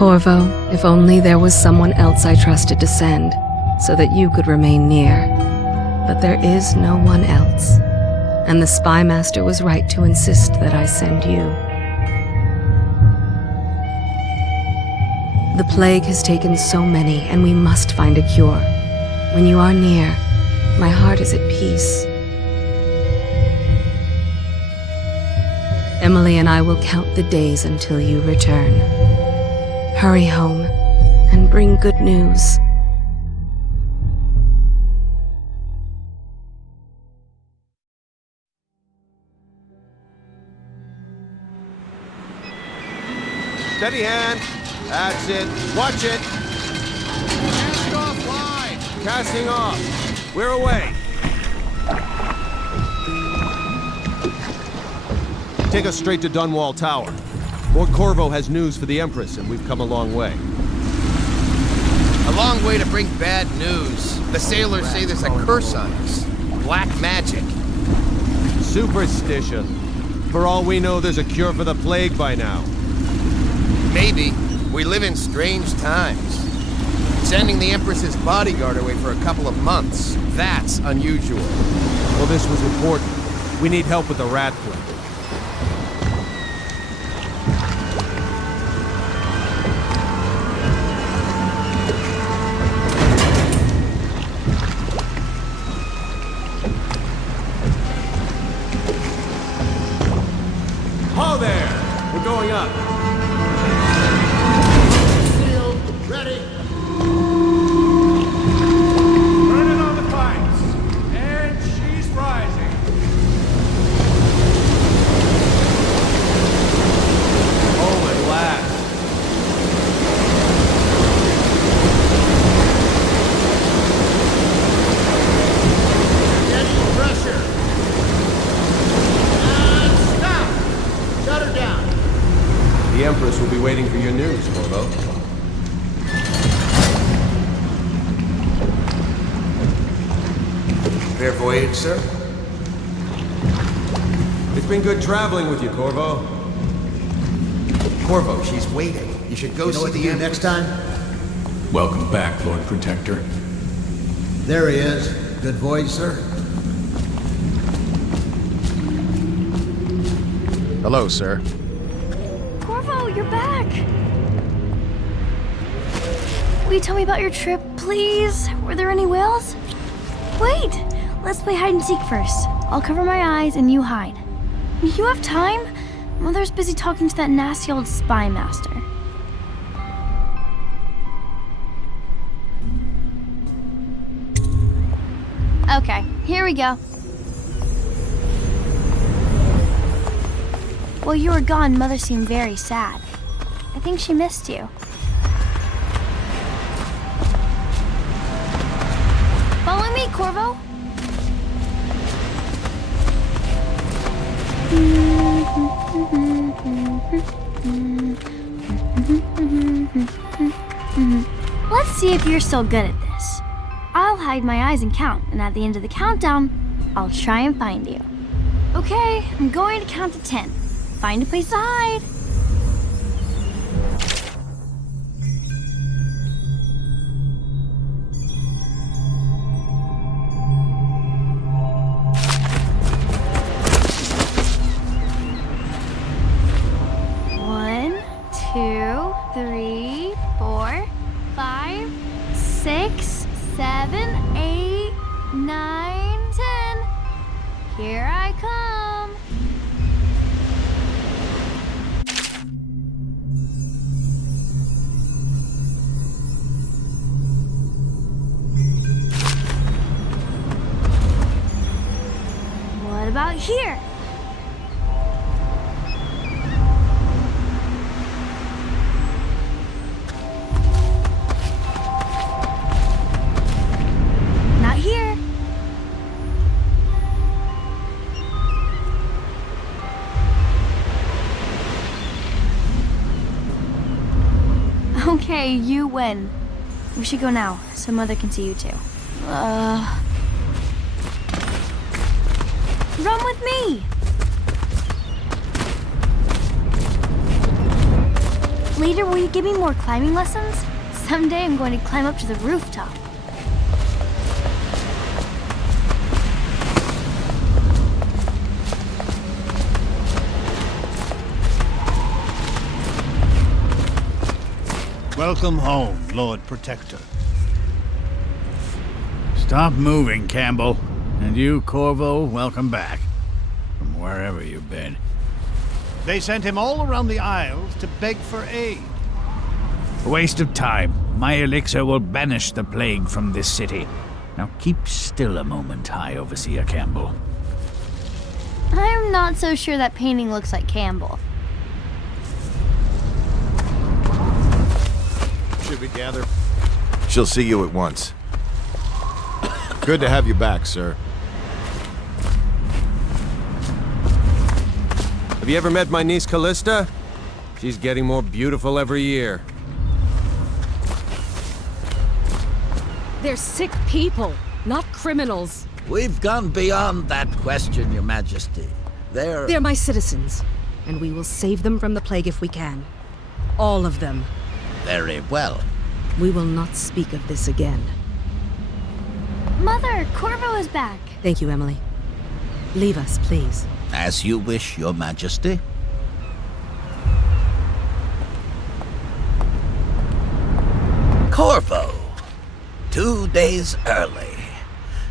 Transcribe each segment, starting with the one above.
Corvo, if only there was someone else I trusted to send, so that you could remain near. But there is no one else, and the Spy Master was right to insist that I send you. The plague has taken so many, and we must find a cure. When you are near, my heart is at peace. Emily and I will count the days until you return. Hurry home and bring good news. Steady hand. That's it. Watch it. Cast off line. Casting off. We're away. Take us straight to Dunwall Tower. Lord Corvo has news for the Empress, and we've come a long way. A long way to bring bad news. The sailors say there's a curse on us. Black magic. Superstition. For all we know, there's a cure for the plague by now. Maybe. We live in strange times. Sending the Empress's bodyguard away for a couple of months, that's unusual. Well, this was important. We need help with the rat plague. Ho there! We're going up. Ready? Turning on the pipes. And she's rising. Oh, at last. Steady pressure. And stop! Shut her down. The Empress will be waiting for your news, Corvo. Fair voyage, sir? It's been good traveling with you, Corvo. Corvo, she's waiting. You should go You know see what to the do Empress. next time? Welcome back, Lord Protector. There he is. Good voyage, sir. Hello, sir. Corvo, you're back! Will you tell me about your trip, please? Were there any whales? Wait! Let's play hide and seek first. I'll cover my eyes and you hide. You have time? Mother's busy talking to that nasty old spy master. Okay, here we go. While you were gone, Mother seemed very sad. I think she missed you. Follow me, Corvo. Let's see if you're still good at this. I'll hide my eyes and count, and at the end of the countdown, I'll try and find you. Okay, I'm going to count to 10. Find a place to hide. One, 2, 3, 4, 5, 6, 7, 8, 9, 10. Here I come. What about here? Not here. Okay, you win. We should go now, so Mother can see you too. Run with me! Later, will you give me more climbing lessons? Someday I'm going to climb up to the rooftop. Welcome home, Lord Protector. Stop moving, Campbell. And you, Corvo, welcome back. From wherever you've been. They sent him all around the Isles to beg for aid. A waste of time. My elixir will banish the plague from this city. Now keep still a moment, High Overseer Campbell. I'm not so sure that painting looks like Campbell. Should we gather? She'll see you at once. Good to have you back, sir. Have you ever met my niece Callista? She's getting more beautiful every year. They're sick people, not criminals. We've gone beyond that question, Your Majesty. They're my citizens, and we will save them from the plague if we can. All of them. Very well. We will not speak of this again. Mother, Corvo is back. Thank you, Emily. Leave us, please. As you wish, Your Majesty. Corvo. 2 days early.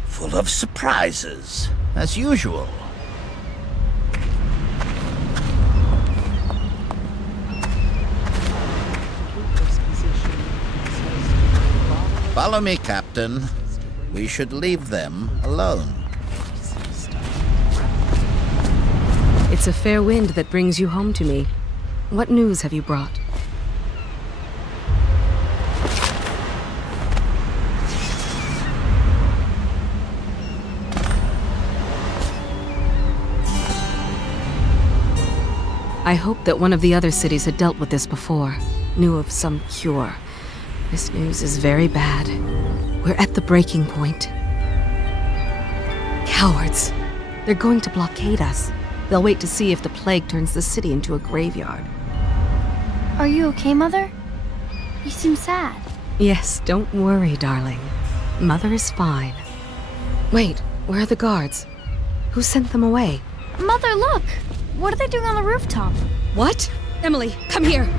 Full of surprises, as usual. Follow me, Captain. We should leave them alone. It's a fair wind that brings you home to me. What news have you brought? I hoped that one of the other cities had dealt with this before, knew of some cure. This news is very bad. We're at the breaking point. Cowards. They're going to blockade us. They'll wait to see if the plague turns the city into a graveyard. Are you okay, Mother? You seem sad. Yes, don't worry, darling. Mother is fine. Wait, where are the guards? Who sent them away? Mother, look! What are they doing on the rooftop? What? Emily, come here!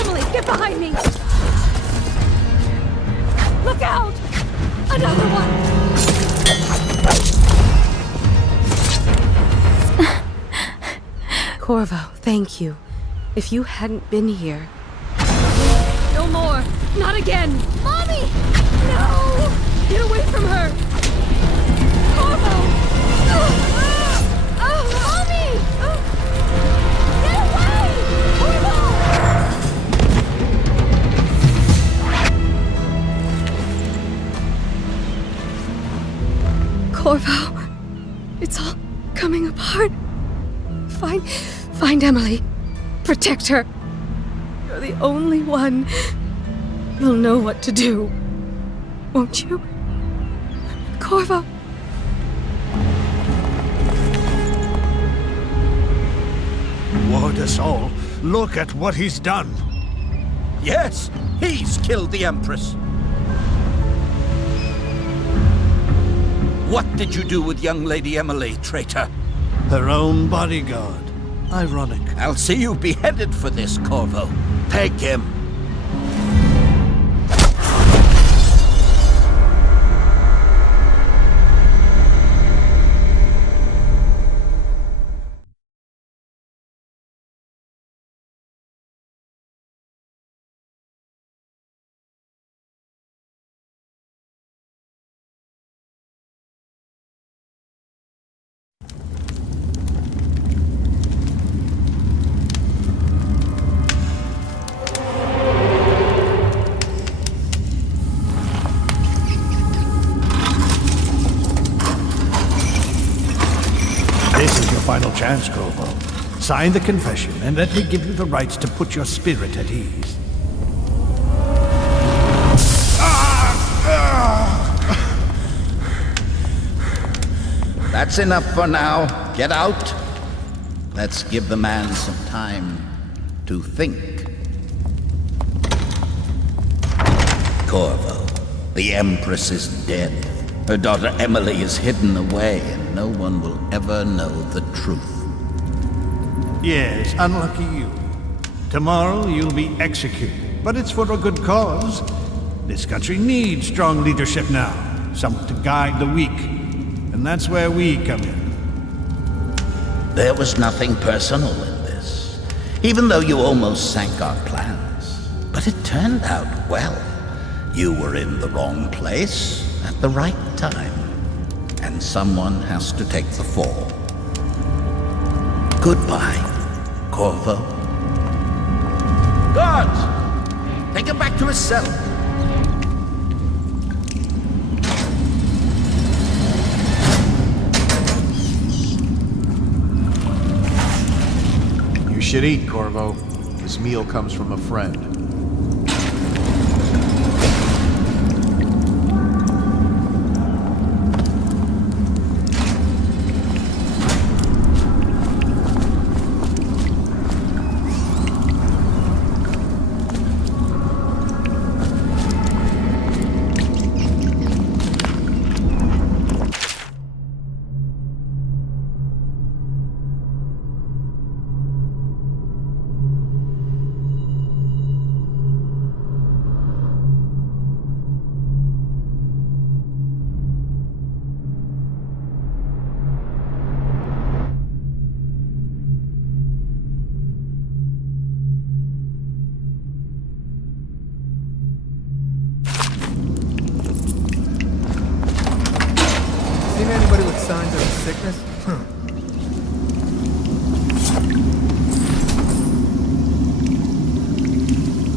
Emily, get behind me! Look out! Another one! Corvo, thank you. If you hadn't been here... No more! Not again! Mommy! No! Get away from her! Corvo! Mommy! Get away! Corvo, it's all coming apart. Find Emily. Protect her. You're the only one. You'll know what to do. Won't you? Corvo. Ward us all. Look at what he's done. Yes, he's killed the Empress. What did you do with young Lady Emily, traitor? Her own bodyguard. Ironic. I'll see you beheaded for this, Corvo. Take him. Sign the confession, and let me give you the rights to put your spirit at ease. That's enough for now. Get out. Let's give the man some time to think. Corvo, the Empress is dead. Her daughter Emily is hidden away, and no one will ever know the truth. Yes, unlucky you. Tomorrow you'll be executed, but it's for a good cause. This country needs strong leadership now, someone to guide the weak, and that's where we come in. There was nothing personal in this, even though you almost sank our plans. But it turned out well. You were in the wrong place at the right time, and someone has to take the fall. Goodbye, Corvo. Guards! Take him back to his cell. You should eat, Corvo. This meal comes from a friend. Seen anybody with signs of sickness?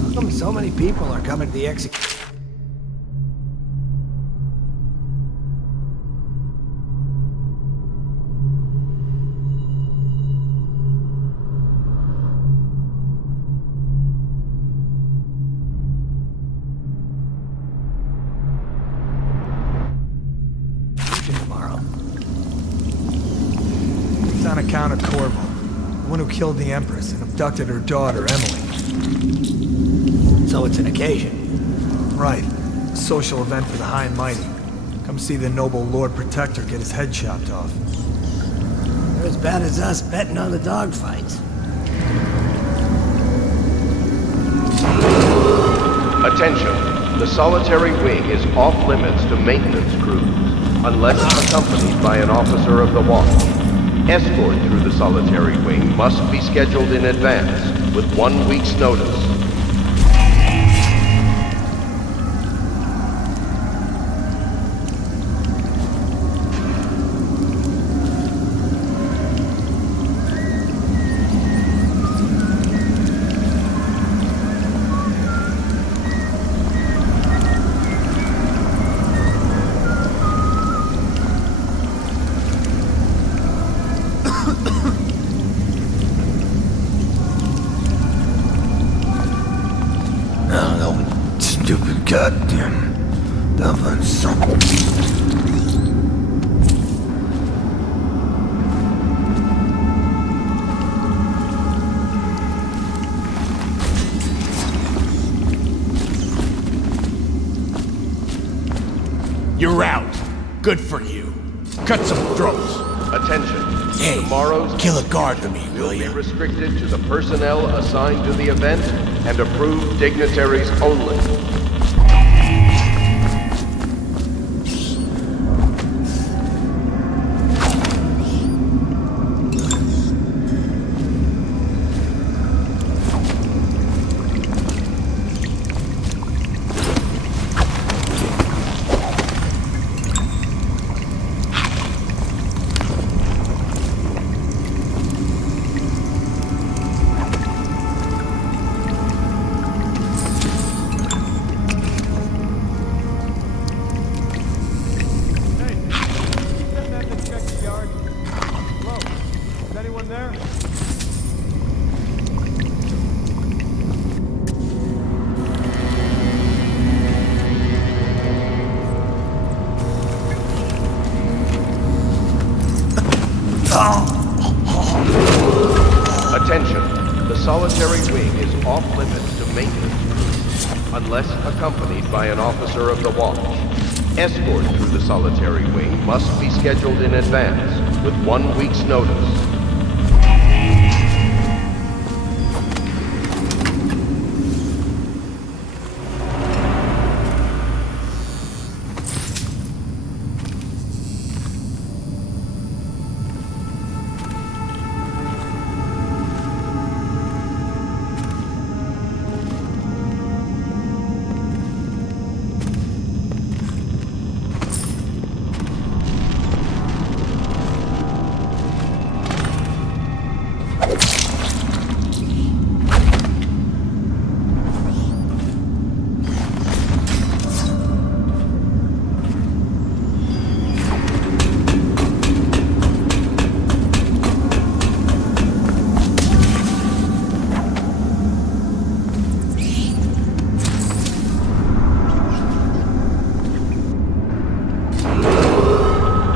How come so many people are coming to the execution? Tomorrow. It's on account of Corvo, the one who killed the Empress and abducted her daughter, Emily. So it's an occasion? Right. A social event for the high and mighty. Come see the noble Lord Protector get his head chopped off. They're as bad as us betting on the dogfights. Attention. The solitary wing is off limits to maintenance crews, unless accompanied by an officer of the watch. Escort through the solitary wing must be scheduled in advance, with 1 week's notice. Stupid goddamn Dublin son. You're out. Good for you. Cut some throats. Attention. Hey, Tomorrow's kill a guard for me, will will be you? restricted to the personnel assigned to the event and approved dignitaries only. Attention, the solitary wing is off limits to maintenance crews, unless accompanied by an officer of the watch. Escort through the solitary wing must be scheduled in advance, with 1 week's notice.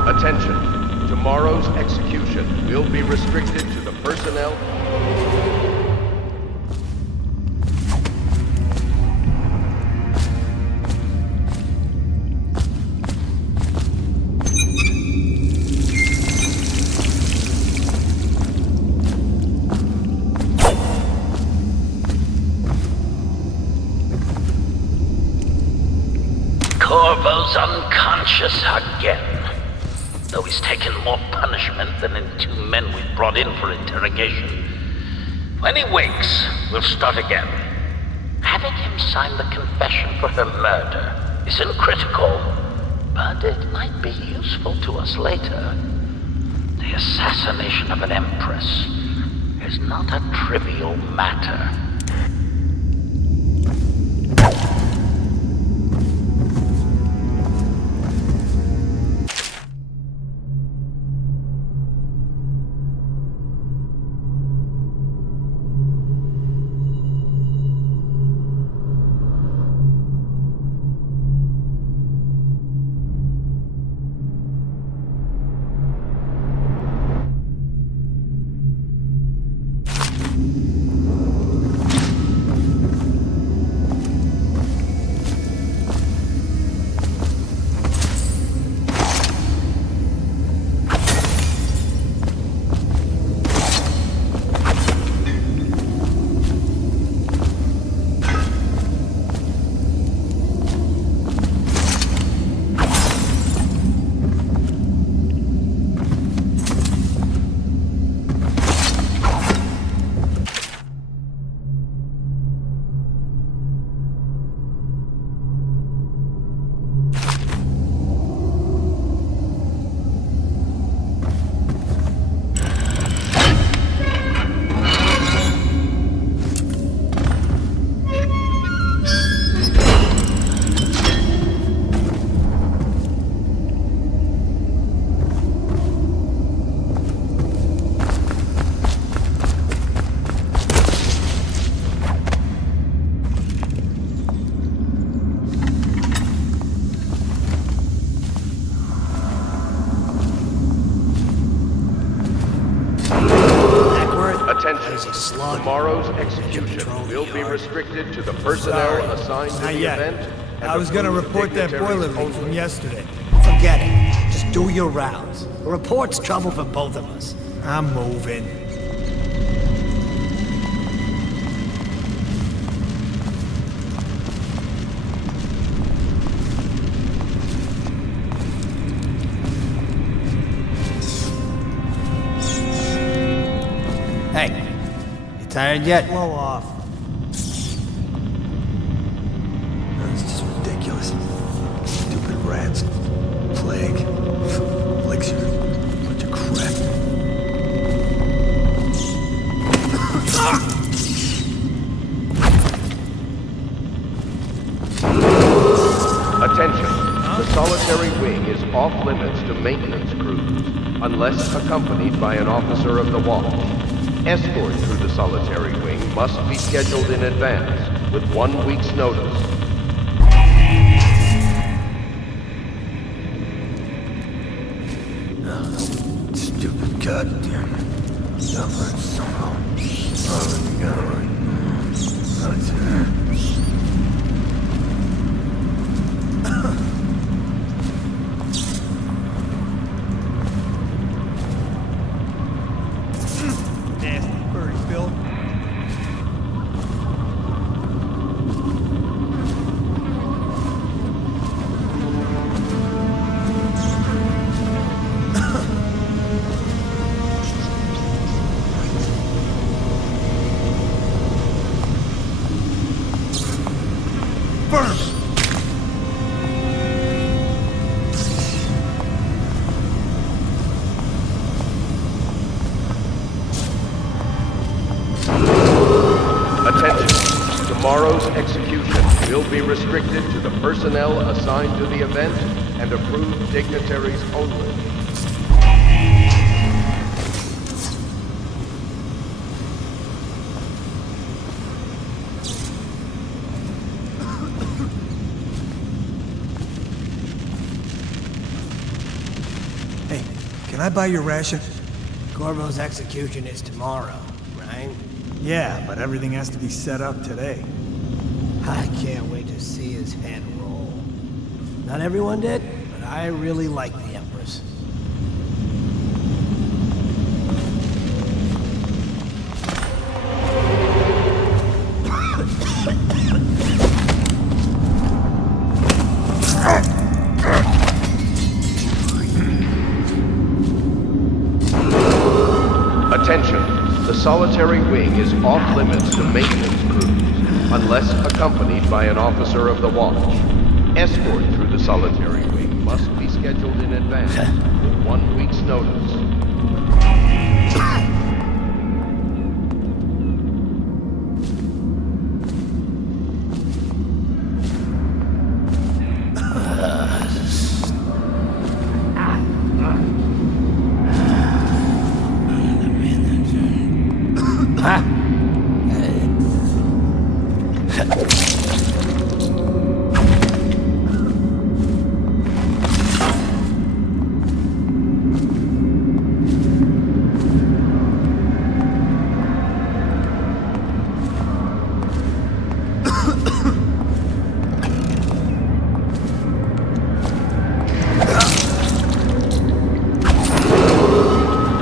Attention, tomorrow's execution will be restricted to the personnel. Corvo's unconscious again. Though he's taken more punishment than in 2 men we brought in for interrogation. When he wakes, we'll start again. Having him sign the confession for her murder isn't critical, but it might be useful to us later. The assassination of an empress is not a trivial matter. Attention, tomorrow's execution will be restricted to the personnel assigned to the event. I was gonna report that boiler leak from yesterday. Forget it. Just do your rounds. The report's trouble for both of us. I'm moving. Hey, you tired yet? Blow off. That's just ridiculous. Stupid rats. Plague. Elixir. Bunch of crap. Attention, the solitary wing is off limits to maintenance crews, unless accompanied by an officer of the watch. Escort through the solitary wing must be scheduled in advance, with 1 week's notice. Stupid goddamn. Somehow. Bill. Attention. Tomorrow's execution will be restricted to the personnel assigned to the event and approved dignitaries only. Hey, can I buy your ration? Corvo's execution is tomorrow, right? Yeah, but everything has to be set up today. I can't wait to see his head roll. Not everyone did, but I really like the Empress. Attention. The solitary wing is off limits to maintenance crews, unless accompanied by an officer of the watch. Escort through the solitary wing must be scheduled in advance, with 1 week's notice.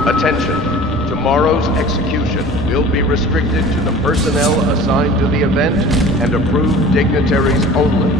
Attention. Tomorrow's execution will be restricted to the personnel assigned to the event and approved dignitaries only.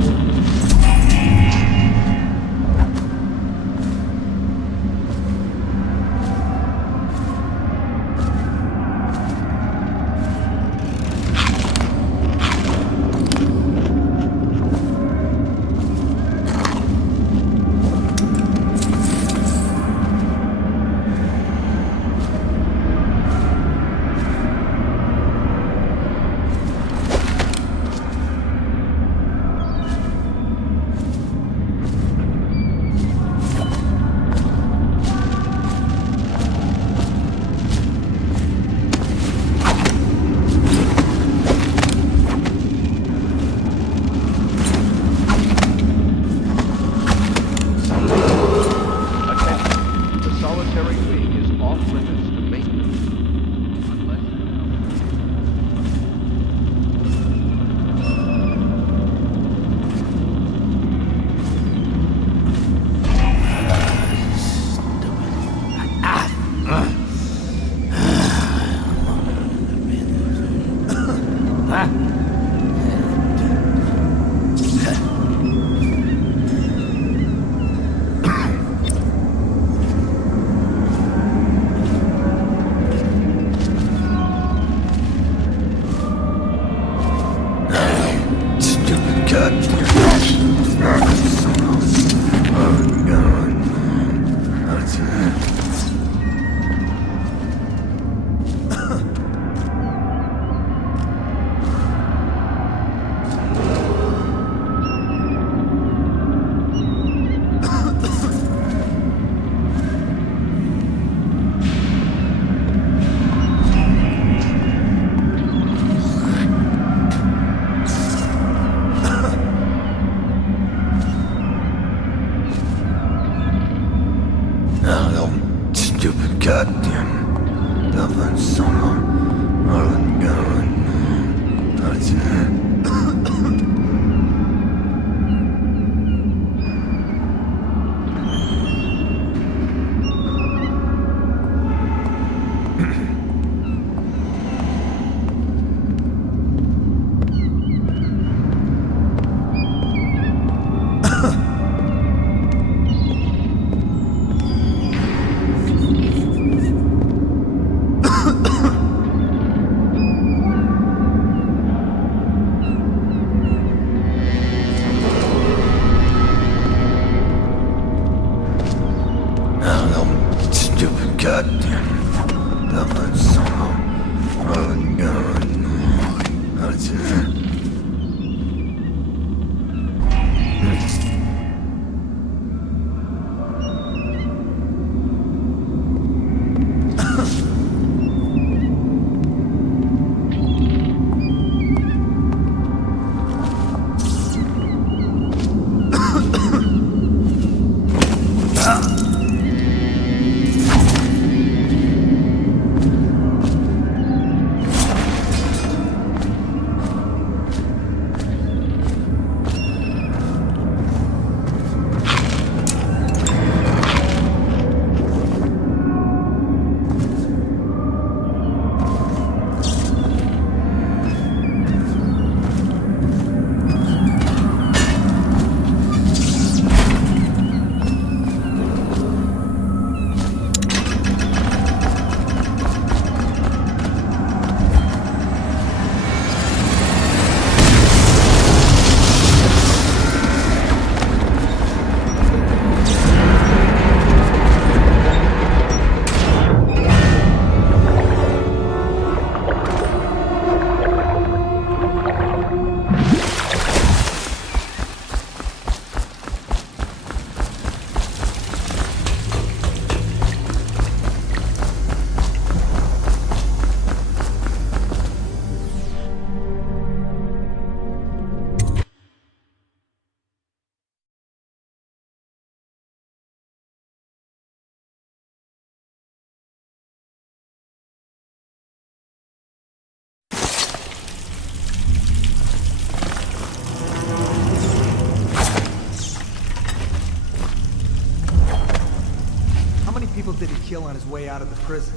still on his way out of the prison.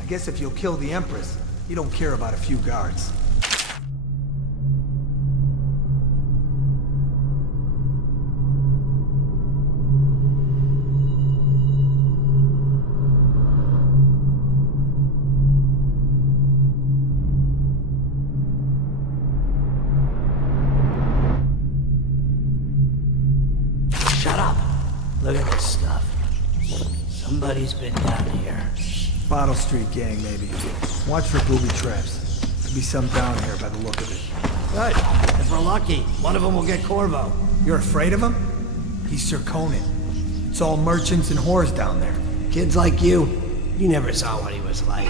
I guess if you'll kill the Empress, you don't care about a few guards. Shut up! Look at this stuff. Somebody's been down here. Bottle Street gang, maybe. Watch for booby traps. Could be some down here by the look of it. Good. If we're lucky, one of them will get Corvo. You're afraid of him? He's Sir Conan. It's all merchants and whores down there. Kids like you never saw what he was like.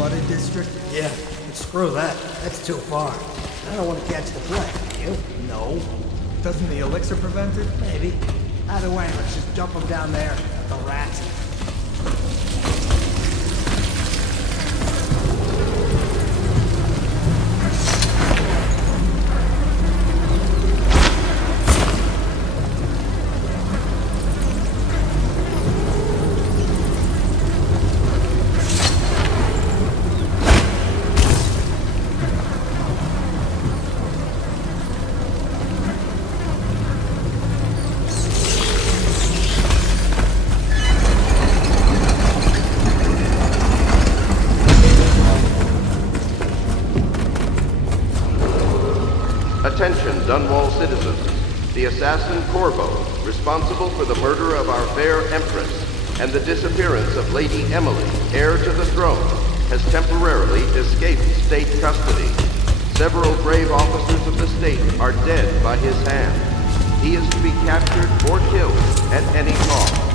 flooded district? Yeah, but screw that. That's too far. I don't want to catch the plague. You? No. Doesn't the elixir prevent it? Maybe. Either way, let's just dump them down there. The rats. Attention, Dunwall citizens. The assassin Corvo, responsible for the murder of our fair Empress and the disappearance of Lady Emily, heir to the throne, has temporarily escaped state custody. Several brave officers of the state are dead by his hand. He is to be captured or killed at any cost.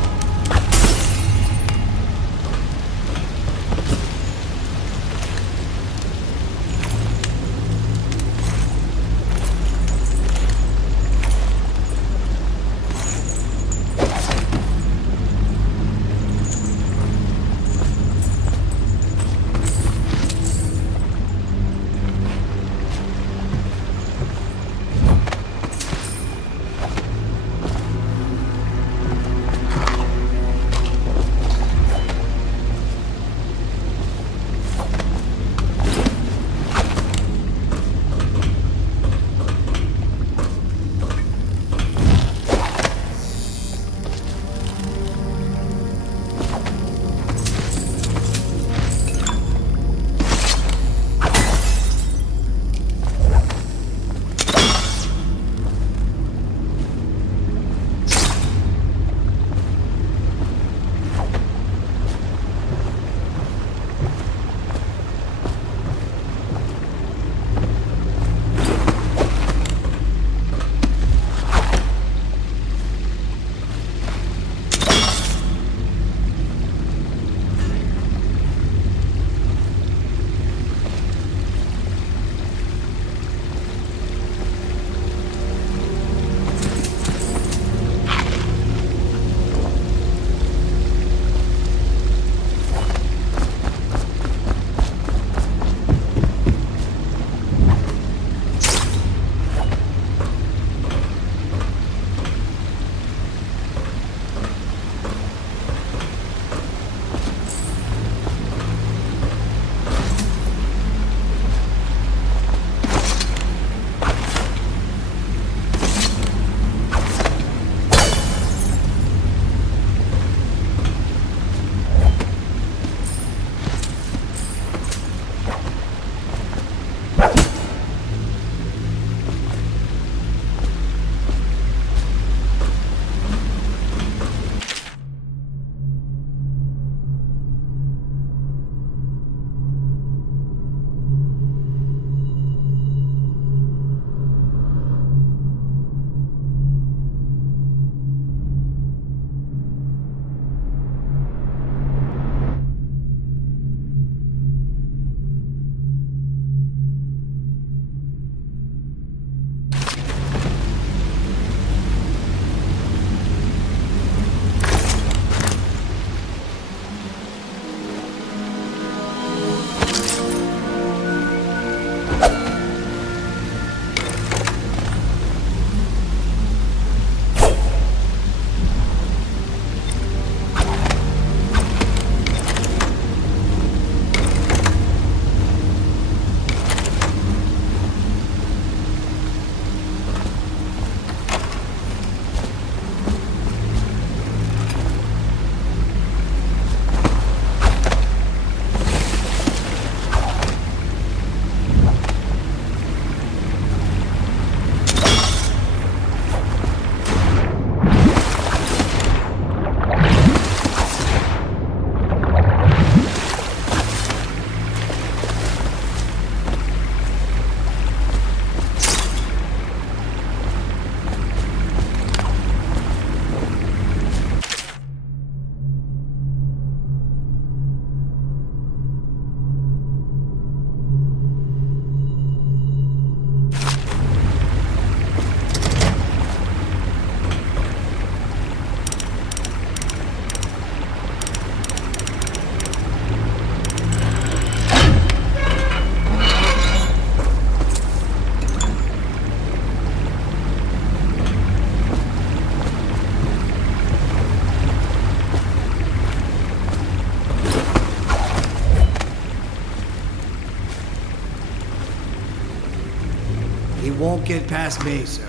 He won't get past me, sir.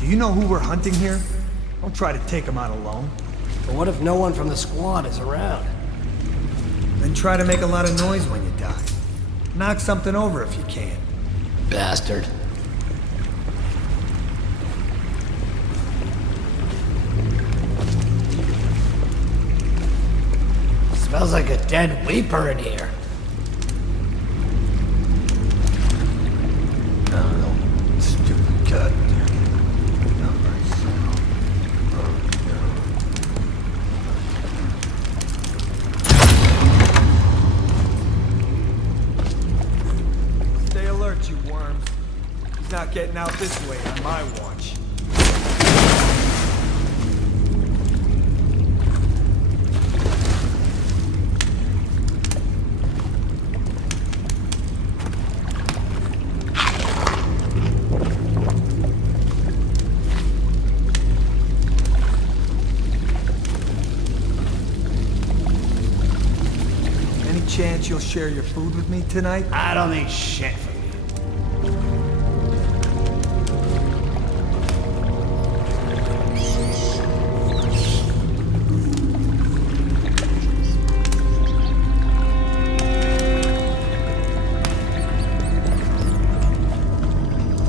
Do you know who we're hunting here? Don't try to take him out alone. But what if no one from the squad is around? Then try to make a lot of noise when you die. Knock something over if you can. Bastard. Smells like a dead weeper in here. Stupid goddamn. Stay alert, you worms. He's not getting out this way on my watch. Any chance you'll share your food with me tonight? I don't need shit from you.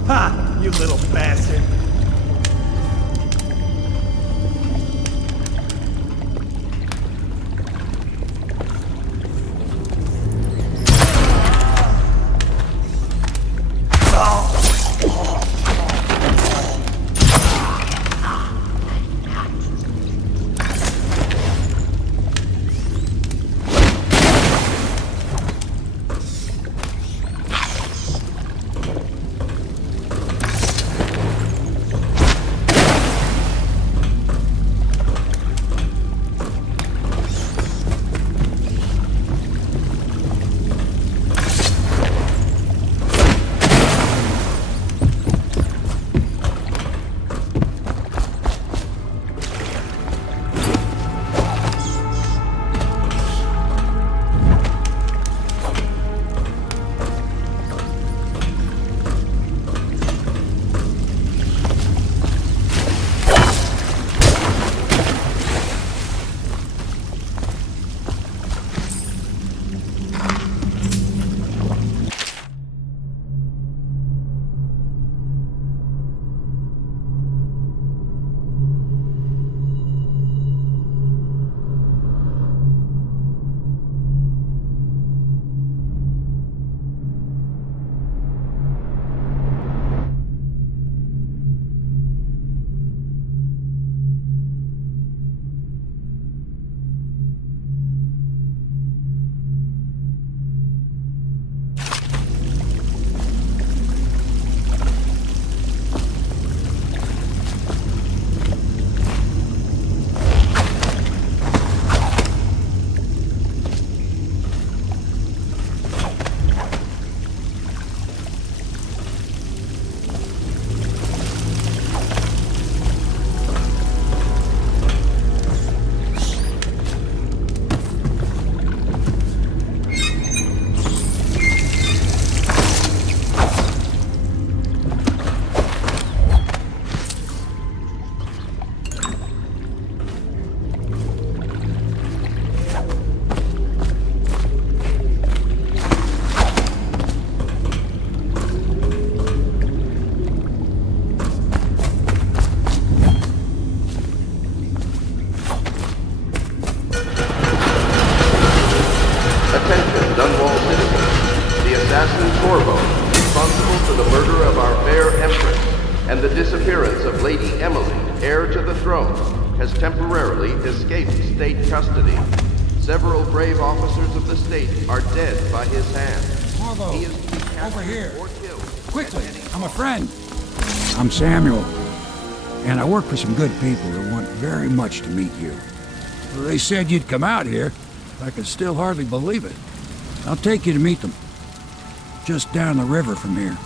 Ha! You little bastard! and the disappearance of Lady Emily, heir to the throne, has temporarily escaped state custody. Several brave officers of the state are dead by his hand. Marvo, He is to be captured over here. or killed. Quickly, I'm a friend. I'm Samuel, and I work for some good people who want very much to meet you. They said you'd come out here. I can still hardly believe it. I'll take you to meet them. Just down the river from here.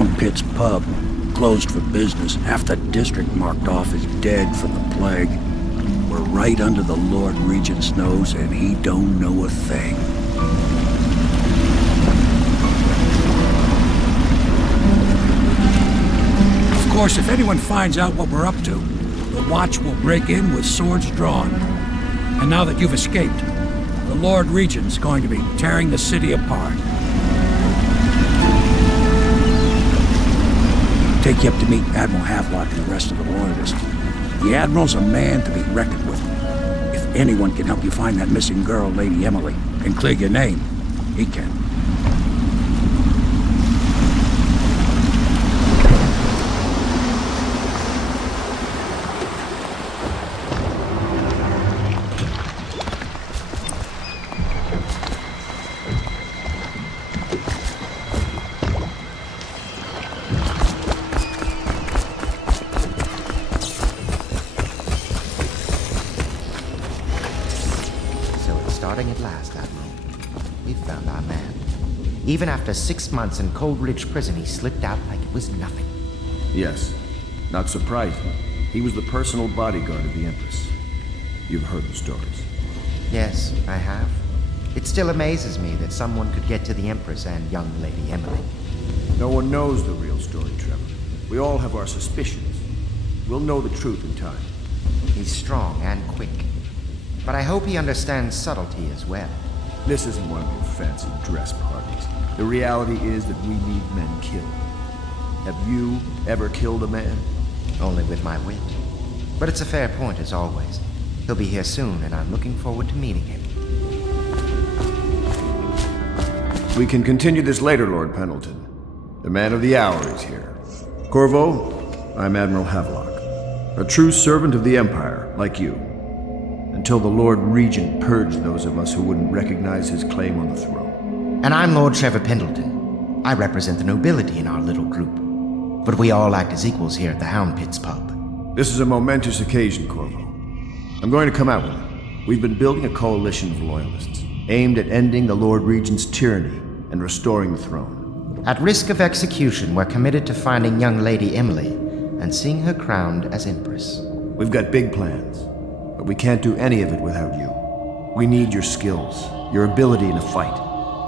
Hound Pit's pub. Closed for business. Half the district marked off as dead from the plague. We're right under the Lord Regent's nose, and he don't know a thing. Of course, if anyone finds out what we're up to, the Watch will break in with swords drawn. And now that you've escaped, the Lord Regent's going to be tearing the city apart. Take you up to meet Admiral Havelock and the rest of the Loyalists. The Admiral's a man to be reckoned with. If anyone can help you find that missing girl, Lady Emily, and clear your name, he can. At last, Admiral. We found our man. Even after 6 months in Cold Ridge Prison, he slipped out like it was nothing. Yes. Not surprising. He was the personal bodyguard of the Empress. You've heard the stories. Yes, I have. It still amazes me that someone could get to the Empress and young Lady Emily. No one knows the real story, Trevor. We all have our suspicions. We'll know the truth in time. He's strong and quick. But I hope he understands subtlety as well. This isn't one of your fancy dress parties. The reality is that we need men killed. Have you ever killed a man? Only with my wit. But it's a fair point as always. He'll be here soon, and I'm looking forward to meeting him. We can continue this later, Lord Pendleton. The man of the hour is here. Corvo, I'm Admiral Havelock. A true servant of the Empire, like you. Until the Lord Regent purged those of us who wouldn't recognize his claim on the throne. And I'm Lord Trevor Pendleton. I represent the nobility in our little group. But we all act as equals here at the Hound Pit's pub. This is a momentous occasion, Corvo. I'm going to come out with it. We've been building a coalition of loyalists, aimed at ending the Lord Regent's tyranny and restoring the throne. At risk of execution, we're committed to finding young Lady Emily and seeing her crowned as Empress. We've got big plans. But we can't do any of it without you. We need your skills, your ability in a fight.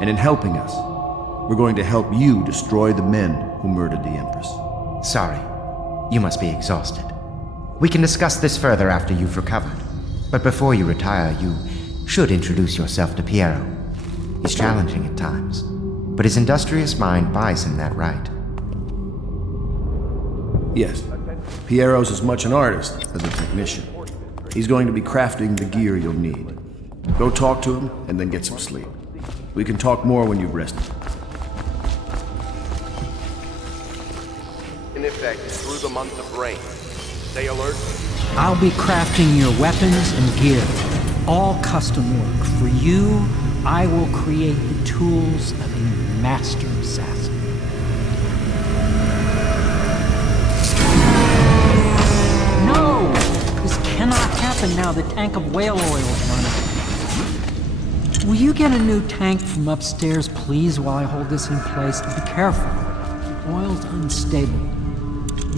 And in helping us, we're going to help you destroy the men who murdered the Empress. Sorry. You must be exhausted. We can discuss this further after you've recovered. But before you retire, you should introduce yourself to Piero. He's challenging at times, but his industrious mind buys him that right. Yes. Piero's as much an artist as a technician. He's going to be crafting the gear you'll need. Go talk to him, and then get some sleep. We can talk more when you've rested. In effect through the month of rain. Stay alert. I'll be crafting your weapons and gear. All custom work. For you, I will create the tools of a master assassin. Cannot happen now the tank of whale oil is running. Will you get a new tank from upstairs, please, while I hold this in place? Be careful. The oil's unstable.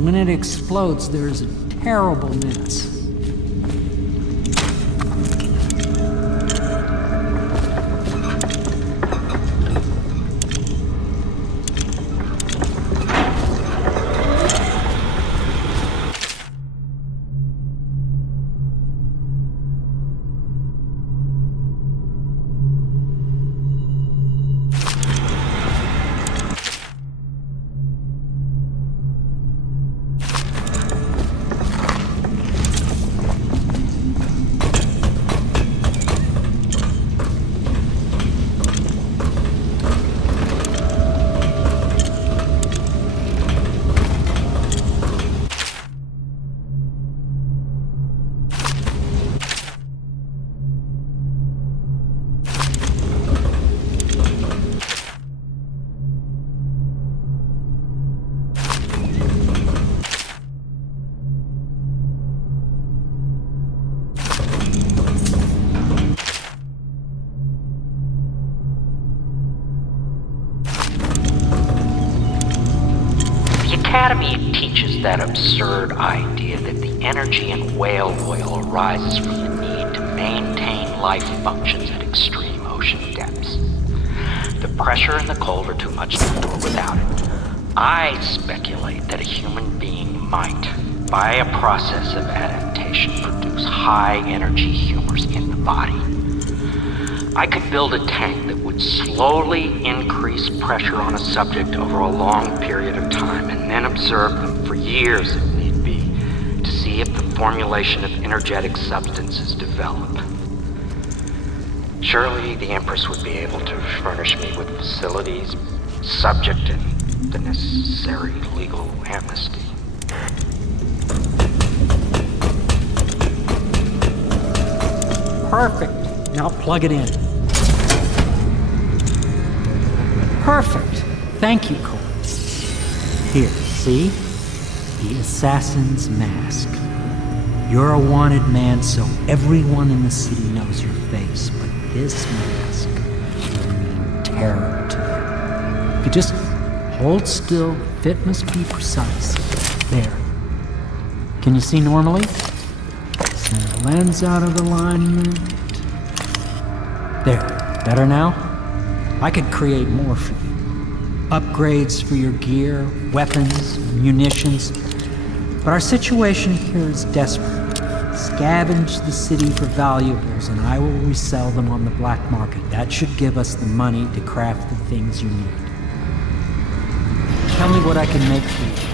When it explodes, there's a terrible mess. Academy teaches that absurd idea that the energy in whale oil arises from the need to maintain life functions at extreme ocean depths. The pressure and the cold are too much to endure without it. I speculate that a human being might, by a process of adaptation, produce high-energy humors in the body. I could build a tank that would slowly increase pressure on a subject over a long period of time and then observe them for years if need be to see if the formulation of energetic substances develop. Surely the Empress would be able to furnish me with facilities subject to the necessary legal amnesty. Perfect. Now plug it in. Perfect. Thank you, Cole. Here, see? The assassin's mask. You're a wanted man, so everyone in the city knows your face, but this mask will mean terror to them. If you just hold still, the fit must be precise. There. Can you see normally? Send the lens out of alignment. There. Better now? I could create more for you. Upgrades for your gear, weapons, munitions. But our situation here is desperate. Scavenge the city for valuables and I will resell them on the black market. That should give us the money to craft the things you need. Tell me what I can make for you.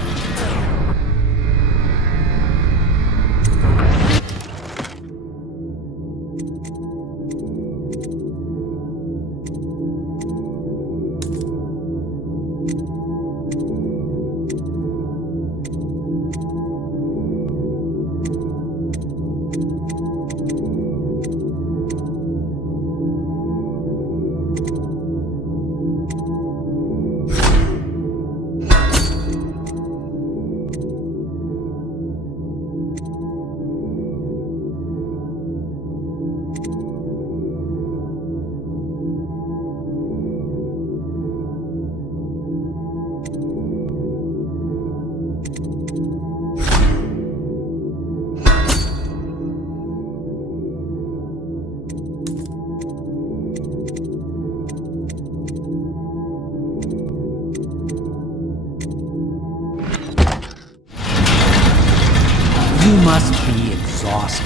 You must be exhausted.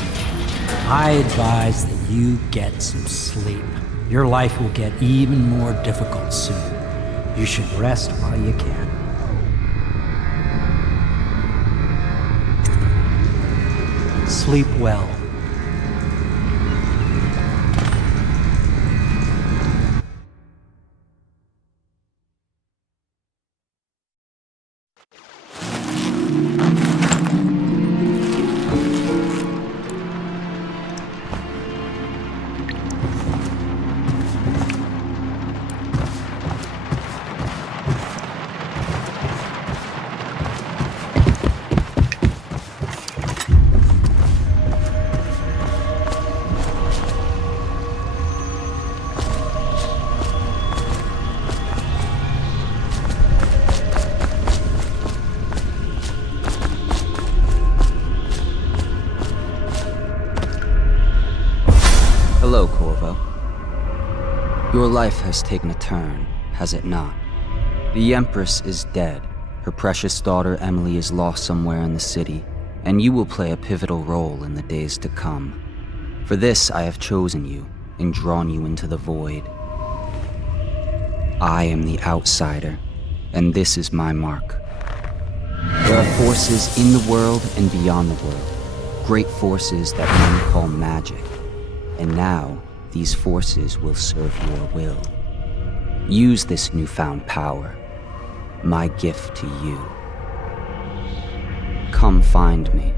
I advise that you get some sleep. Your life will get even more difficult soon. You should rest while you can. Sleep well. Hello, Corvo. Your life has taken a turn, has it not? The Empress is dead. Her precious daughter Emily is lost somewhere in the city, and you will play a pivotal role in the days to come. For this, I have chosen you and drawn you into the void. I am the outsider, and this is my mark. There are forces in the world and beyond the world, great forces that men call magic. And now, these forces will serve your will. Use this newfound power, my gift to you. Come find me.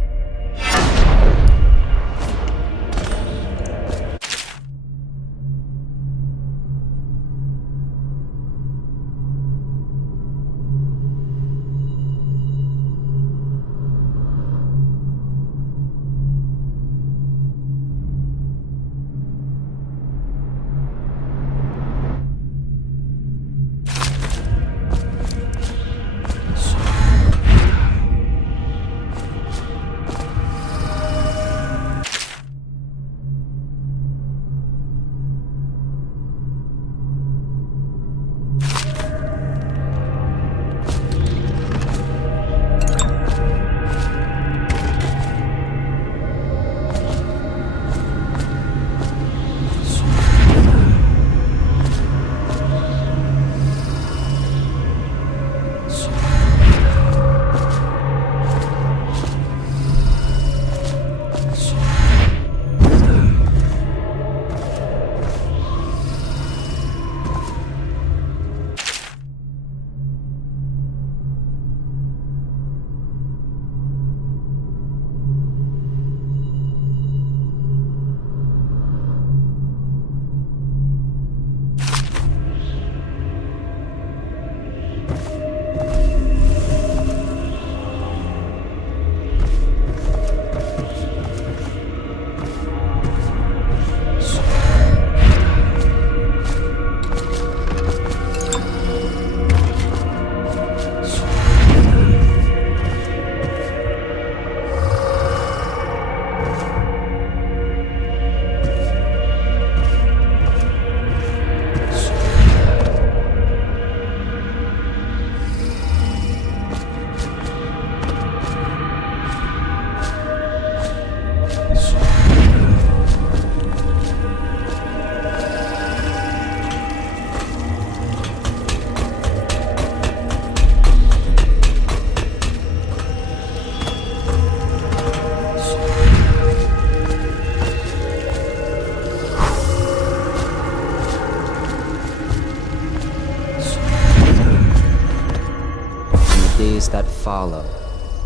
days that follow,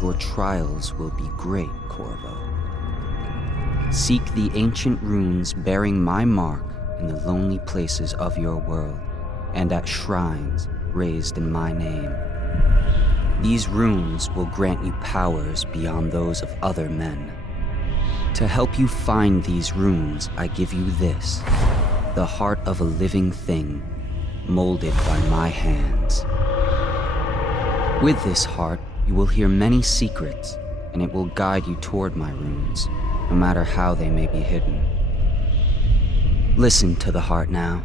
your trials will be great, Corvo. Seek the ancient runes bearing my mark in the lonely places of your world, and at shrines raised in my name. These runes will grant you powers beyond those of other men. To help you find these runes, I give you this, the heart of a living thing, molded by my hands. With this heart, you will hear many secrets, and it will guide you toward my runes, no matter how they may be hidden. Listen to the heart now,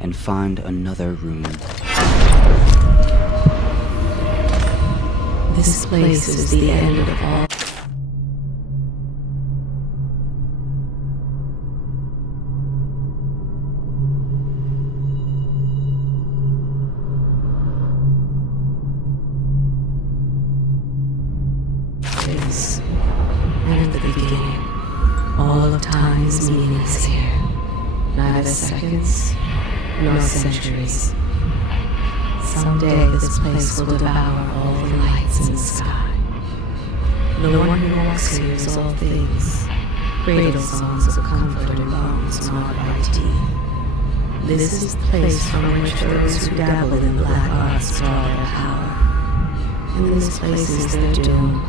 and find another rune. This place is the end of all. This, and the beginning. All of time's meaning is here. Neither seconds, nor centuries. Someday this place will devour all the lights in the sky. The one who walks here is all things, cradle songs of comfort and bones marred by teeth. This is the place from which those who dabble in the black arts draw their power. And this place is their doom.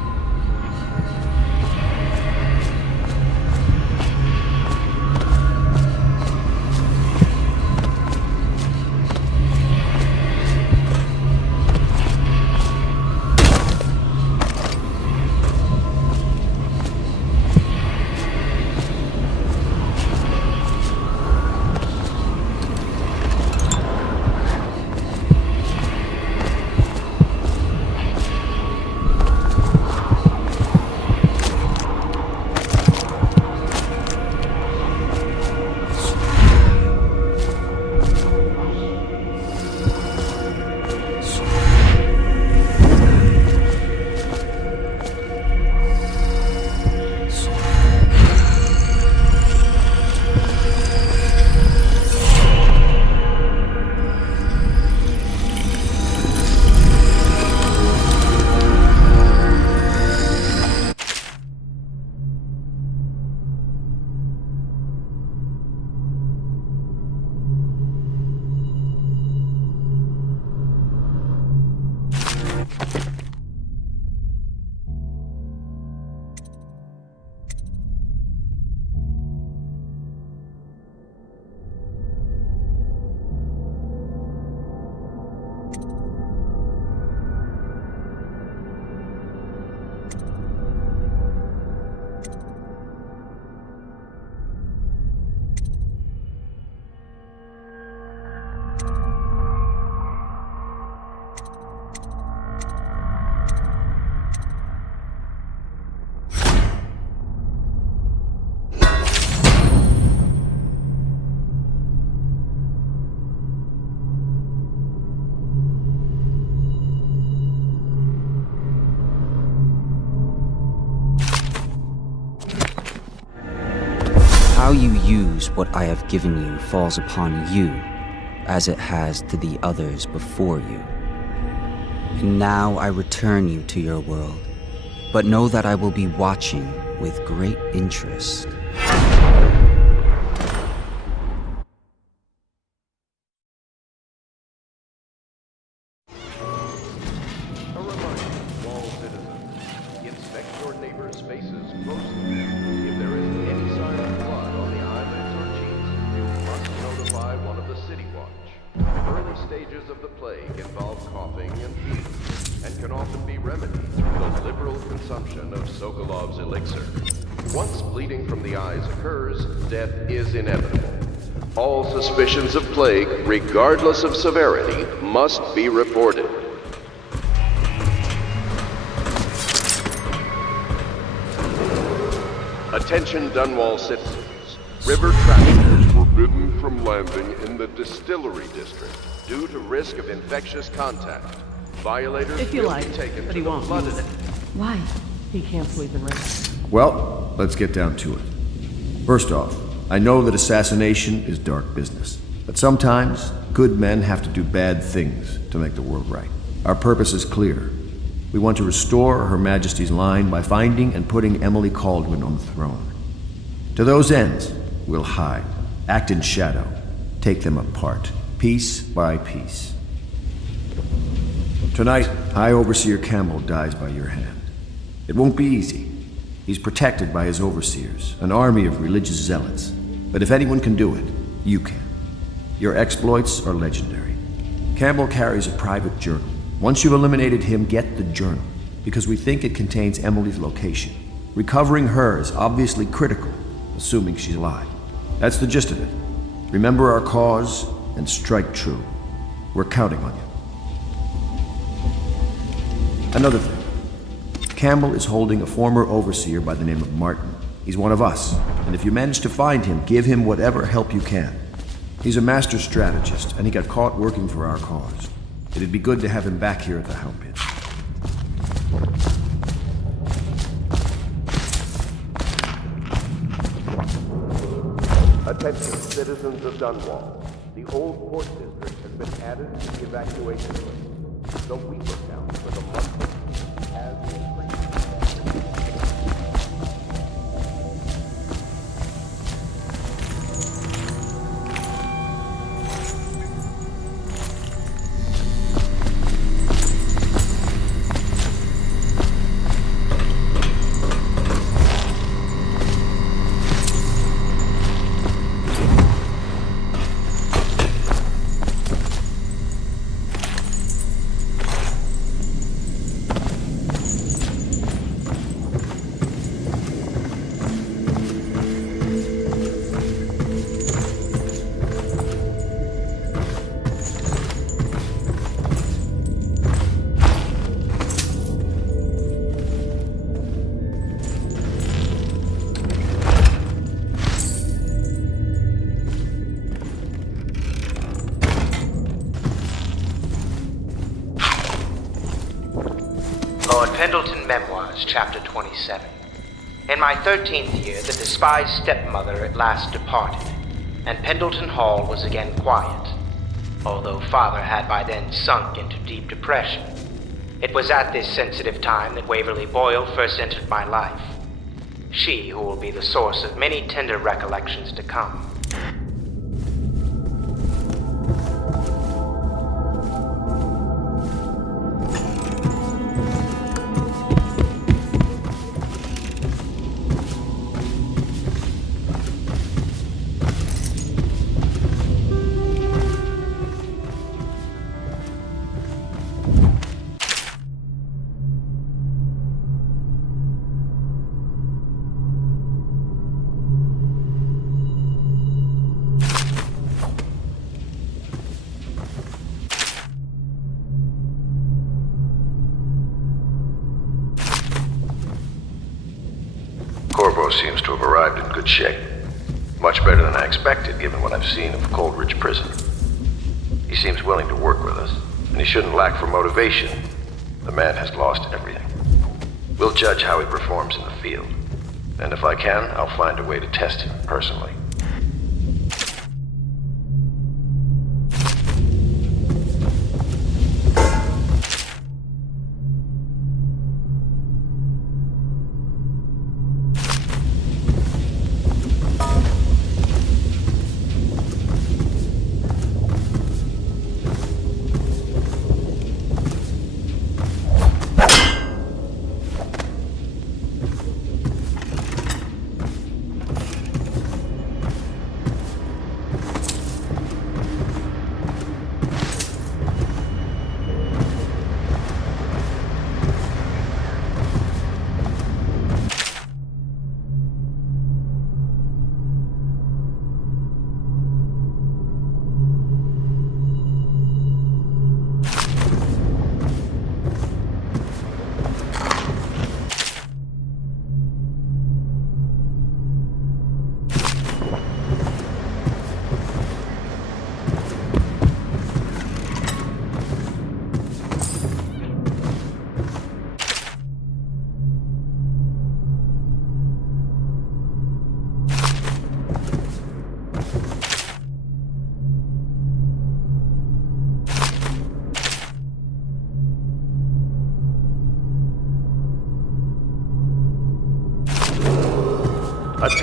How you use what I have given you falls upon you, as it has to the others before you. And now I return you to your world, but know that I will be watching with great interest. Stages of the plague involve coughing and fever, and can often be remedied through the liberal consumption of Sokolov's elixir. Once bleeding from the eyes occurs, death is inevitable. All suspicions of plague, regardless of severity, must be reported. Attention Dunwall citizens. River traffic is forbidden from landing in the distillery district due to risk of infectious contact. Violators if you will like, be taken but to he the won't flooded. use it. Why? He can't sleep in rain. Well, let's get down to it. First off, I know that assassination is dark business, but sometimes good men have to do bad things to make the world right. Our purpose is clear. We want to restore Her Majesty's line by finding and putting Emily Kaldwin on the throne. To those ends, we'll hide, act in shadow, take them apart, piece by piece. Tonight, High Overseer Campbell dies by your hand. It won't be easy. He's protected by his overseers, an army of religious zealots. But if anyone can do it, you can. Your exploits are legendary. Campbell carries a private journal. Once you've eliminated him, get the journal, because we think it contains Emily's location. Recovering her is obviously critical, assuming she's alive. That's the gist of it. Remember our cause and strike true. We're counting on you. Another thing. Campbell is holding a former overseer by the name of Martin. He's one of us, and if you manage to find him, give him whatever help you can. He's a master strategist, and he got caught working for our cause. It'd be good to have him back here at the Hound Pit. Attention, citizens of Dunwall. The old port district has been added to the evacuation list. The Weaver count for the month has increased. Pendleton Memoirs, Chapter 27. In my 13th year, the despised stepmother at last departed, and Pendleton Hall was again quiet, although Father had by then sunk into deep depression. It was at this sensitive time that Waverly Boyle first entered my life. She who will be the source of many tender recollections to come. Corvo seems to have arrived in good shape. Much better than I expected, given what I've seen of Coldridge Prison. He seems willing to work with us, and he shouldn't lack for motivation. The man has lost everything. We'll judge how he performs in the field. And if I can, I'll find a way to test him personally.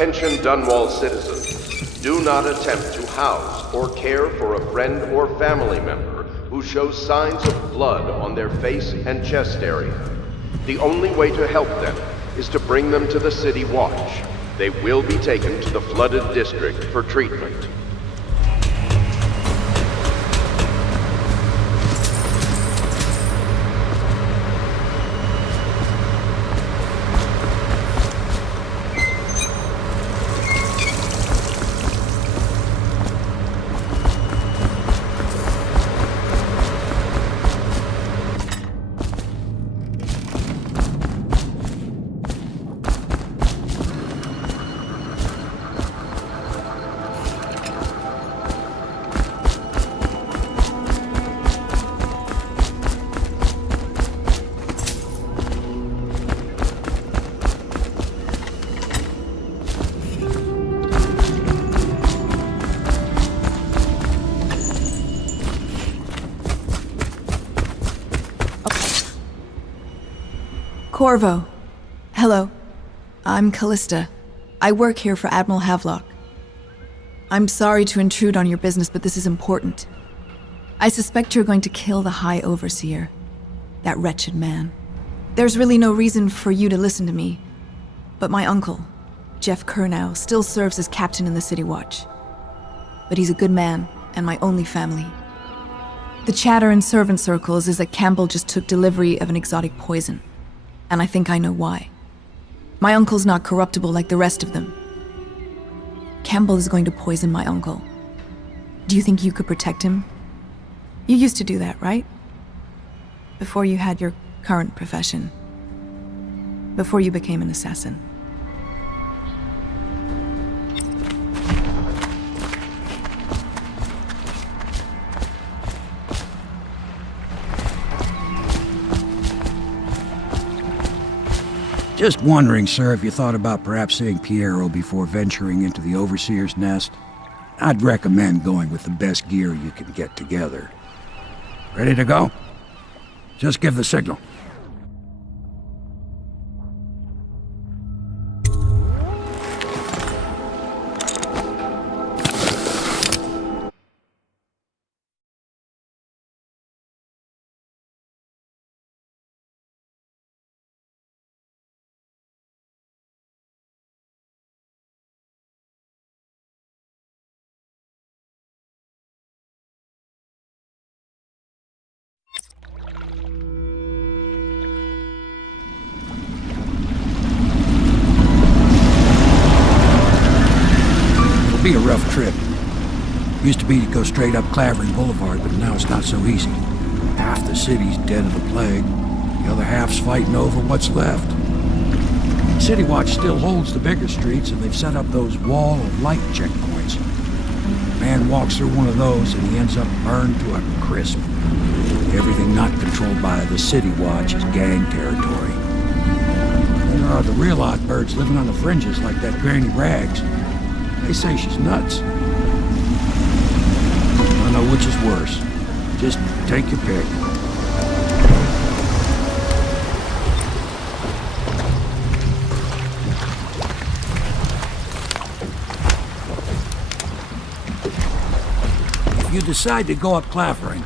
Attention Dunwall citizens. Do not attempt to house or care for a friend or family member who shows signs of blood on their face and chest area. The only way to help them is to bring them to the City Watch. They will be taken to the flooded district for treatment. Corvo. Hello. I'm Callista. I work here for Admiral Havelock. I'm sorry to intrude on your business, but this is important. I suspect you're going to kill the High Overseer. That wretched man. There's really no reason for you to listen to me, but my uncle, Jeff Kernow, still serves as captain in the City Watch. But he's a good man, and my only family. The chatter in servant circles is that Campbell just took delivery of an exotic poison. And I think I know why. My uncle's not corruptible like the rest of them. Campbell is going to poison my uncle. Do you think you could protect him? You used to do that, right? Before you had your current profession. Before you became an assassin. Just wondering, sir, if you thought about perhaps seeing Piero before venturing into the Overseer's nest. I'd recommend going with the best gear you can get together. Ready to go? Just give the signal. Be a rough trip. Used to be to go straight up Clavering Boulevard, but now it's not so easy. Half the city's dead of the plague. The other half's fighting over what's left. City Watch still holds the bigger streets, and they've set up those wall of light checkpoints. A man walks through one of those, and he ends up burned to a crisp. Everything not controlled by the City Watch is gang territory. Then there are the real odd birds living on the fringes like that Granny Rags. They say she's nuts. I don't know which is worse. Just take your pick. If you decide to go up Clavering,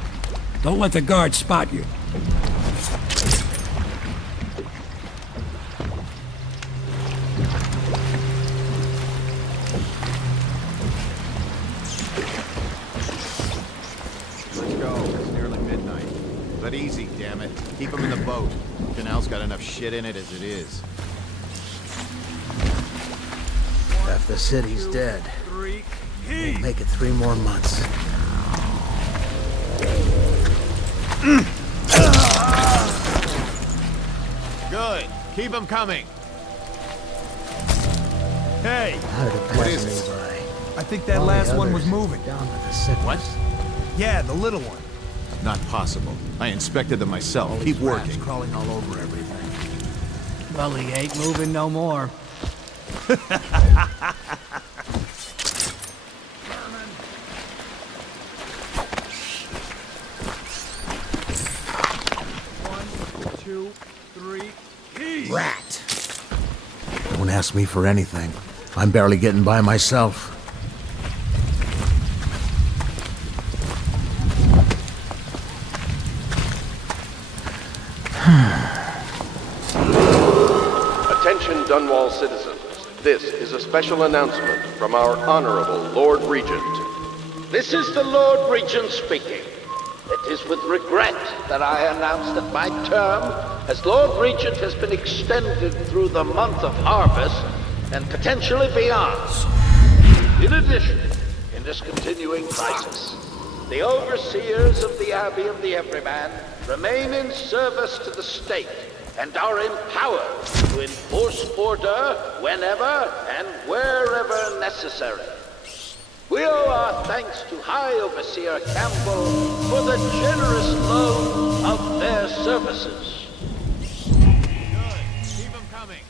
don't let the guards spot you. Easy, damn it. Keep him in the boat. Canal's got enough shit in it as it is. Half the city's dead. We'll make it 3 more months. Good. Keep him coming. Hey! What is it? I think that last one was moving. What? Yeah, the little one. Not possible. I inspected them myself. Keep working. Crawling all over everything. Well, he ain't moving no more. One, two, three, eat. Rat! Don't ask me for anything. I'm barely getting by myself. Attention Dunwall citizens. This is a special announcement from our Honorable Lord Regent. This is the Lord Regent speaking. It is with regret that I announce that my term as Lord Regent has been extended through the month of harvest and potentially beyond. In addition, in this continuing crisis, the overseers of the Abbey of the Everyman remain in service to the state and are empowered to enforce order whenever and wherever necessary. We owe our thanks to High Overseer Campbell for the generous loan of their services. Keep them coming.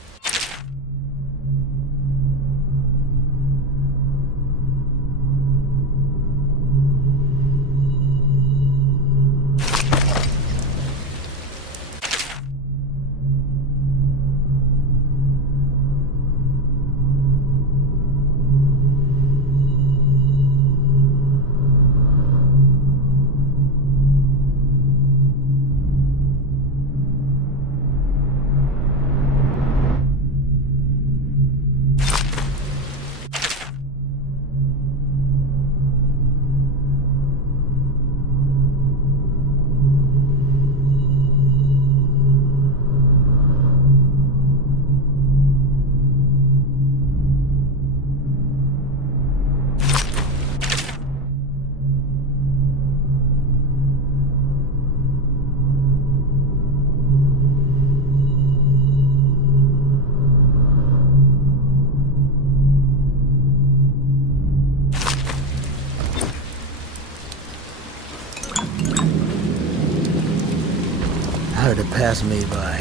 Hard to pass me by.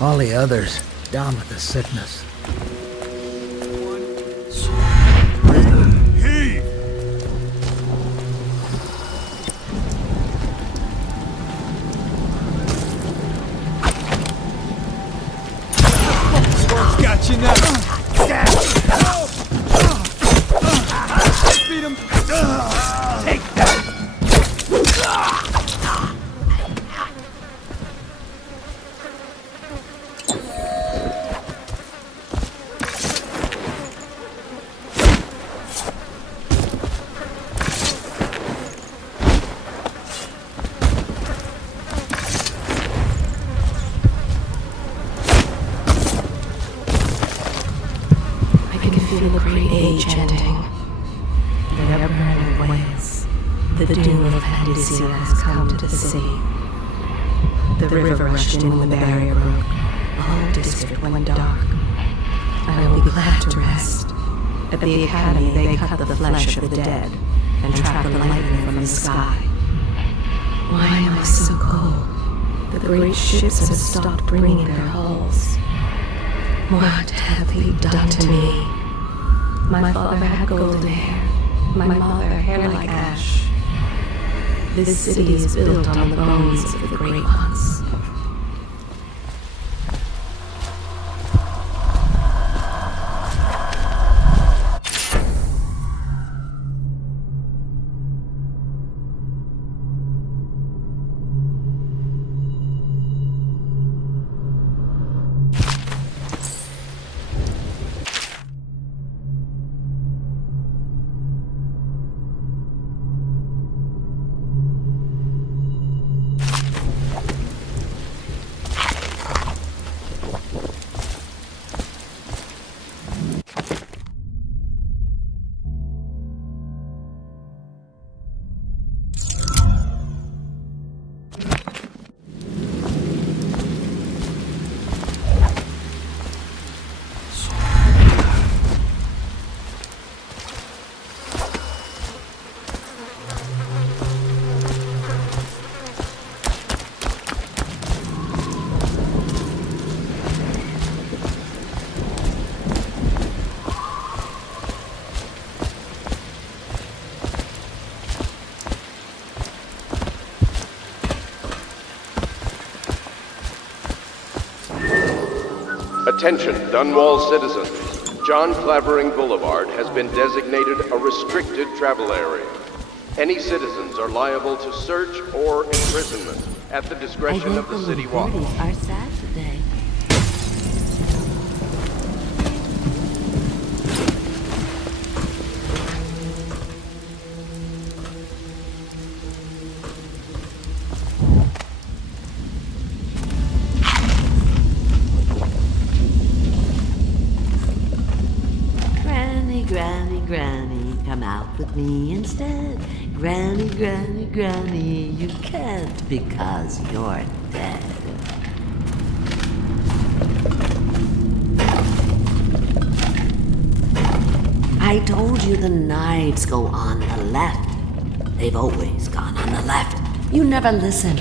All the others down with the sickness. Heave! Got you now. Beat him. Take that. Feel the great age ending. The ever-burning wails. The doom of Panacea has come to the sea. The river rushed in when the barrier broke. The whole district went dark. I will be glad to rest. At the academy they cut the flesh of the dead and trap the lightning from the sky. Why am I so cold? The great ships have stopped bringing their hulls. What have they done to me? My father had golden hair, my mother hair like ash. This city is built on the bones of the great ones. Attention, Dunwall citizens. John Clavering Boulevard has been designated a restricted travel area. Any citizens are liable to search or imprisonment at the discretion of the city watch. Are sad today. Granny, Granny, come out with me instead. Granny, Granny, Granny, you can't because you're dead. I told you the knives go on the left. They've always gone on the left. You never listen.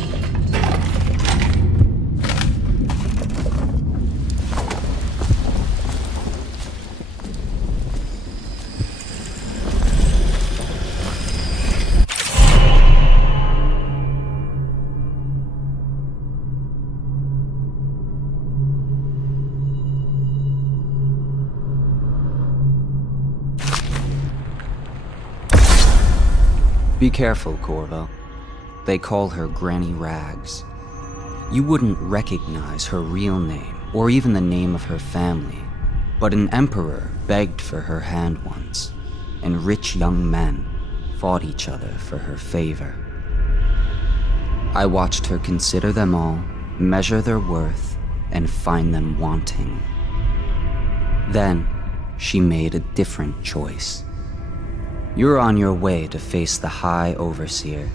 Be careful, Corvo. They call her Granny Rags. You wouldn't recognize her real name, or even the name of her family, but an emperor begged for her hand once, and rich young men fought each other for her favor. I watched her consider them all, measure their worth, and find them wanting. Then, she made a different choice. You're on your way to face the High Overseer,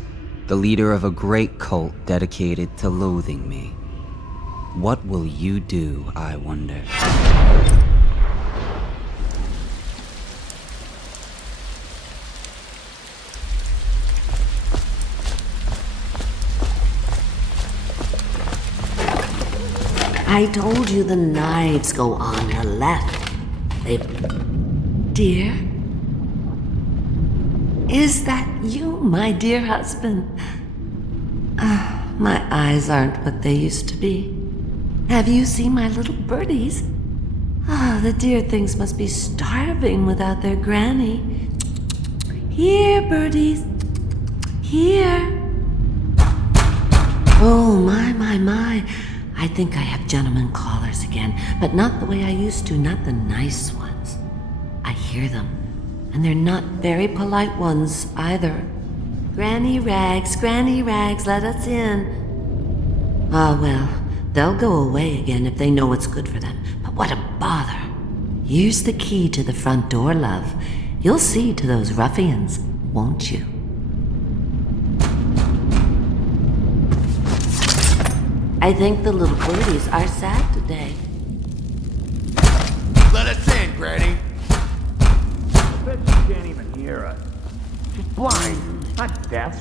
the leader of a great cult dedicated to loathing me. What will you do, I wonder? I told you the knives go on the left. Dear? Is that you, my dear husband? My eyes aren't what they used to be. Have you seen my little birdies? The dear things must be starving without their granny. Here, birdies. Here. Oh, my. I think I have gentlemen callers again, but not the way I used to, not the nice ones. I hear them. And they're not very polite ones, either. Granny Rags, let us in. Ah, well, they'll go away again if they know what's good for them. But what a bother. Here's the key to the front door, love. You'll see to those ruffians, won't you? I think the little birdies are sad today. Let us in, Granny. I bet she can't even hear us. She's blind, not deaf.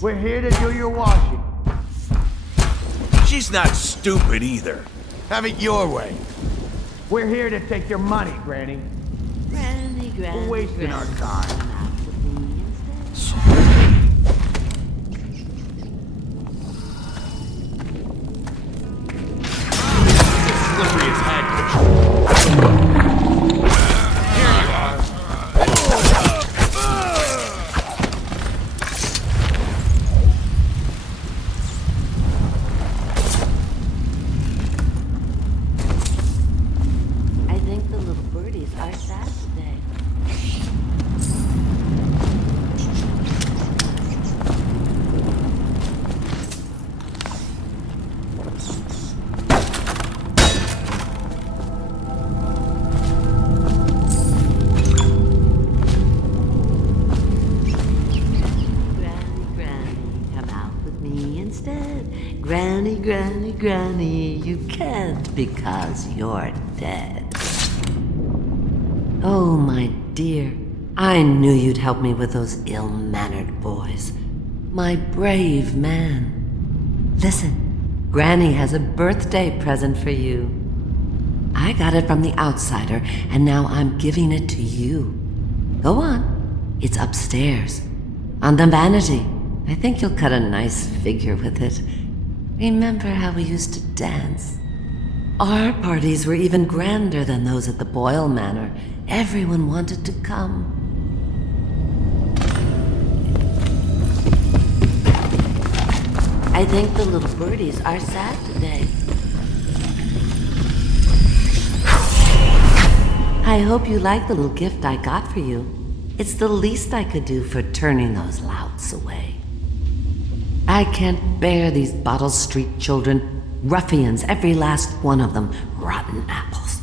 We're here to do your washing. She's not stupid either. Have it your way. We're here to take your money, Granny. Granny, We're wasting our time. Slippery as heck. Granny, you can't because you're dead. Oh, my dear. I knew you'd help me with those ill-mannered boys. My brave man. Listen, Granny has a birthday present for you. I got it from the outsider, and now I'm giving it to you. Go on. It's upstairs. On the vanity. I think you'll cut a nice figure with it. Remember how we used to dance? Our parties were even grander than those at the Boyle Manor. Everyone wanted to come. I think the little birdies are sad today. I hope you like the little gift I got for you. It's the least I could do for turning those louts away. I can't bear these Bottle Street children. Ruffians, every last one of them. Rotten apples.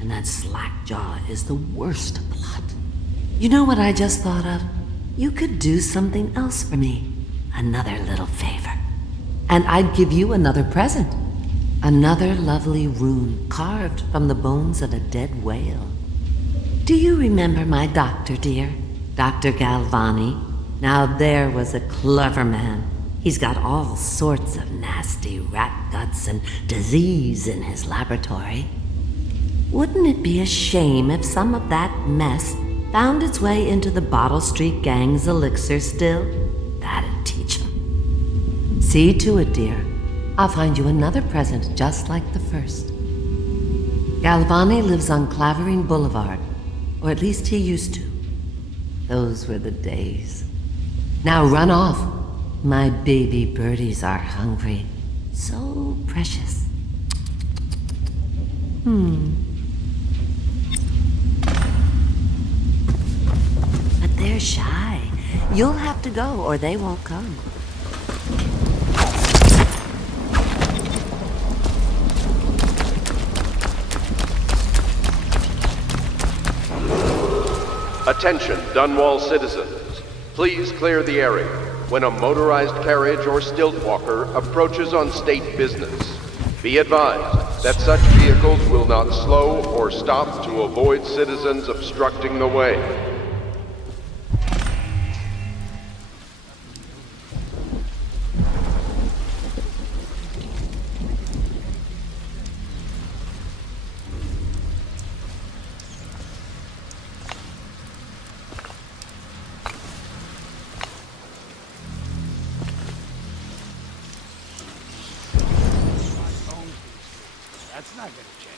And that slack-jaw is the worst of the lot. You know what I just thought of? You could do something else for me. Another little favor. And I'd give you another present. Another lovely rune carved from the bones of a dead whale. Do you remember my doctor, dear? Dr. Galvani? Now there was a clever man. He's got all sorts of nasty rat guts and disease in his laboratory. Wouldn't it be a shame if some of that mess found its way into the Bottle Street Gang's elixir still? That'd teach 'em. See to it, dear. I'll find you another present just like the first. Galvani lives on Clavering Boulevard, or at least he used to. Those were the days. Now run off. My baby birdies are hungry. So precious. But they're shy. You'll have to go or they won't come. Attention, Dunwall citizens. Please clear the area when a motorized carriage or stilt walker approaches on state business. Be advised that such vehicles will not slow or stop to avoid citizens obstructing the way. That's not gonna change.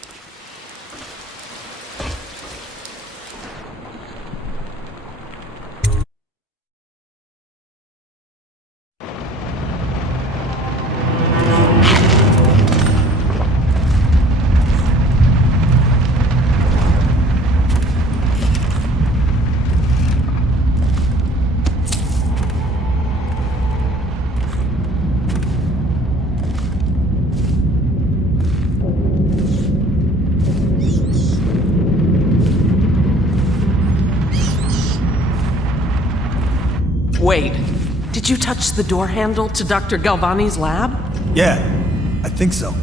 Wait, did you touch the door handle to Dr. Galvani's lab? Yeah, I think so.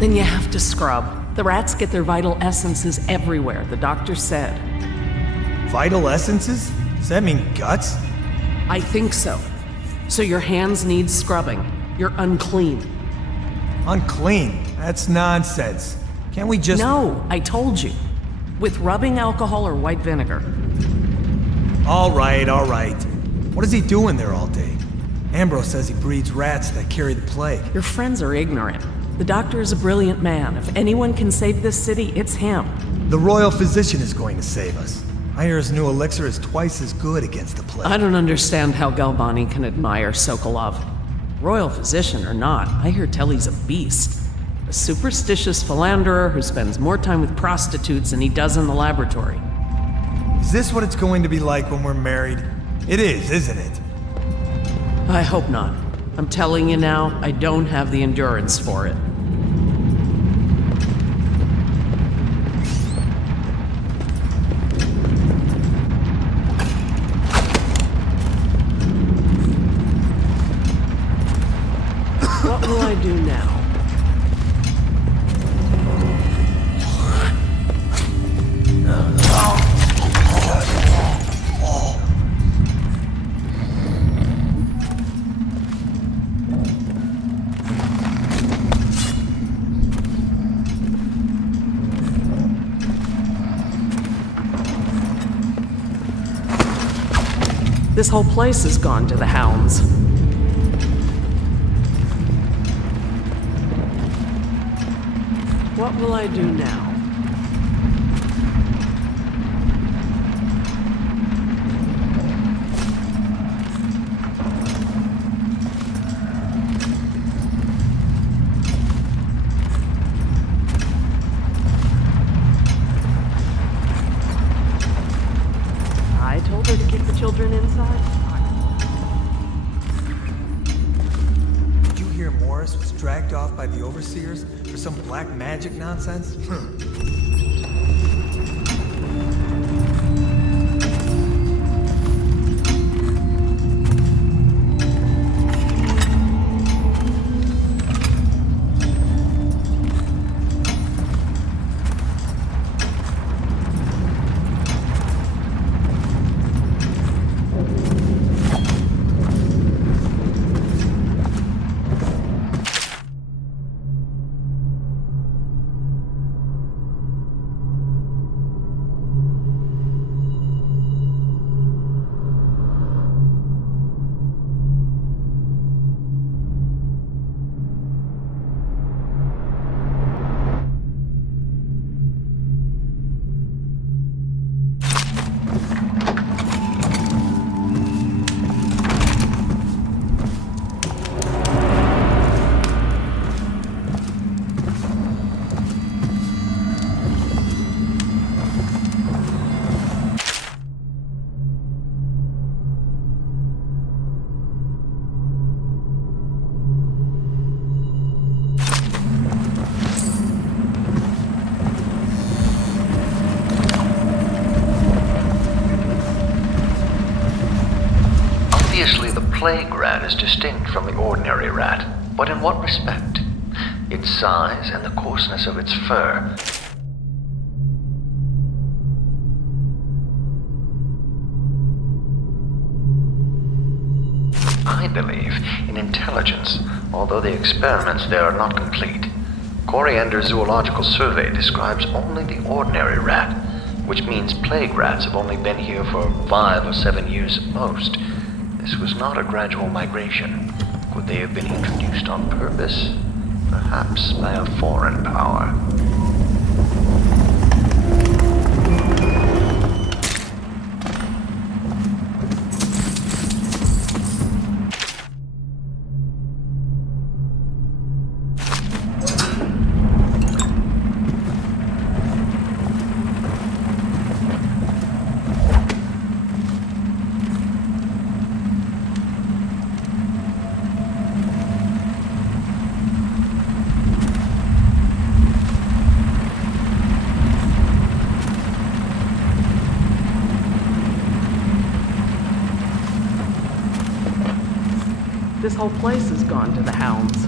Then you have to scrub. The rats get their vital essences everywhere, the doctor said. Vital essences? Does that mean guts? I think so. So your hands need scrubbing. You're unclean. Unclean? That's nonsense. Can't we just... No, I told you. With rubbing alcohol or white vinegar. All right, all right. What is he doing there all day? Ambrose says he breeds rats that carry the plague. Your friends are ignorant. The doctor is a brilliant man. If anyone can save this city, it's him. The royal physician is going to save us. I hear his new elixir is twice as good against the plague. I don't understand how Galvani can admire Sokolov. Royal physician or not, I hear tell he's a beast. A superstitious philanderer who spends more time with prostitutes than he does in the laboratory. Is this what it's going to be like when we're married? It is, isn't it? I hope not. I'm telling you now, I don't have the endurance for it. What will I do now? This whole place has gone to the hounds. What will I do now? I told her to keep the children inside. Did you hear Morris was dragged off by the overseers for some black magic nonsense? Obviously, the plague rat is distinct from the ordinary rat, but in what respect? Its size and the coarseness of its fur. I believe in intelligence, although the experiments there are not complete. Coriander's zoological survey describes only the ordinary rat, which means plague rats have only been here for 5 or 7 years at most. This was not a gradual migration. Could they have been introduced on purpose? Perhaps by a foreign power. This whole place has gone to the hounds.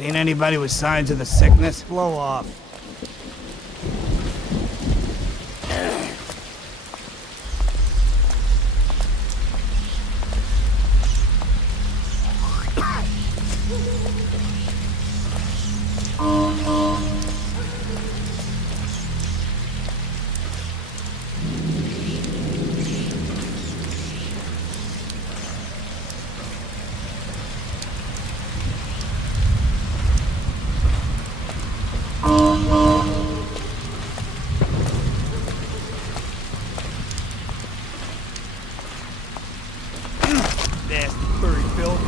Seen anybody with signs of the sickness? Blow off. Nasty furry filth.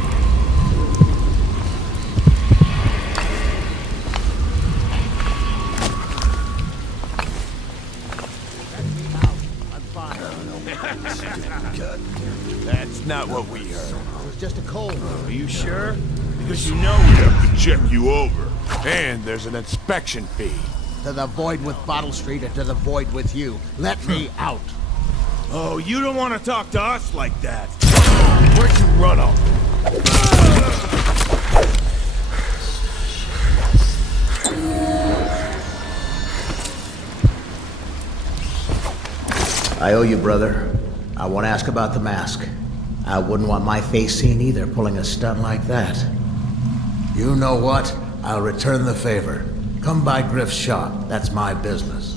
That's not what we heard. It was just a cold. Are you sure? Because you know we have to check you over. And there's an inspection fee. To the void with Bottle Street or to the void with you. Let me out. Oh, you don't want to talk to us like that. Where'd you run off? I owe you, brother. I won't ask about the mask. I wouldn't want my face seen either, pulling a stunt like that. You know what? I'll return the favor. Come by Griff's shop. That's my business.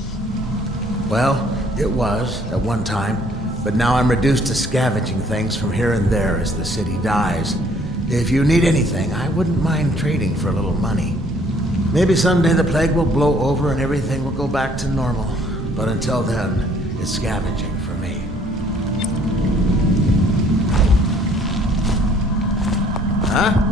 Well, it was at one time, but now I'm reduced to scavenging things from here and there as the city dies. If you need anything, I wouldn't mind trading for a little money. Maybe someday the plague will blow over and everything will go back to normal. But until then, it's scavenging for me. Huh?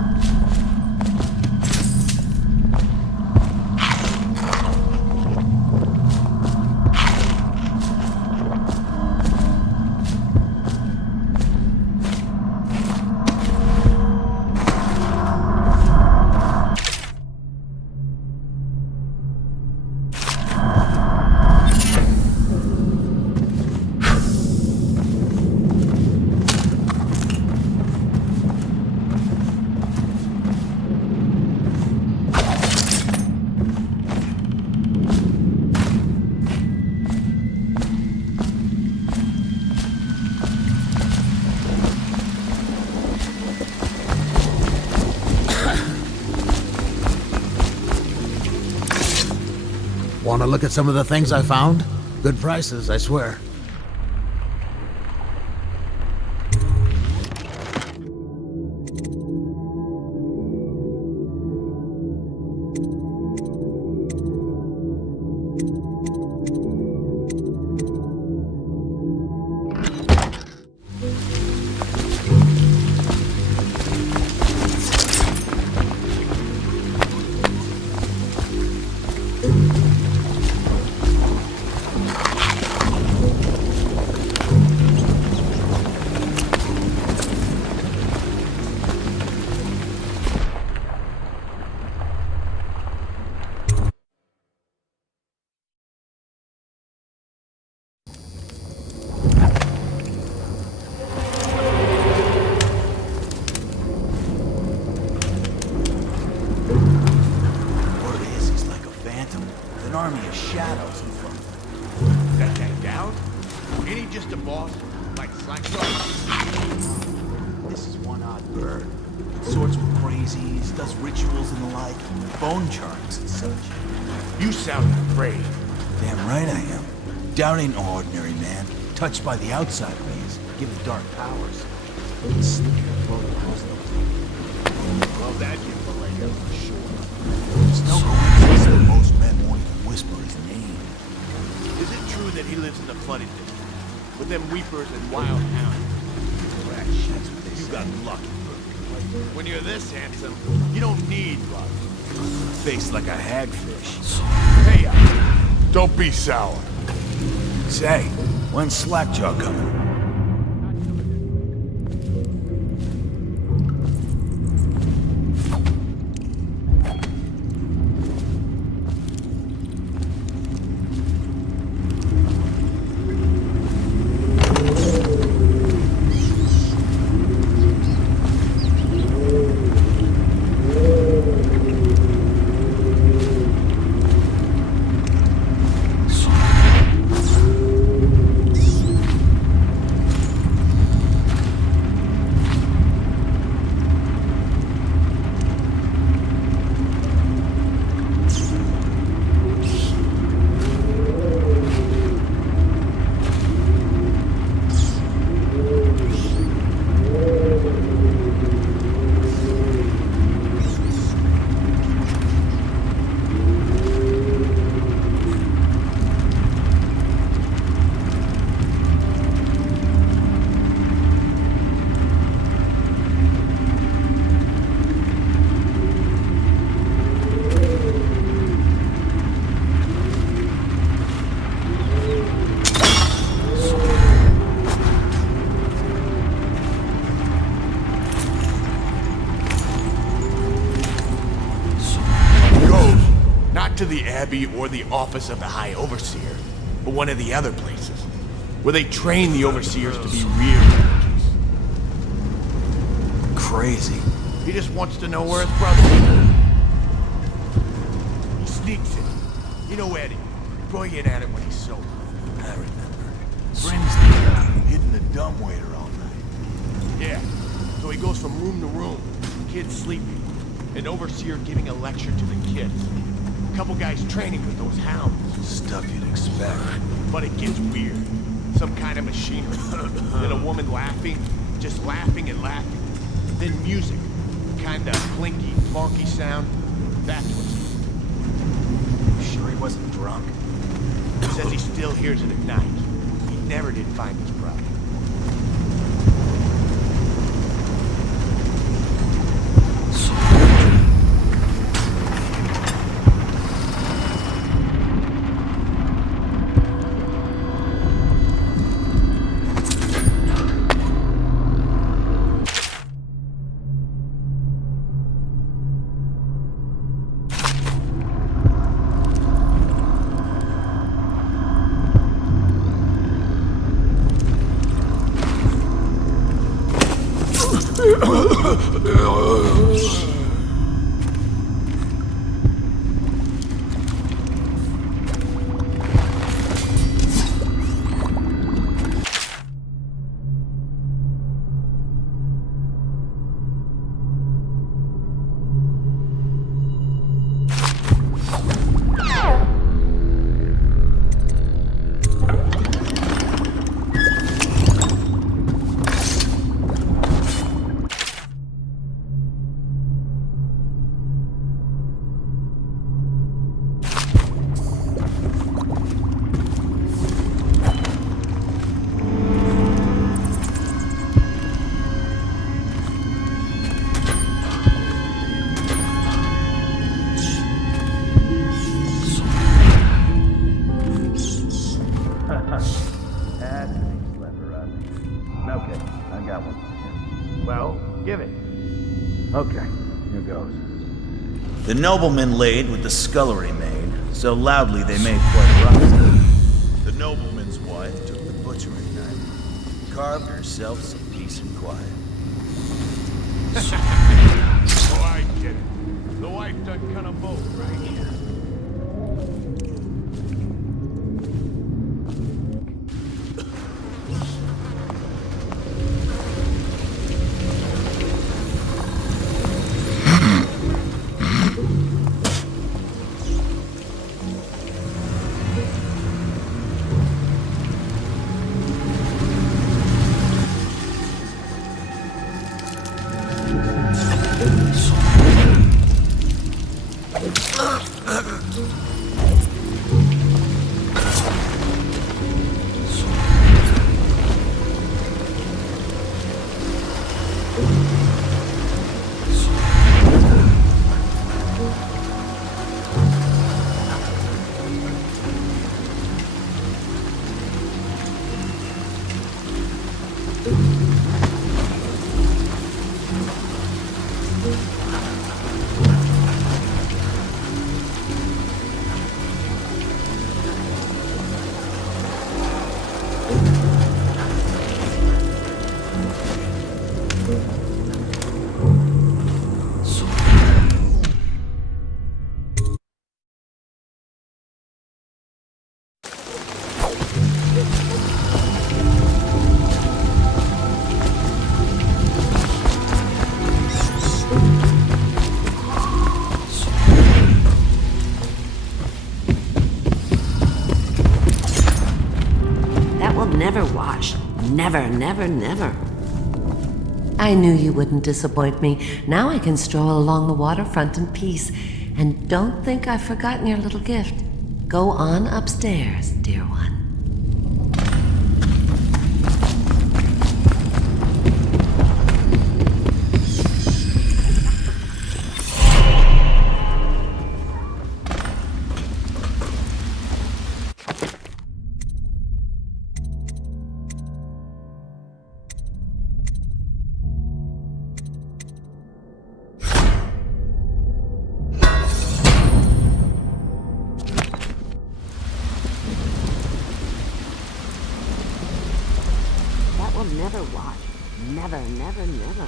Want to look at some of the things I found? Good prices, I swear. Doubt ain't no ordinary man, touched by the outside rays, given dark powers. Slicker blow the house. Well, that gives the leg up for sure. It's no coincidence that most men won't even whisper his name. Is it true that he lives in the flooded district? With them weepers and wild hounds? Rat shit, you got lucky. When you're this handsome, you don't need luck. Face like a hagfish. Hey, don't be sour. Say, when's Slackjaw coming? Not to the Abbey or the office of the High Overseer, but one of the other places, where they train the Overseers to be real managers. Crazy. He just wants to know where his brother is. He sneaks in. You know Eddie, brilliant at it when he's sober. I remember. Friends there, hitting the dumbwaiter all night. Yeah, so he goes from room to room, kids sleeping, an overseer giving a lecture to the kids. A couple guys training with those hounds. Stuff you'd expect. But it gets weird. Some kind of machinery. Then a woman laughing, just laughing and laughing. Then music. Kinda clinky, funky sound. That's what's... You sure he wasn't drunk? He says he still hears it at night. He never did find his brother. Okay, I got one. Well, give it. Okay, here goes. The nobleman laid with the scullery maid, so loudly they made quite a ruckus. The nobleman's wife took the butchering knife, carved herself some peace and quiet. Oh, I get it. The wife done cut 'em both, right? Never wash. Never, never, never. I knew you wouldn't disappoint me. Now I can stroll along the waterfront in peace. And don't think I've forgotten your little gift. Go on upstairs, dear one. never, never.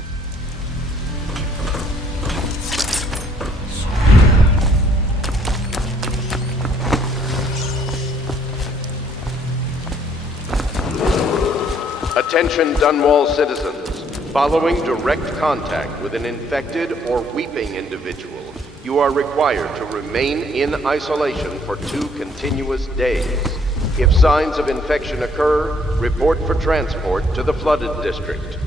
Attention Dunwall citizens. Following direct contact with an infected or weeping individual, you are required to remain in isolation for 2 continuous days. If signs of infection occur, report for transport to the flooded district.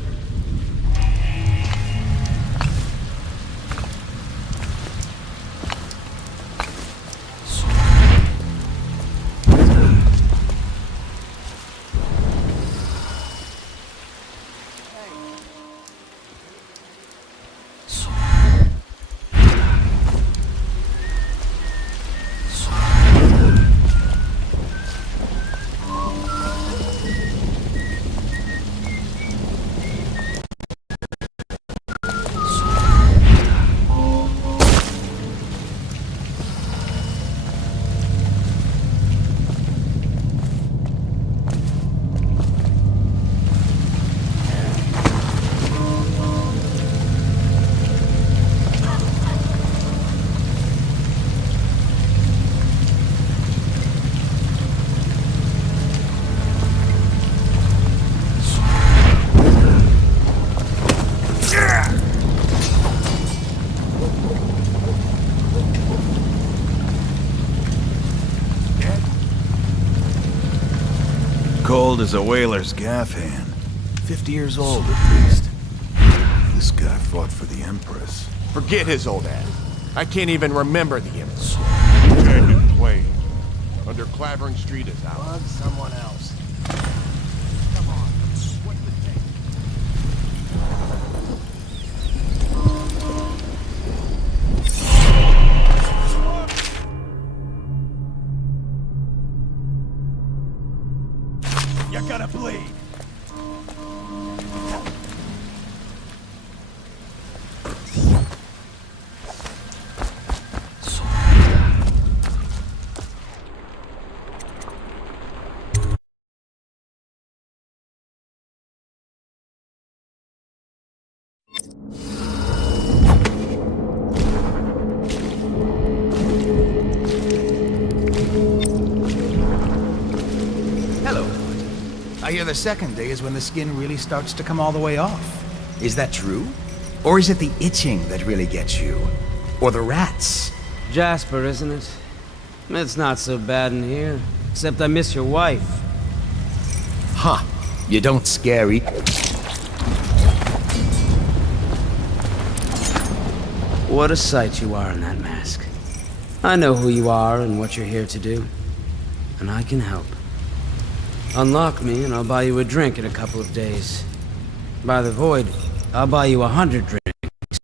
Cold as a whaler's gaff hand. 50 years old, at least. This guy fought for the Empress. Forget his old ass. I can't even remember the Empress. Lieutenant Plane. Under Clavering Street is out. Bug someone else. Come on. What's the take? You gotta bleed. I hear the second day is when the skin really starts to come all the way off. Is that true? Or is it the itching that really gets you? Or the rats? Jasper, isn't it? It's not so bad in here. Except I miss your wife. Huh. You don't scare me. What a sight you are in that mask. I know who you are and what you're here to do. And I can help. Unlock me and I'll buy you a drink in a couple of days. By the void, I'll buy you 100 drinks.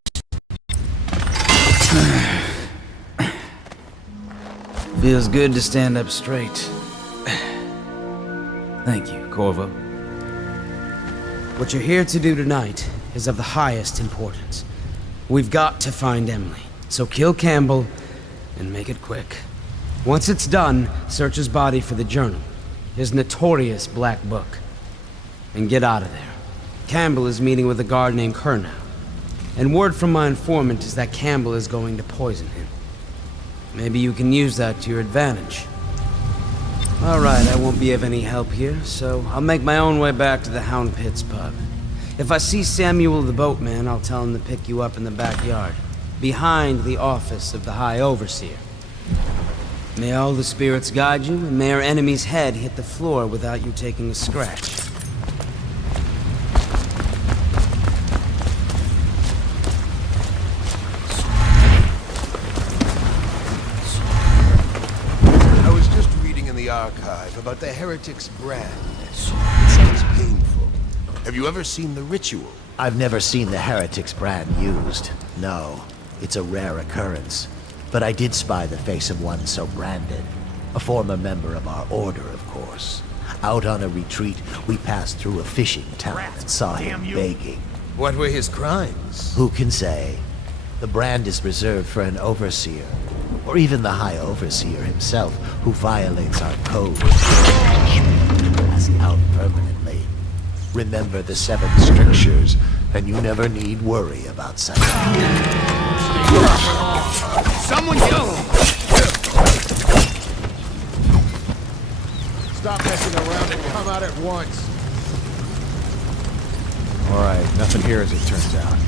Feels good to stand up straight. Thank you, Corvo. What you're here to do tonight is of the highest importance. We've got to find Emily, so kill Campbell and make it quick. Once it's done, search his body for the journal. His notorious black book. And get out of there. Campbell is meeting with a guard named Kernow. And word from my informant is that Campbell is going to poison him. Maybe you can use that to your advantage. Alright, I won't be of any help here, so I'll make my own way back to the Hound Pits pub. If I see Samuel the boatman, I'll tell him to pick you up in the backyard, behind the office of the High Overseer. May all the spirits guide you, and may our enemy's head hit the floor without you taking a scratch. I was just reading in the archive about the Heretic's brand. It sounds painful. Have you ever seen the ritual? I've never seen the Heretic's brand used. No, it's a rare occurrence. But I did spy the face of one so branded. A former member of our order, of course. Out on a retreat, we passed through a fishing town and saw him begging. What were his crimes? Who can say? The brand is reserved for an overseer, or even the High Overseer himself, who violates our code. Pass out permanently. Remember the 7 strictures, and you never need worry about such. Someone yell! Stop messing around and come out at once. All right, nothing here as it turns out.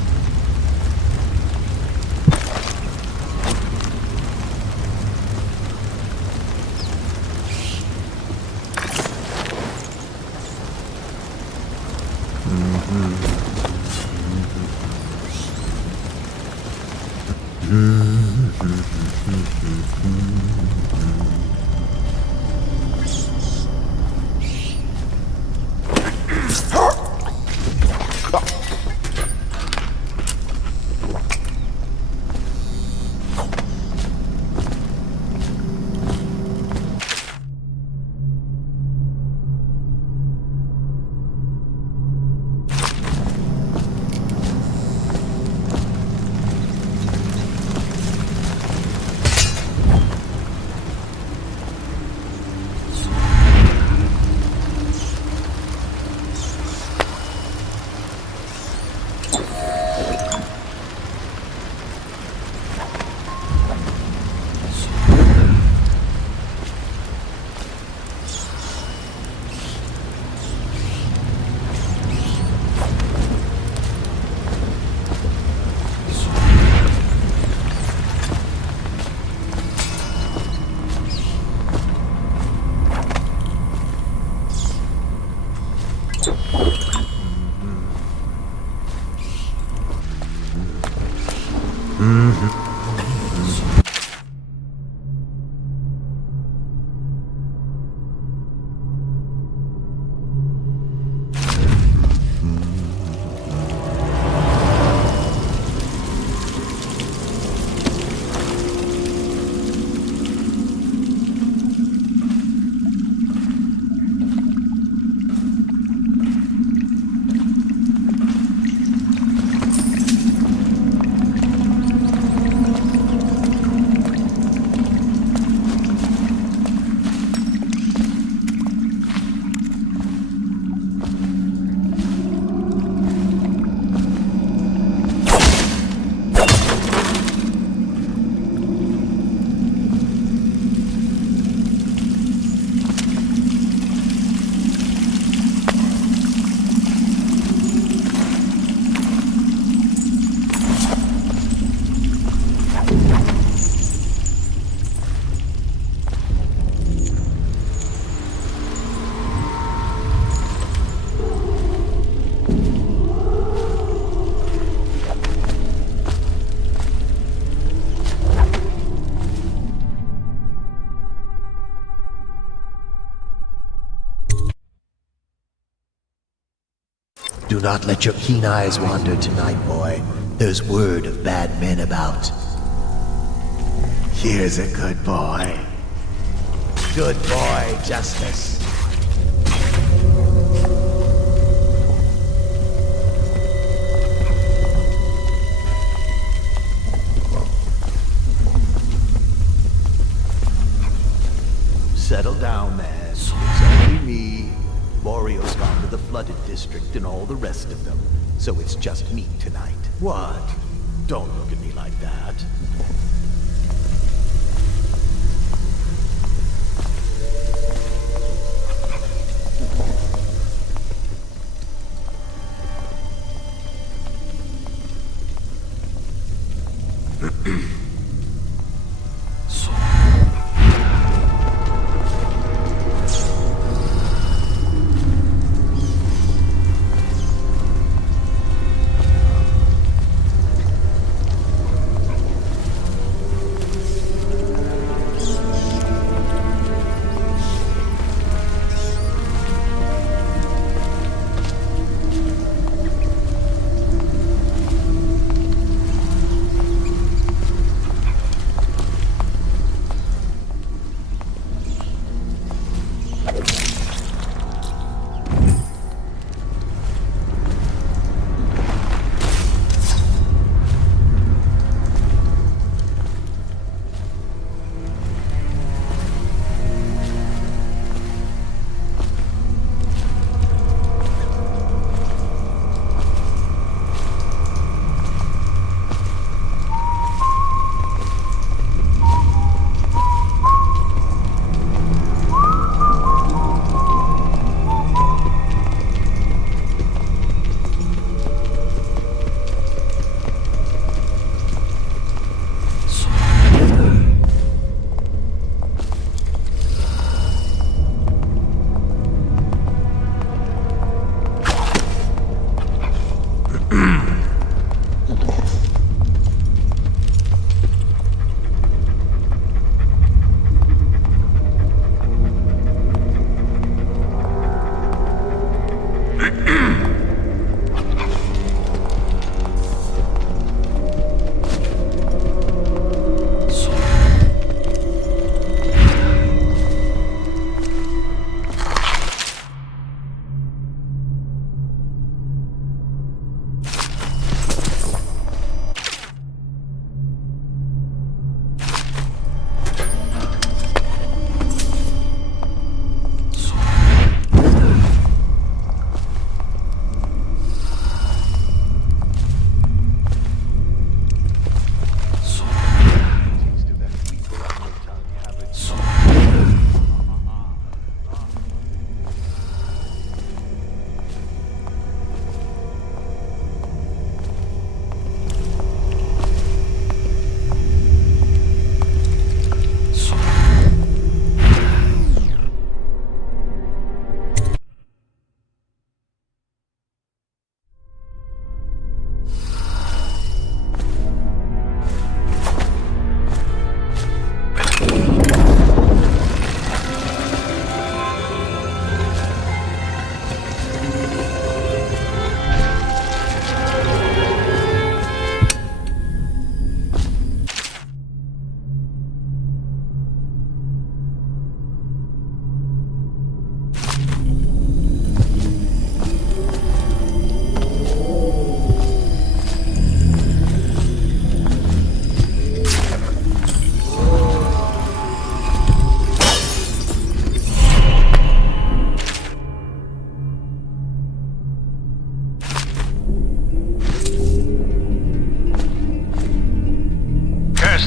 Do not let your keen eyes wander tonight, boy. There's word of bad men about. Here's a good boy. Good boy, Justice. Settle down, man. It's only me. Borio's gone to the flooded district and all the rest of them. So it's just me tonight. What? Don't look at me like that.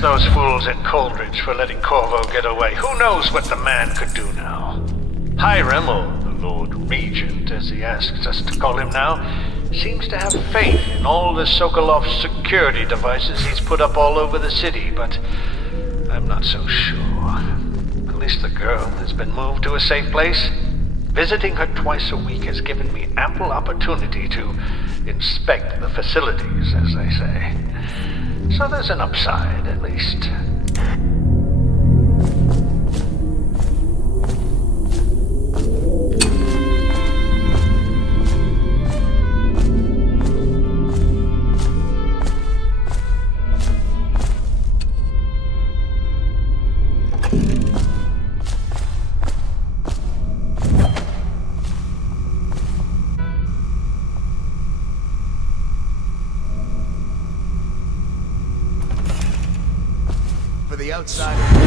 Curse those fools at Coldridge for letting Corvo get away. Who knows what the man could do now? Hiram, or the Lord Regent, as he asks us to call him now, seems to have faith in all the Sokolov security devices he's put up all over the city, but I'm not so sure. At least the girl has been moved to a safe place. Visiting her twice a week has given me ample opportunity to inspect the facilities, as they say. So there's an upside, at least. For the outsider.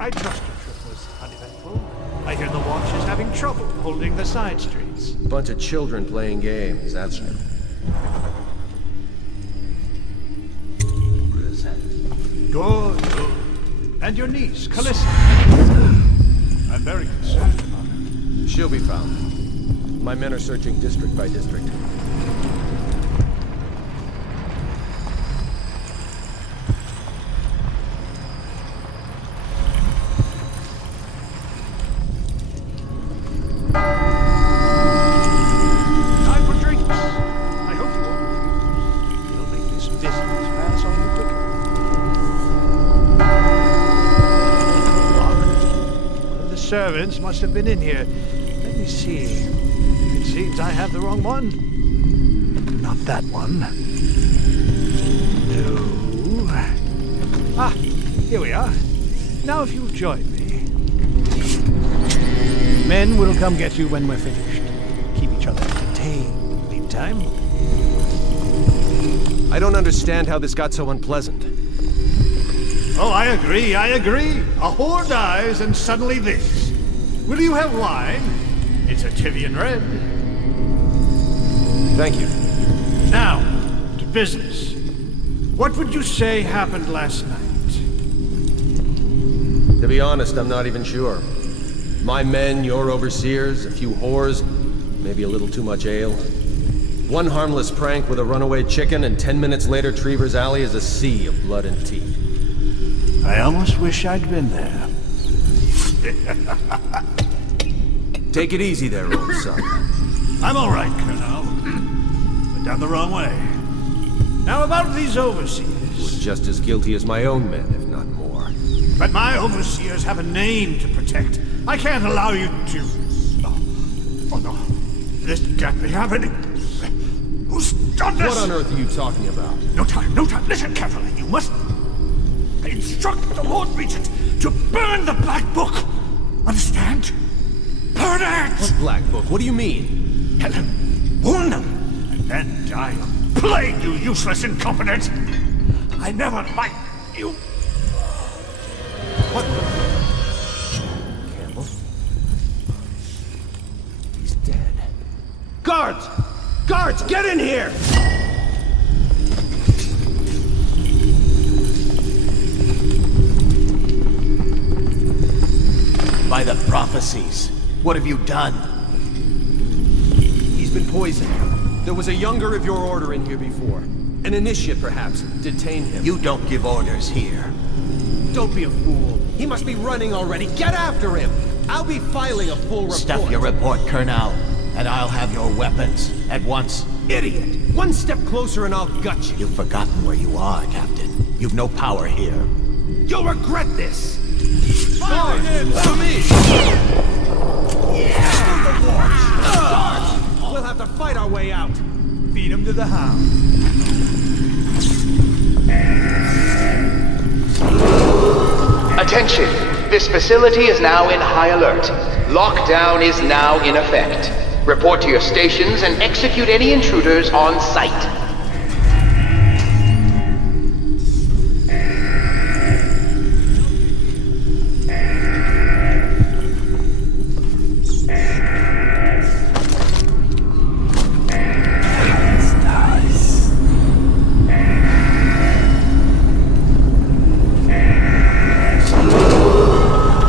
I trust your trip was uneventful. I hear the watch is having trouble holding the side streets. Bunch of children playing games, that's it. Good, good. And your niece, Callista. I'm very concerned about her. She'll be found. My men are searching district by district. Time for drinks. I hope you won't refuse. It'll make this business pass on you quicker. Locked. One of the servants must have been in here. Let me see. It seems I have the wrong one. Not that one. No. Ah, here we are. Now if you'll join me. Men will come get you when we're finished. Keep each other contained. Meantime. I don't understand how this got so unpleasant. Oh, I agree. A whore dies and suddenly this. Will you have wine? It's a Tivian red. Thank you. Now, to business. What would you say happened last night? To be honest, I'm not even sure. My men, your overseers, a few whores, maybe a little too much ale. One harmless prank with a runaway chicken, and 10 minutes later, Trevor's Alley is a sea of blood and teeth. I almost wish I'd been there. Take it easy there, old son. I'm all right, Colonel. But down the wrong way. Now about these overseers. Was just as guilty as my own men, if not more. But my overseers have a name to protect. I can't allow you to... Oh no. This can't be happening. Who's done this? What on earth are you talking about? No time. Listen carefully. You must instruct the Lord Regent to burn the Black Book. Understand? Burn it! What Black Book? What do you mean? Tell him. Warn them. And then die of plague, you useless incompetent. I never liked you. What? Campbell? He's dead. Guards! Guards, get in here! by the prophecies. What have you done? He's been poisoned. There was a younger of your order in here before. An initiate, perhaps. Detain him. You don't give orders here. Don't be a fool. He must be running already. Get after him! I'll be filing a full report. Stuff your report, Colonel, and I'll have your weapons. At once, idiot. One step closer and I'll gut you. You've forgotten where you are, Captain. You've no power here. You'll regret this! Fire him to me! Sarge! We'll have to fight our way out. Feed him to the hound. Attention! This facility is now in high alert. Lockdown is now in effect. Report to your stations and execute any intruders on sight.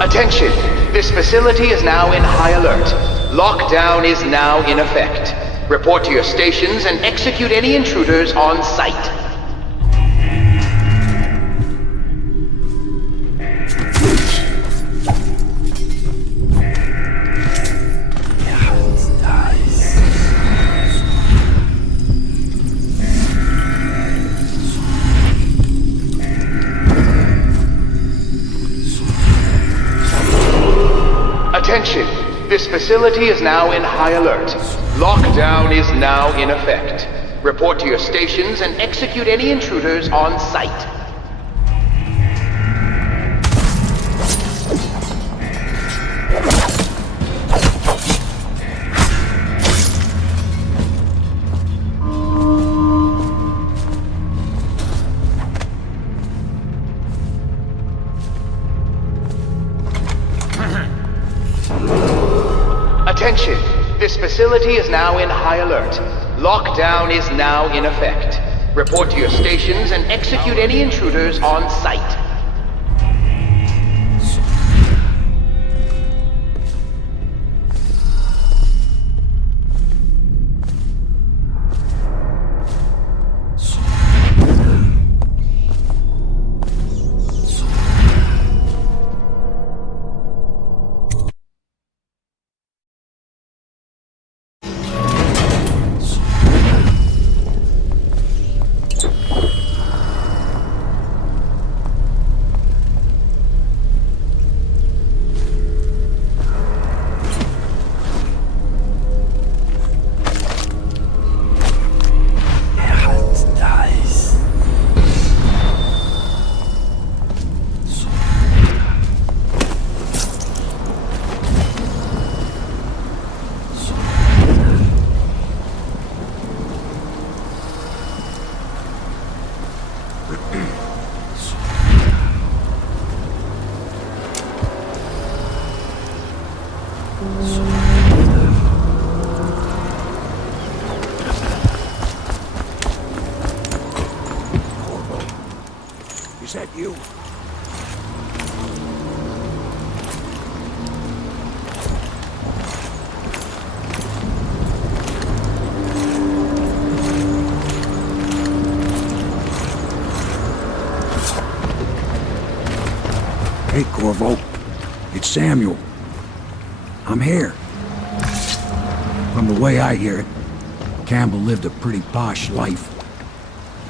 Attention! This facility is now in high alert. Lockdown is now in effect. Report to your stations and execute any intruders on sight. Attention! This facility is now in high alert. Lockdown is now in effect. Report to your stations and execute any intruders on sight. Attention! This facility is now in high alert. Lockdown is now in effect. Report to your stations and execute any intruders on sight. Is that you? Hey, Corvo. It's Samuel. I'm here. From the way I hear it, Campbell lived a pretty posh life.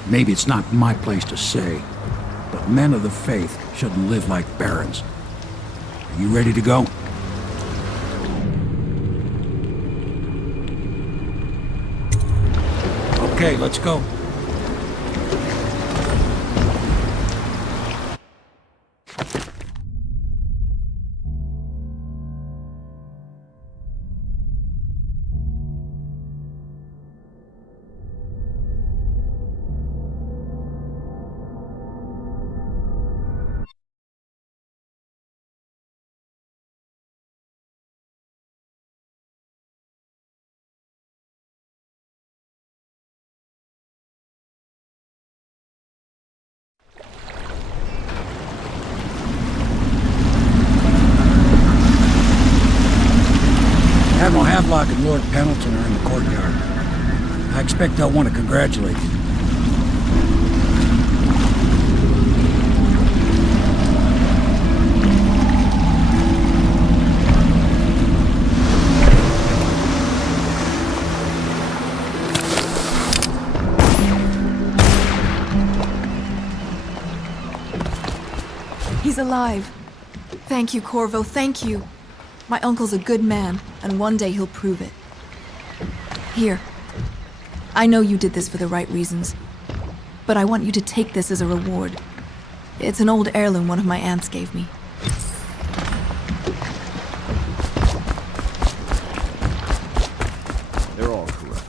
Maybe it's not my place to say, but men of the faith shouldn't live like barons. Are you ready to go? Okay, let's go. Havelock and Lord Pendleton are in the courtyard. I expect they'll want to congratulate you. He's alive. Thank you, Corvo, thank you. My uncle's a good man, and one day he'll prove it. Here. I know you did this for the right reasons, but I want you to take this as a reward. It's an old heirloom one of my aunts gave me. They're all correct.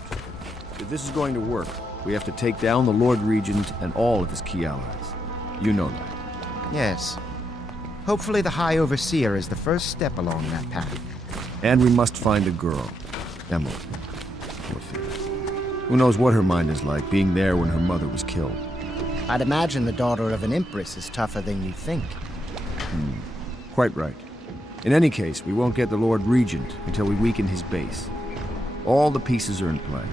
If this is going to work, we have to take down the Lord Regent and all of his key allies. You know that. Yes. Hopefully the High Overseer is the first step along that path. And we must find the girl, Emily. Poor thing. Who knows what her mind is like, being there when her mother was killed. I'd imagine the daughter of an empress is tougher than you think. Quite right. In any case, we won't get the Lord Regent until we weaken his base. All the pieces are in play.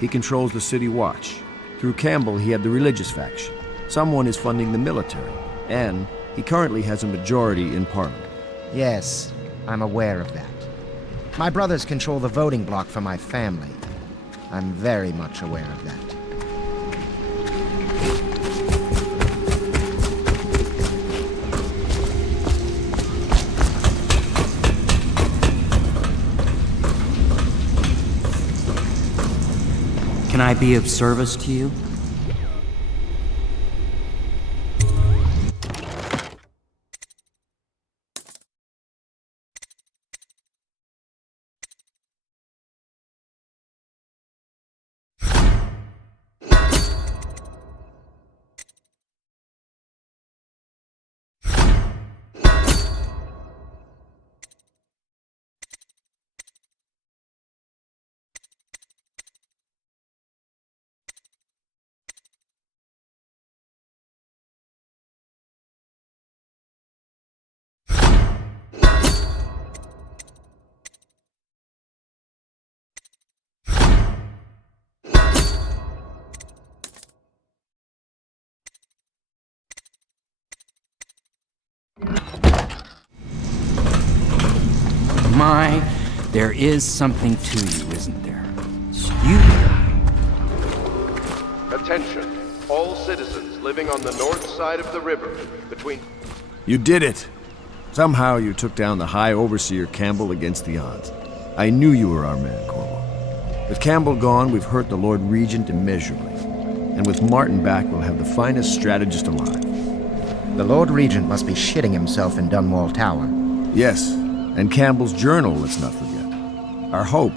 He controls the City Watch. Through Campbell, he had the religious faction. Someone is funding the military. And he currently has a majority in Parliament. Yes, I'm aware of that. My brothers control the voting bloc for my family. I'm very much aware of that. Can I be of service to you? My, there is something to you, isn't there? You... Attention, all citizens living on the north side of the river, between... You did it! Somehow you took down the High Overseer Campbell against the odds. I knew you were our man, Corvo. With Campbell gone, we've hurt the Lord Regent immeasurably. And with Martin back, we'll have the finest strategist alive. The Lord Regent must be shitting himself in Dunwall Tower. Yes, and Campbell's journal, let's not forget. Our hope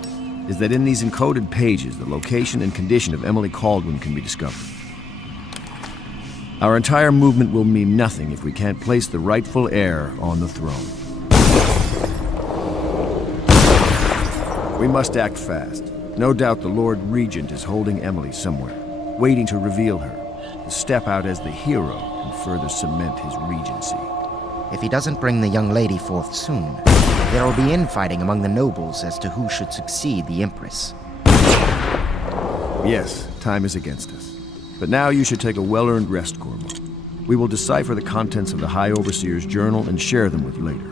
is that in these encoded pages, the location and condition of Emily Caldwin can be discovered. Our entire movement will mean nothing if we can't place the rightful heir on the throne. We must act fast. No doubt the Lord Regent is holding Emily somewhere, waiting to reveal her, to step out as the hero and further cement his regency. If he doesn't bring the young lady forth soon, there will be infighting among the nobles as to who should succeed the Empress. Yes, time is against us. But now you should take a well-earned rest, Corvo. We will decipher the contents of the High Overseer's journal and share them with you later.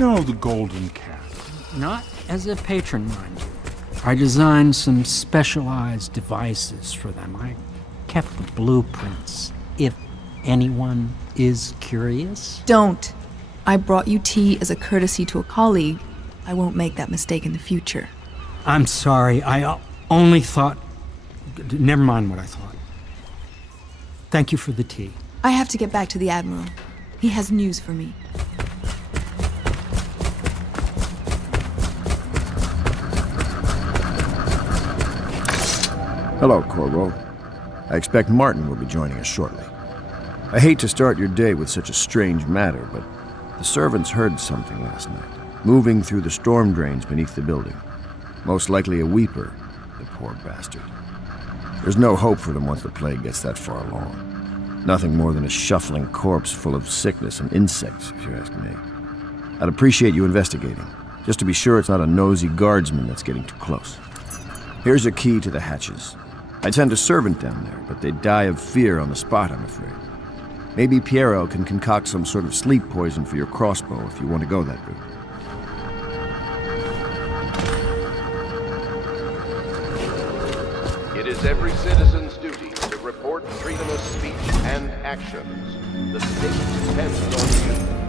know the Golden Cat? Not as a patron, mind you. I designed some specialized devices for them. I kept the blueprints, if anyone is curious. Don't. I brought you tea as a courtesy to a colleague. I won't make that mistake in the future. I'm sorry, I only thought... Never mind what I thought. Thank you for the tea. I have to get back to the Admiral. He has news for me. Hello, Corvo. I expect Martin will be joining us shortly. I hate to start your day with such a strange matter, but the servants heard something last night, moving through the storm drains beneath the building. Most likely a weeper, the poor bastard. There's no hope for them once the plague gets that far along. Nothing more than a shuffling corpse full of sickness and insects, if you ask me. I'd appreciate you investigating, just to be sure it's not a nosy guardsman that's getting too close. Here's a key to the hatches. I'd send a servant down there, but they'd die of fear on the spot, I'm afraid. Maybe Piero can concoct some sort of sleep poison for your crossbow if you want to go that route. It is every citizen's duty to report freedom of speech and actions. The state depends on you.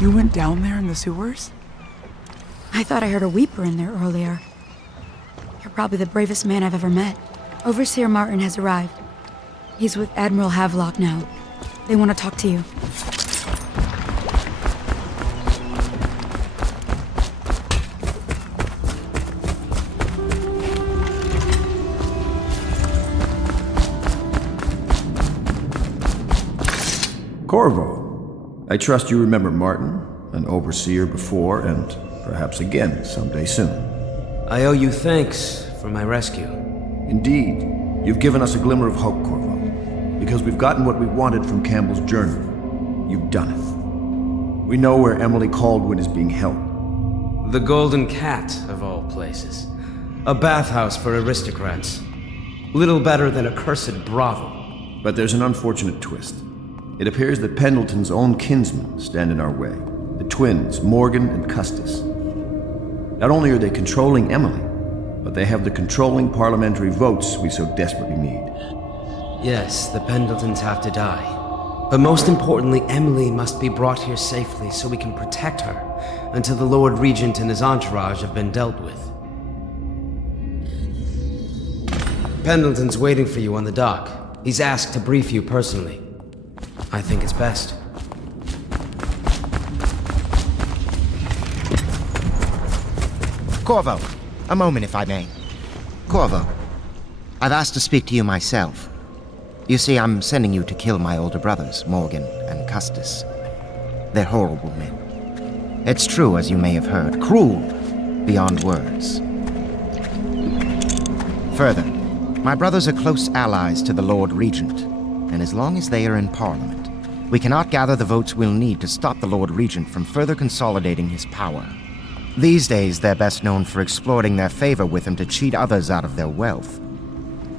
You went down there in the sewers? I thought I heard a weeper in there earlier. You're probably the bravest man I've ever met. Overseer Martin has arrived. He's with Admiral Havelock now. They want to talk to you. Corvo, I trust you remember Martin, an overseer before and perhaps again someday soon. I owe you thanks for my rescue. Indeed, you've given us a glimmer of hope, Corvo. Because we've gotten what we wanted from Campbell's journal. You've done it. We know where Emily Caldwin is being held. The Golden Cat, of all places. A bathhouse for aristocrats. Little better than a cursed brothel. But there's an unfortunate twist. It appears that Pendleton's own kinsmen stand in our way. The twins, Morgan and Custis. Not only are they controlling Emily, but they have the controlling parliamentary votes we so desperately need. Yes, the Pendletons have to die. But most importantly, Emily must be brought here safely so we can protect her until the Lord Regent and his entourage have been dealt with. Pendleton's waiting for you on the dock. He's asked to brief you personally. I think it's best. Corvo, a moment if I may. Corvo, I've asked to speak to you myself. You see, I'm sending you to kill my older brothers, Morgan and Custis. They're horrible men. It's true, as you may have heard, cruel beyond words. Further, my brothers are close allies to the Lord Regent, and as long as they are in Parliament, we cannot gather the votes we'll need to stop the Lord Regent from further consolidating his power. These days, they're best known for exploiting their favor with him to cheat others out of their wealth.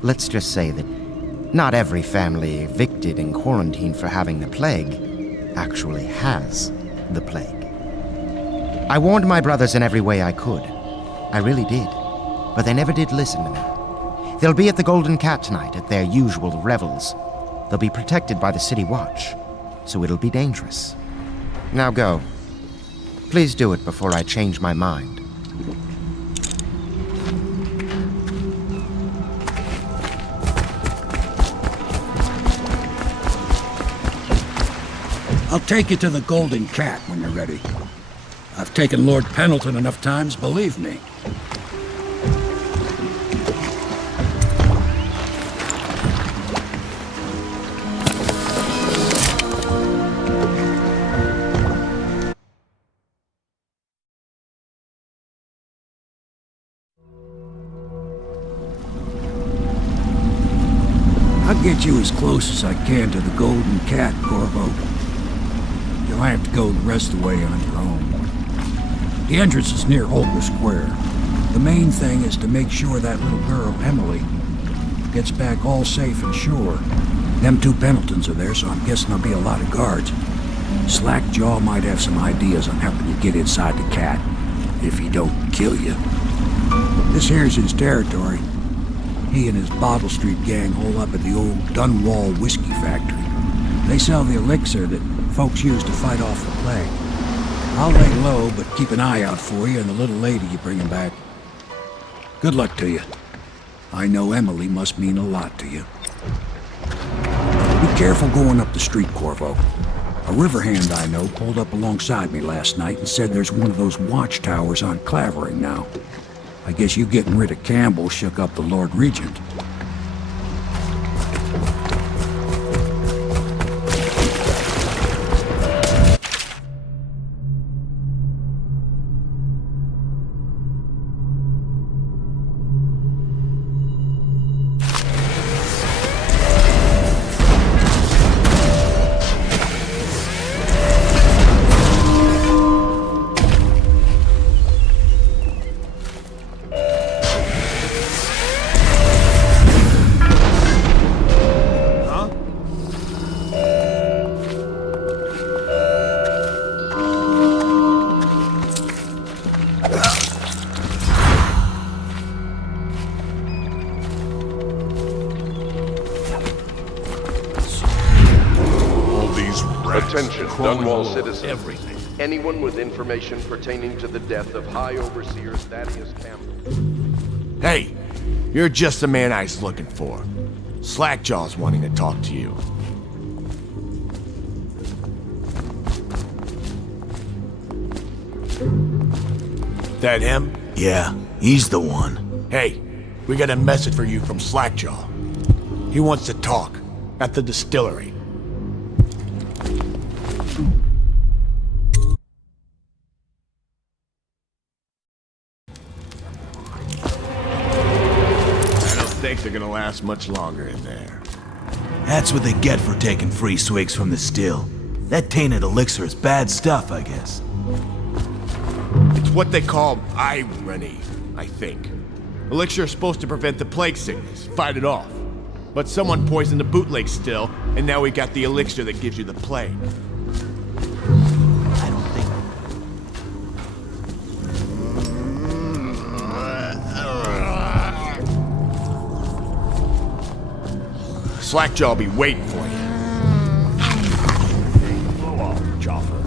Let's just say that not every family evicted and quarantined for having the plague actually has the plague. I warned my brothers in every way I could. I really did. But they never did listen to me. They'll be at the Golden Cat tonight at their usual revels. They'll be protected by the City Watch, so it'll be dangerous. Now go. Please do it before I change my mind. I'll take you to the Golden Cat when you're ready. I've taken Lord Pendleton enough times, believe me. I'll get you as close as I can to the Golden Cat, Corvo. You'll have to go the rest of the way on your own. The entrance is near Holger Square. The main thing is to make sure that little girl, Emily, gets back all safe and sure. Them two Pendletons are there, so I'm guessing there'll be a lot of guards. Slackjaw might have some ideas on helping you get inside the cat, if he don't kill you. This here's his territory. He and his Bottle Street gang hole up at the old Dunwall whiskey factory. They sell the elixir that folks use to fight off the plague. I'll lay low, but keep an eye out for you and the little lady you bring him back. Good luck to you. I know Emily must mean a lot to you. Be careful going up the street, Corvo. A river hand I know pulled up alongside me last night and said there's one of those watchtowers on Clavering now. I guess you getting rid of Campbell shook up the Lord Regent. Attention, Dunwall citizens. Anyone with information pertaining to the death of High Overseer Thaddeus Campbell. Hey, you're just the man I was looking for. Slackjaw's wanting to talk to you. That him? Yeah, he's the one. Hey, we got a message for you from Slackjaw. He wants to talk at the distillery. I don't think they're gonna last much longer in there. That's what they get for taking free swigs from the still. That tainted elixir is bad stuff, I guess. It's what they call irony, I think. Elixir is supposed to prevent the plague sickness, fight it off. But someone poisoned the bootleg still, and now we got the elixir that gives you the plague. I don't think... Slackjaw'll be waiting for you. Blow off, Joffer.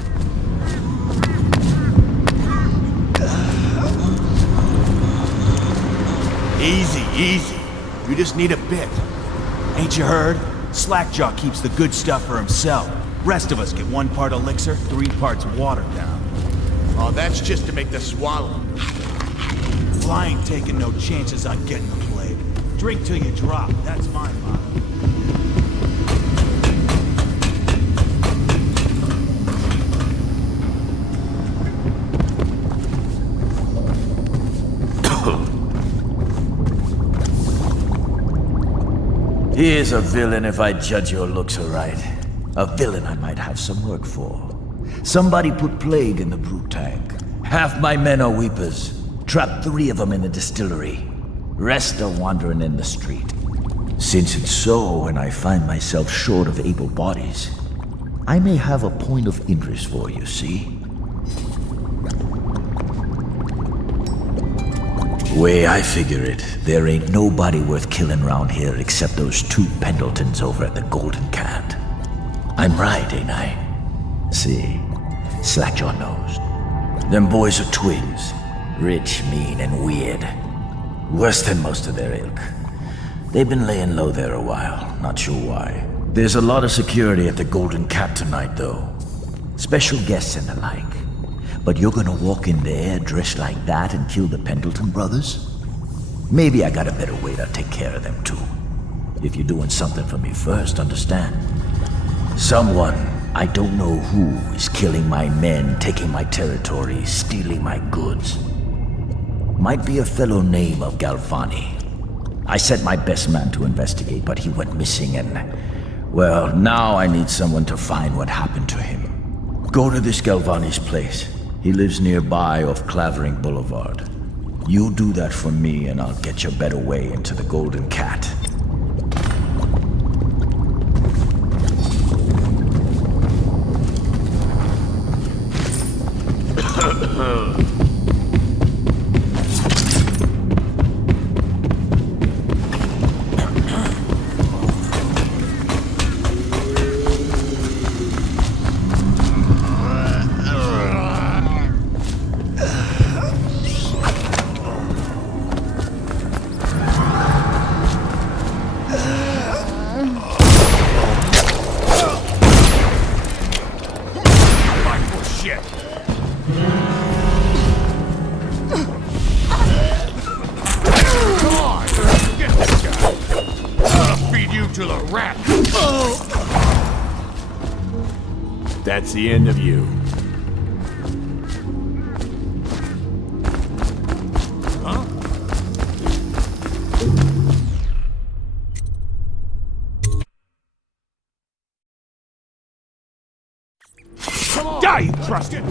Easy, easy. You just need a bit. Ain't you heard? Slackjaw keeps the good stuff for himself. Rest of us get 1 part elixir, 3 parts water down. Oh, that's just to make the swallow. Well, I ain't taking no chances on getting the plague. Drink till you drop, that's my motto. He is a villain if I judge your looks aright. A villain I might have some work for. Somebody put plague in the brute tank. Half my men are weepers. Trapped 3 of them in the distillery. Rest are wandering in the street. Since it's so, and I find myself short of able bodies, I may have a point of interest for you, see? Way I figure it, there ain't nobody worth killing round here except those 2 Pendletons over at the Golden Cat. I'm right, ain't I? See, Slackjaw knows. Them boys are twins. Rich, mean, and weird. Worse than most of their ilk. They've been laying low there a while, not sure why. There's a lot of security at the Golden Cat tonight, though. Special guests and the like. But you're gonna walk in there dressed like that and kill the Pendleton brothers? Maybe I got a better way to take care of them too. If you're doing something for me first, understand? Someone, I don't know who, is killing my men, taking my territory, stealing my goods. Might be a fellow named of Galvani. I sent my best man to investigate, but he went missing and... well, now I need someone to find what happened to him. Go to this Galvani's place. He lives nearby off Clavering Boulevard. You do that for me and I'll get you a better way into the Golden Cat. That's the end of you. Huh? Come on! Die, you trusted!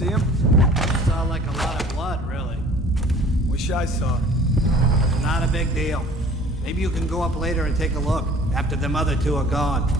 See him? Saw like a lot of blood, really. Wish I saw. Not a big deal. Maybe you can go up later and take a look, after them other two are gone.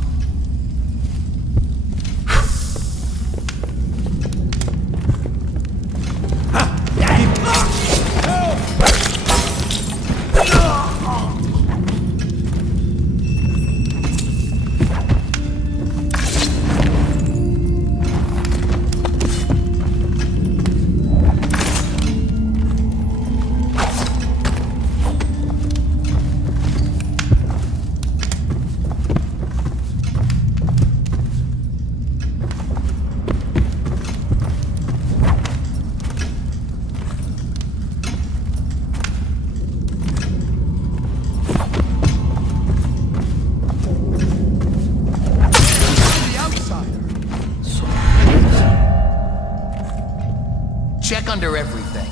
Check under everything.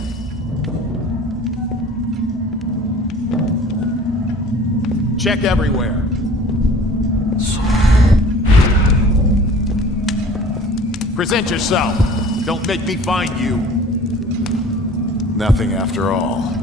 Check everywhere. Present yourself. Don't make me find you. Nothing after all.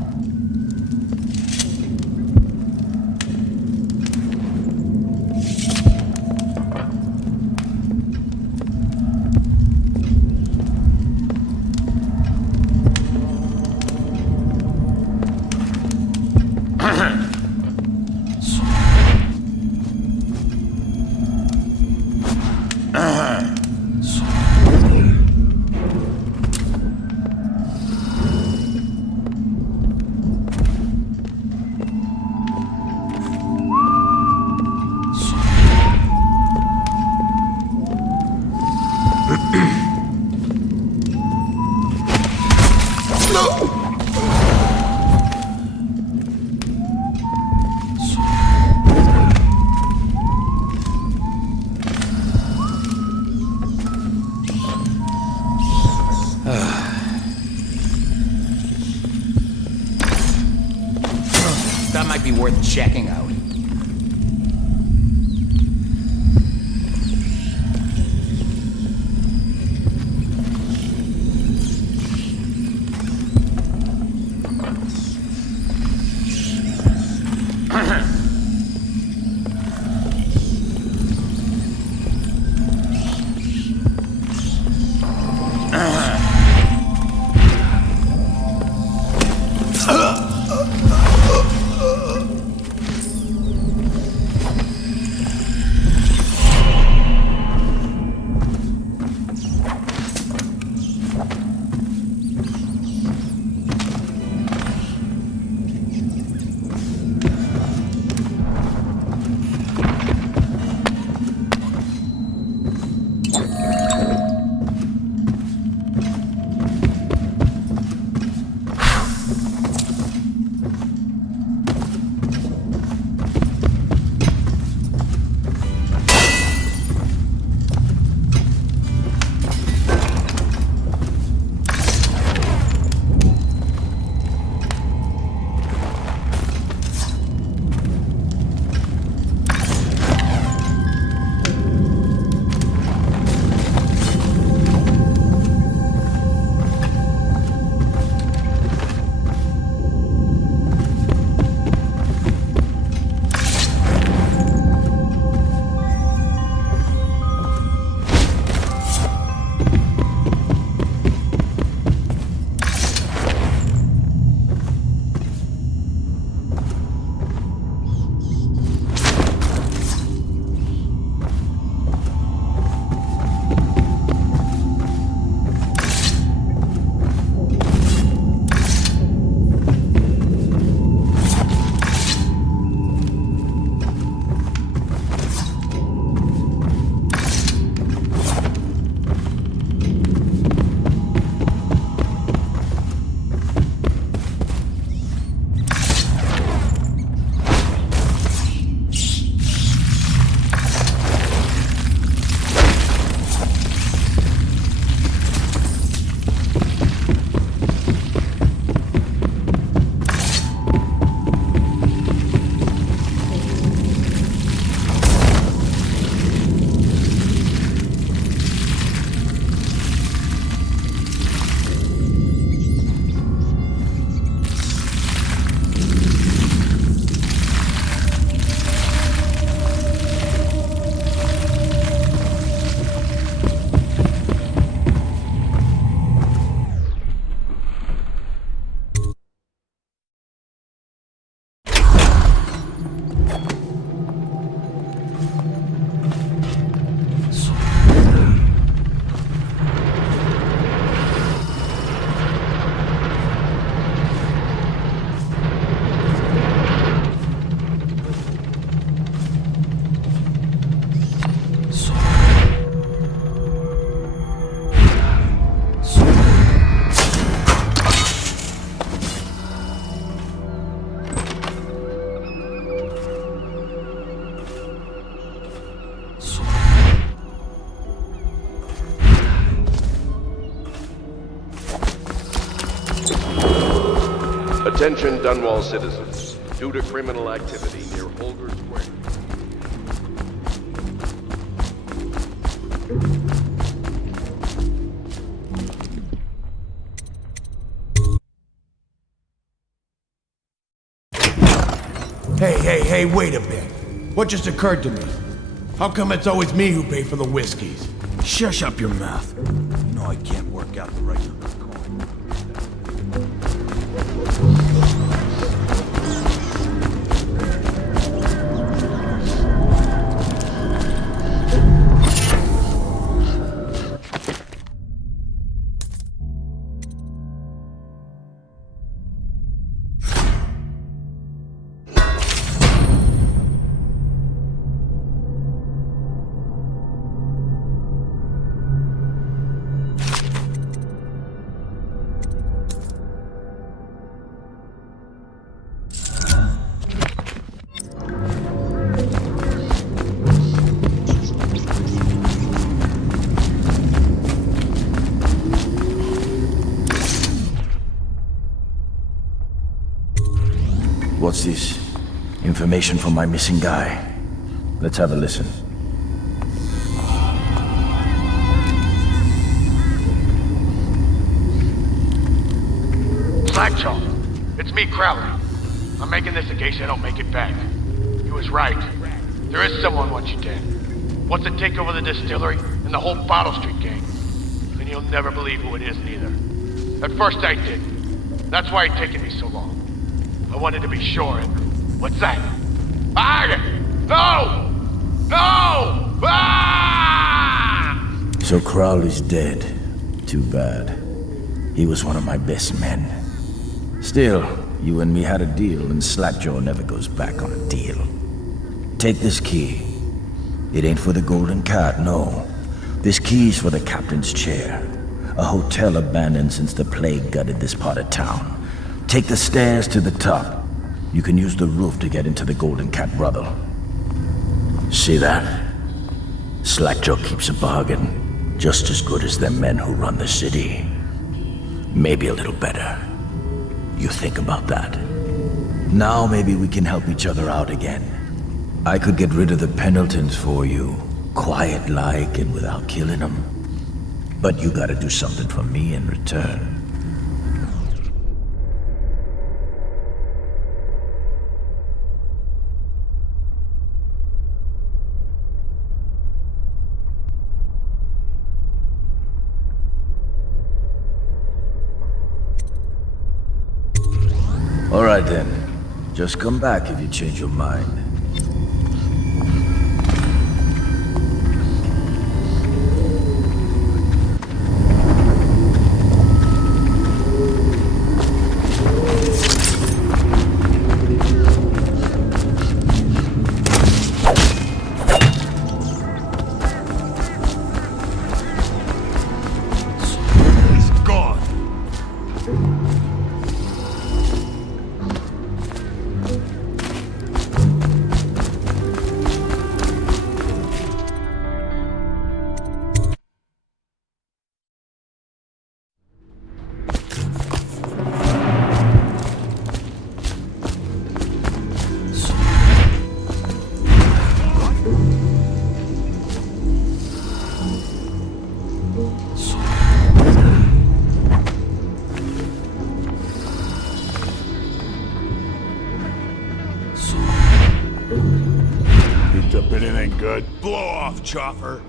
That might be worth checking out. Attention Dunwall citizens. Due to criminal activity near Holger Square. Hey, wait a bit. What just occurred to me? How come it's always me who pay for the whiskeys? Shush up your mouth. You know I can't work out the right number of coin. What's this? Information from my missing guy. Let's have a listen. Slackjaw, it's me, Crowley. I'm making this in case I don't make it back. He was right. There is someone wants you dead. Wants to take over the distillery and the whole Bottle Street gang. And you'll never believe who it is neither. At first I did. That's why it's taken me so long. I wanted to be sure, and what's that? No! No! Ah! So Crowley's dead. Too bad. He was one of my best men. Still, you and me had a deal, and Slackjaw never goes back on a deal. Take this key. It ain't for the Golden Cat, no. This key's for the captain's chair. A hotel abandoned since the plague gutted this part of town. Take the stairs to the top. You can use the roof to get into the Golden Cat brothel. See that? Slackjaw keeps a bargain, just as good as the men who run the city. Maybe a little better. You think about that. Now maybe we can help each other out again. I could get rid of the Pendletons for you, quiet-like and without killing them. But you gotta do something for me in return. All right then. Just come back if you change your mind. Picked up anything good? Blow off, chopper.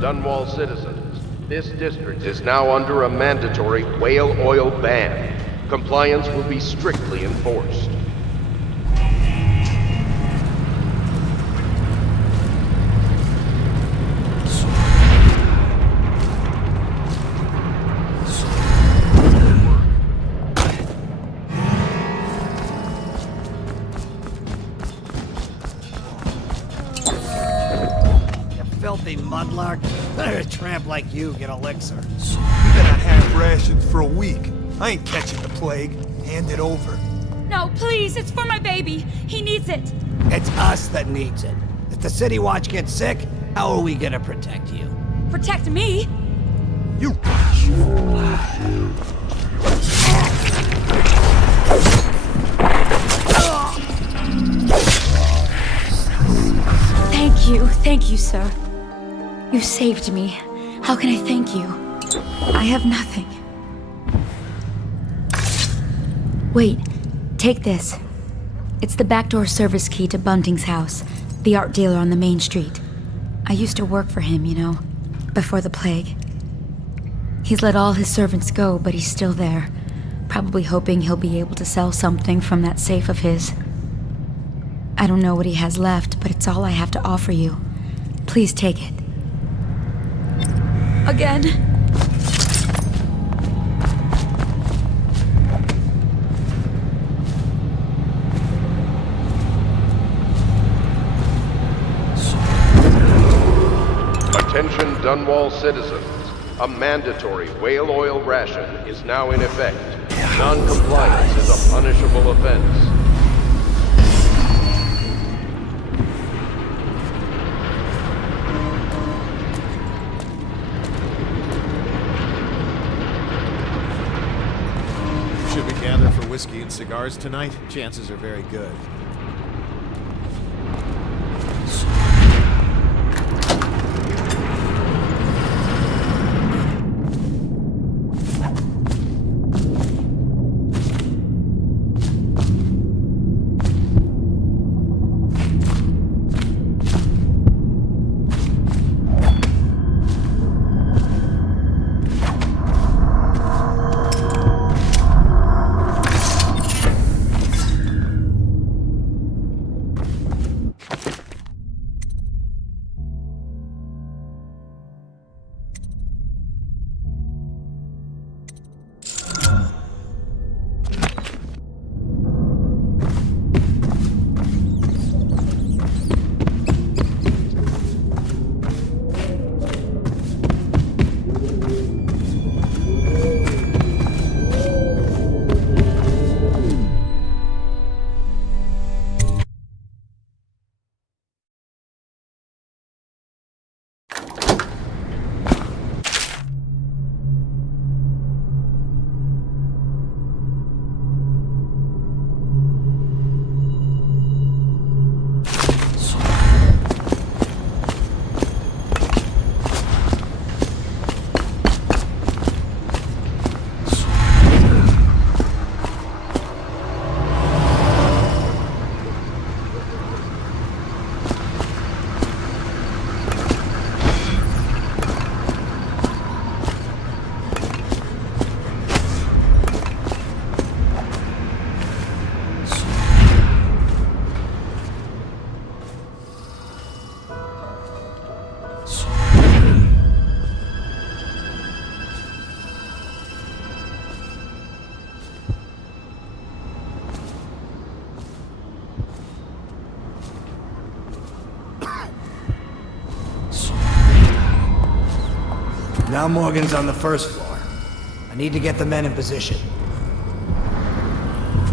Dunwall citizens, this district is now under a mandatory whale oil ban. Compliance will be strictly enforced. Filthy mudlark. Better a tramp like you get elixir. We've been on half rations for a week. I ain't catching the plague. Hand it over. No, please, it's for my baby. He needs it. It's us that needs it. If the City Watch gets sick, how are we gonna protect you? Protect me? You Thank you, sir. You saved me. How can I thank you? I have nothing. Wait, take this. It's the backdoor service key to Bunting's house, the art dealer on the main street. I used to work for him, you know, before the plague. He's let all his servants go, but he's still there, probably hoping he'll be able to sell something from that safe of his. I don't know what he has left, but it's all I have to offer you. Please take it. Again? Attention Dunwall citizens. A mandatory whale oil ration is now in effect. Non-compliance is a punishable offense. Should we gather for whiskey and cigars tonight? Chances are very good. Now Morgan's on the first floor. I need to get the men in position.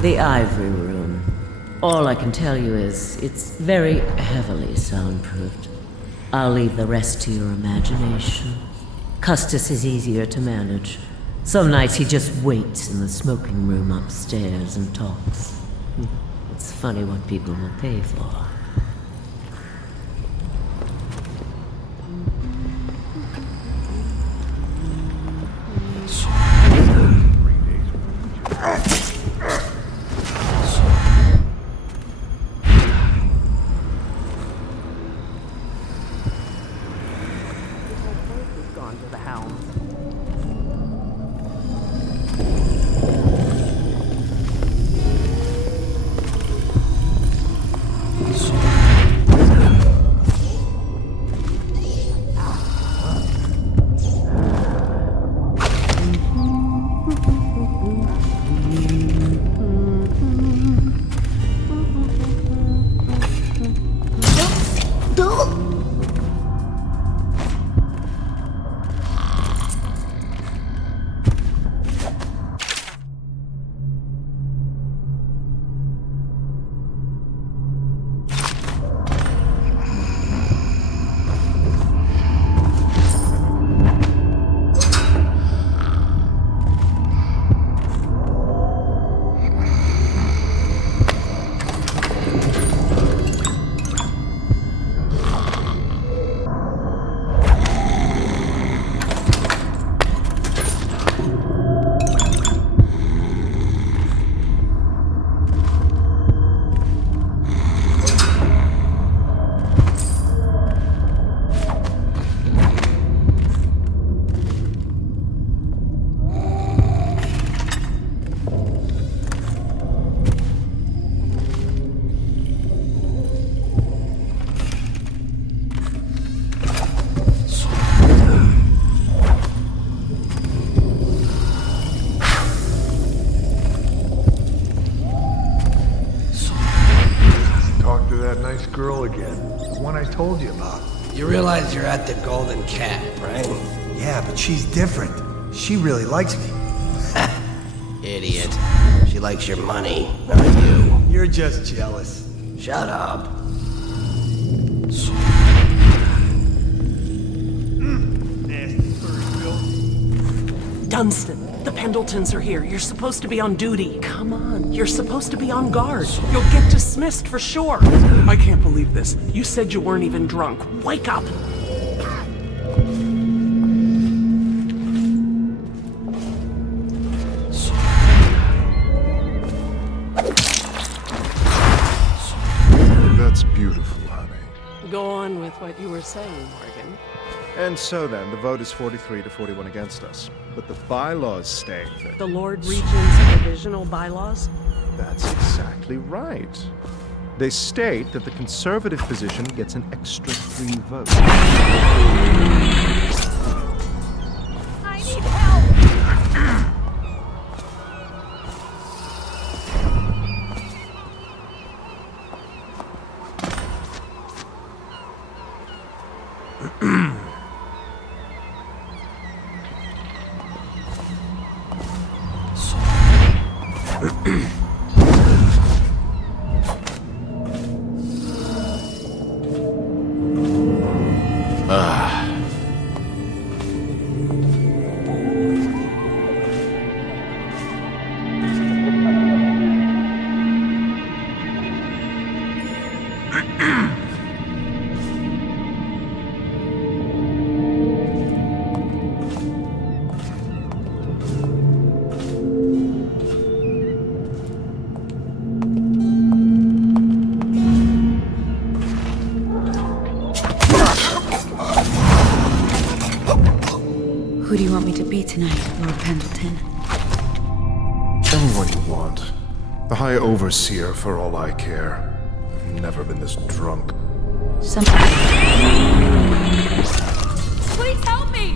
The Ivory Room. All I can tell you is, it's very heavily soundproofed. I'll leave the rest to your imagination. Custis is easier to manage. Some nights he just waits in the smoking room upstairs and talks. It's funny what people will pay for. girl again. The one I told you about. You realize you're at the Golden Cat, right? Yeah, but she's different. She really likes me. Idiot. She likes your money, not you. You're just jealous. Shut up. Nasty first, Bill. Dunstan, the Pendletons are here. You're supposed to be on duty. Come on, you're supposed to be on guard. You'll get dismissed for sure. I can't believe this. You said you weren't even drunk. Wake up! That's beautiful, honey. Go on with what you were saying, Morgan. And so then, the vote is 43 to 41 against us. But the bylaws state that... The Lord Regent's provisional bylaws? That's exactly right. They state that the conservative position gets an extra 3 votes. I need help! Who do you want me to be tonight, Lord Pendleton? Anyone you want. The High Overseer, for all I care. I've never been this drunk. Please help me!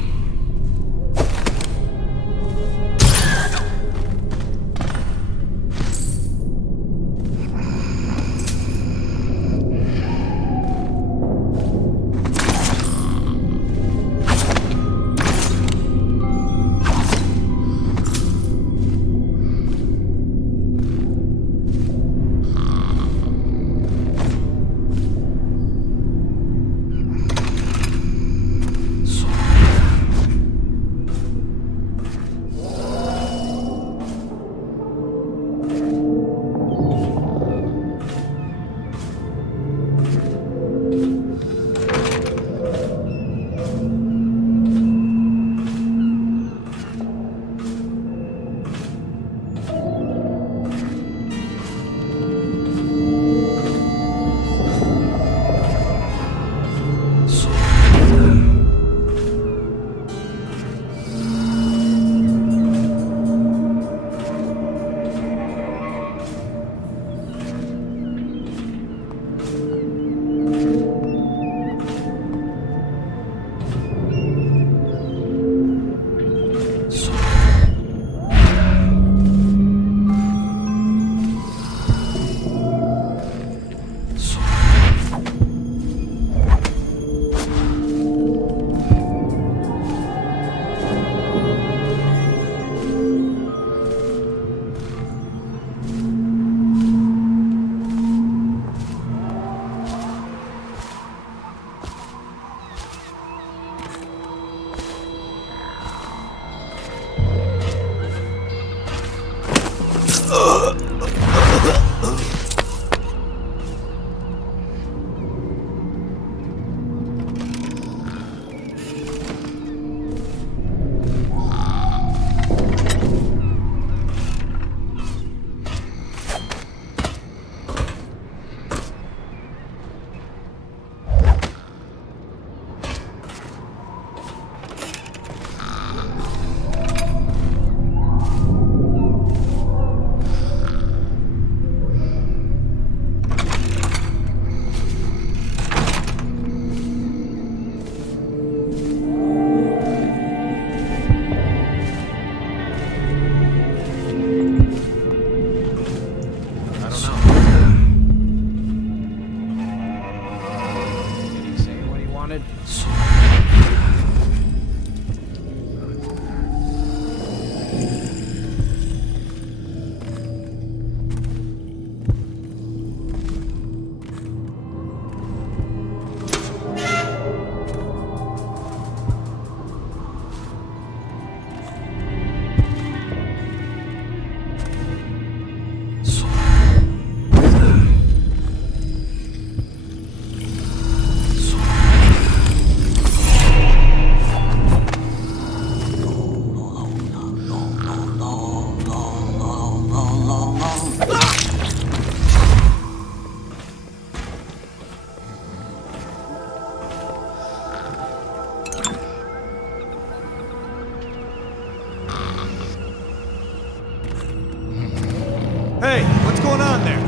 going on there?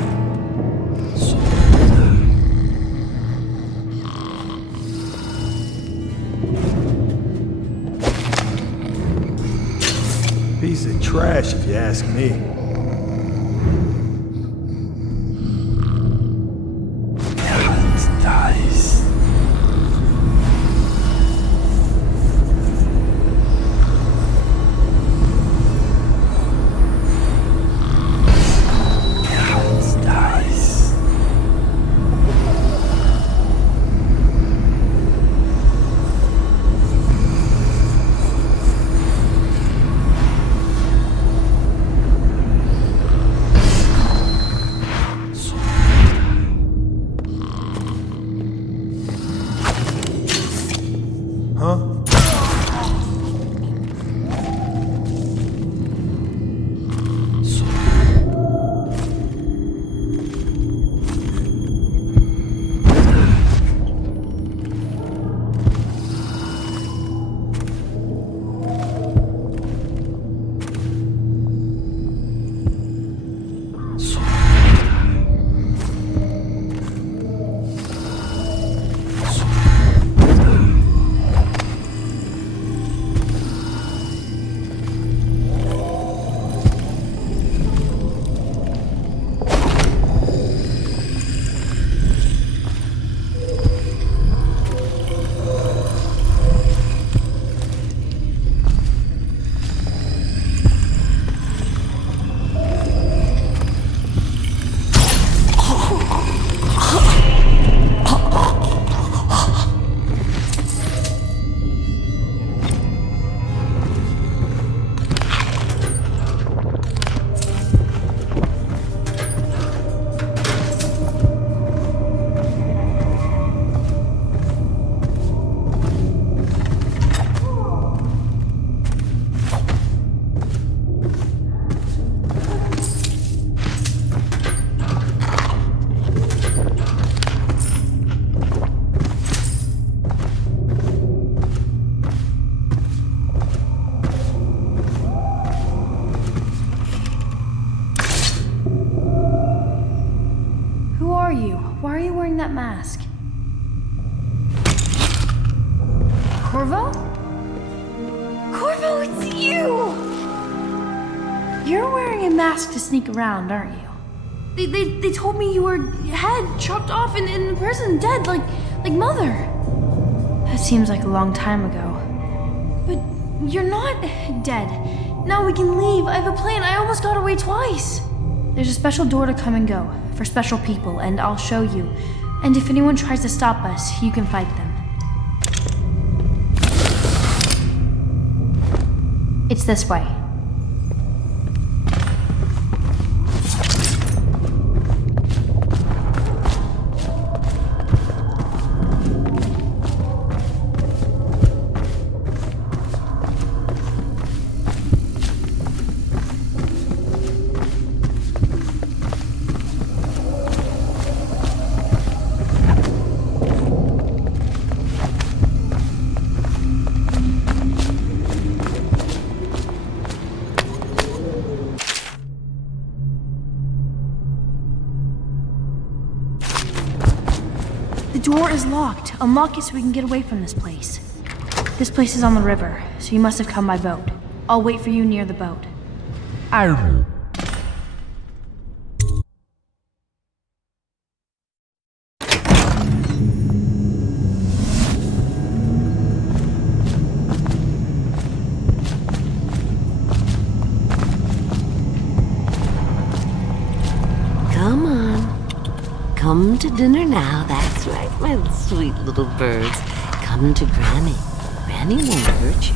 Piece of trash, if you ask me. Why are you wearing that mask? Corvo? Corvo, it's you! You're wearing a mask to sneak around, aren't you? They told me you were head chopped off in prison, dead, like Mother. That seems like a long time ago. But you're not dead. Now we can leave. I have a plan. I almost got away twice. There's a special door to come and go for special people, and I'll show you. And if anyone tries to stop us, you can fight them. It's this way. The door is locked. Unlock it so we can get away from this place. This place is on the river, so you must have come by boat. I'll wait for you near the boat. Come on. Come to dinner now. That's right, my sweet little birds. Come to Granny. Granny won't hurt you.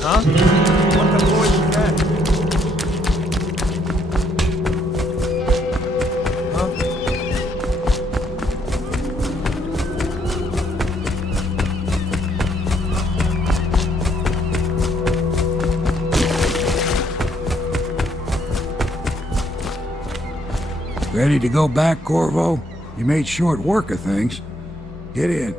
Huh? What the boy was that? Ready to go back, Corvo? You made short work of things. Get in.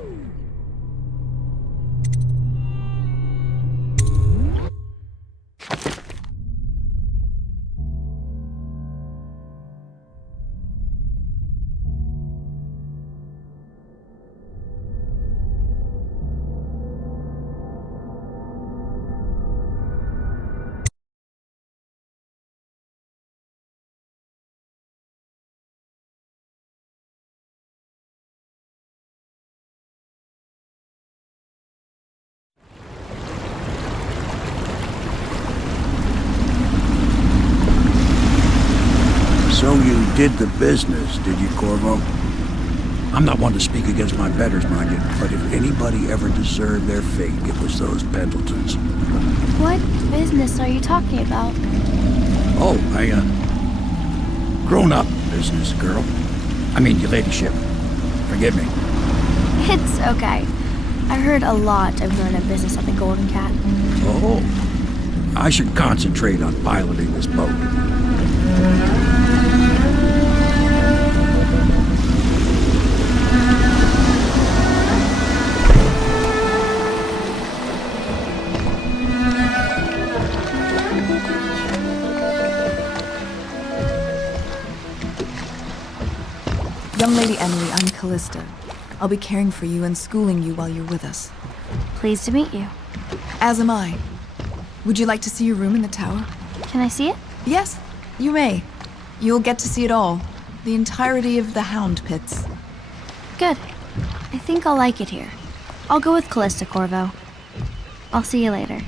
So you did the business, did you, Corvo? I'm not one to speak against my betters, mind you, but if anybody ever deserved their fate, it was those Pendletons. What business are you talking about? Oh, grown-up business, girl. I mean, your ladyship. Forgive me. It's okay. I heard a lot of grown-up business on the Golden Cat. Oh, I should concentrate on piloting this boat. Young Lady Emily, I'm Callista. I'll be caring for you and schooling you while you're with us. Pleased to meet you. As am I. Would you like to see your room in the tower? Can I see it? Yes, you may. You'll get to see it all. The entirety of the Hound Pits. Good. I think I'll like it here. I'll go with Callista, Corvo. I'll see you later.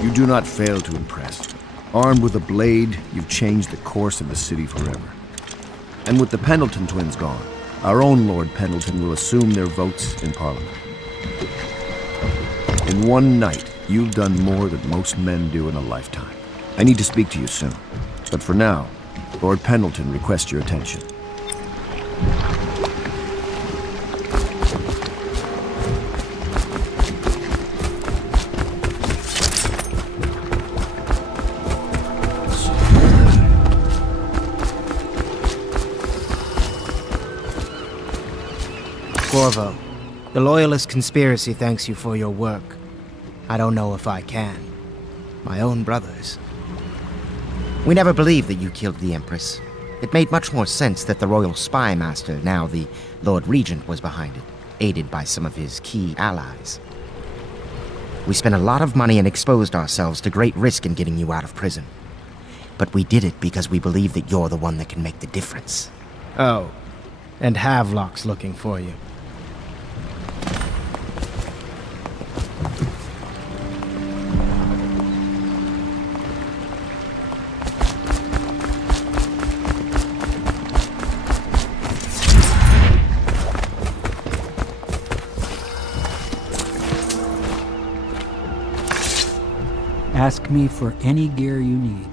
You do not fail to impress. Armed with a blade, you've changed the course of the city forever. And with the Pendleton twins gone, our own Lord Pendleton will assume their votes in Parliament. In one night, you've done more than most men do in a lifetime. I need to speak to you soon. But for now, Lord Pendleton requests your attention. Corvo, the Loyalist conspiracy thanks you for your work. I don't know if I can. My own brothers. We never believed that you killed the Empress. It made much more sense that the Royal Spy Master, now the Lord Regent, was behind it, aided by some of his key allies. We spent a lot of money and exposed ourselves to great risk in getting you out of prison. But we did it because we believe that you're the one that can make the difference. Oh, and Havelock's looking for you. Ask me for any gear you need.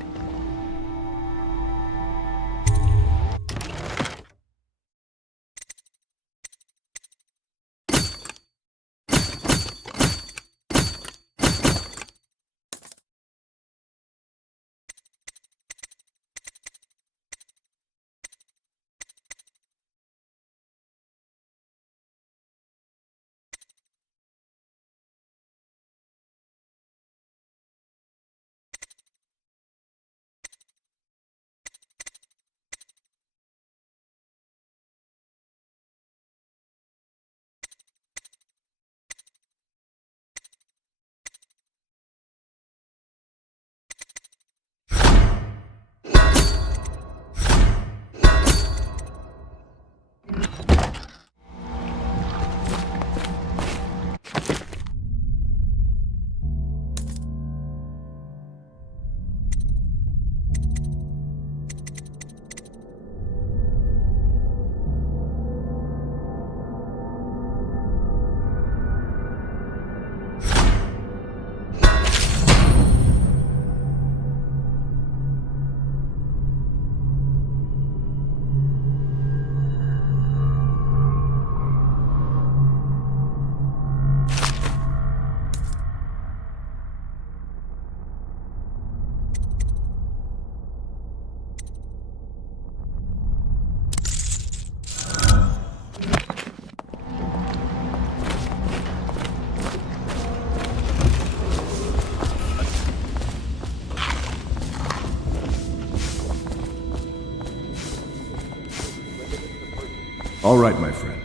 All right, my friend.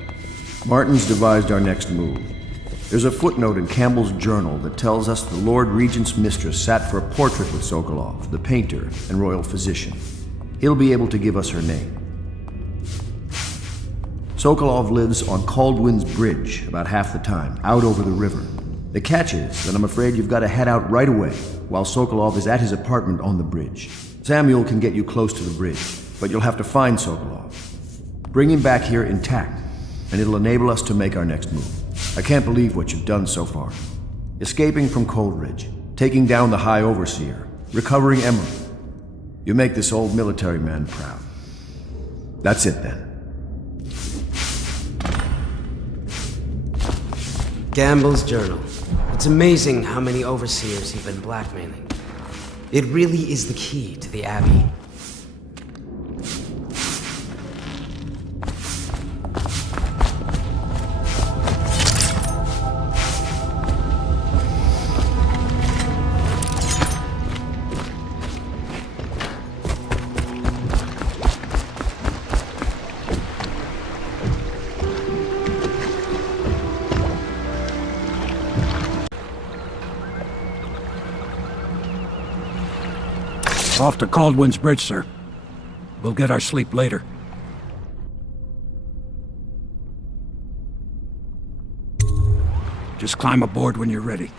Martin's devised our next move. There's a footnote in Campbell's journal that tells us the Lord Regent's mistress sat for a portrait with Sokolov, the painter and royal physician. He'll be able to give us her name. Sokolov lives on Caldwin's Bridge about half the time, out over the river. The catch is that I'm afraid you've got to head out right away while Sokolov is at his apartment on the bridge. Samuel can get you close to the bridge, but you'll have to find Sokolov. Bring him back here intact, and it'll enable us to make our next move. I can't believe what you've done so far. Escaping from Coldridge, taking down the High Overseer, recovering Emerald. You make this old military man proud. That's it then. Gamble's journal. It's amazing how many overseers he's been blackmailing. It really is the key to the Abbey. Off to Caldwin's Bridge, sir. We'll get our sleep later. Just climb aboard when you're ready.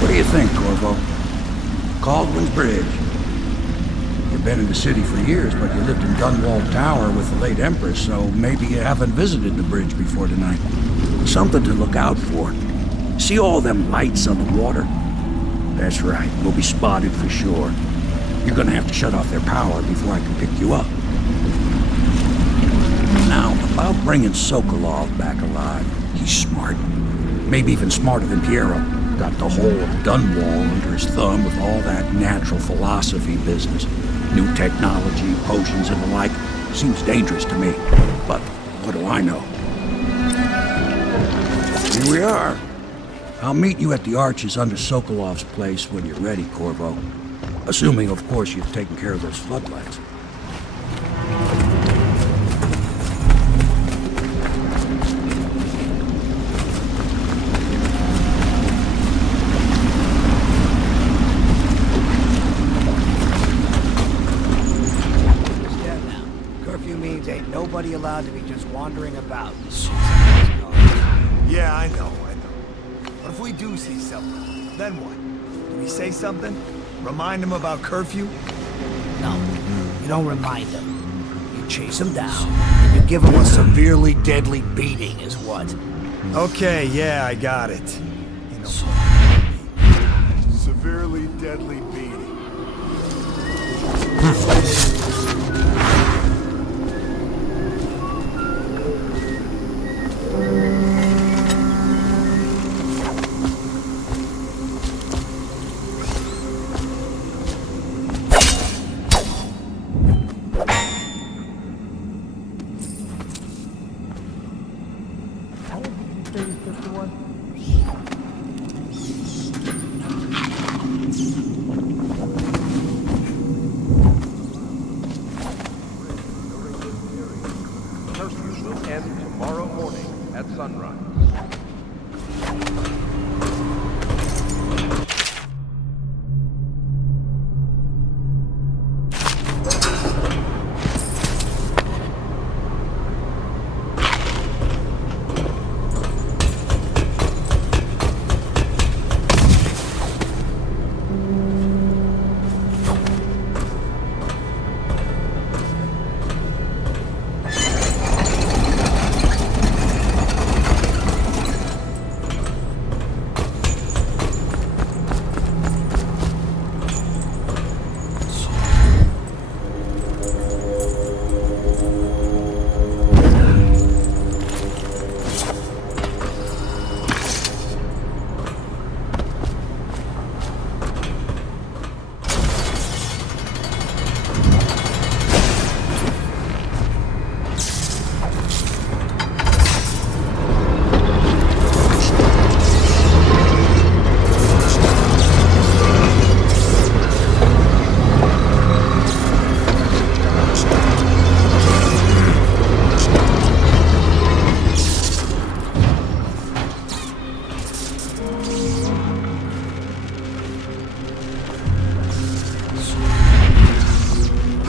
What do you think, Corvo? Caldwin's Bridge. You've been in the city for years, but you lived in Dunwall Tower with the late Empress, so maybe you haven't visited the bridge before tonight. Something to look out for. See all them lights on the water? That's right, we'll be spotted for sure. You're gonna have to shut off their power before I can pick you up. Now, about bringing Sokolov back alive, he's smart. Maybe even smarter than Piero. Got the whole of Dunwall under his thumb with all that natural philosophy business. New technology, potions and the like. Seems dangerous to me. But what do I know? Here we are. I'll meet you at the arches under Sokolov's place when you're ready, Corvo. Assuming, of course, you've taken care of those floodlights. Nobody allowed to be just wandering about. Yeah, I know. But if we do see something, then what? Do we say something? Remind them about curfew? No, you don't remind them. You chase them down, and you give them a severely deadly beating is what? Okay, yeah, I got it. You know, severely deadly beating. Curfew will end tomorrow morning at sunrise.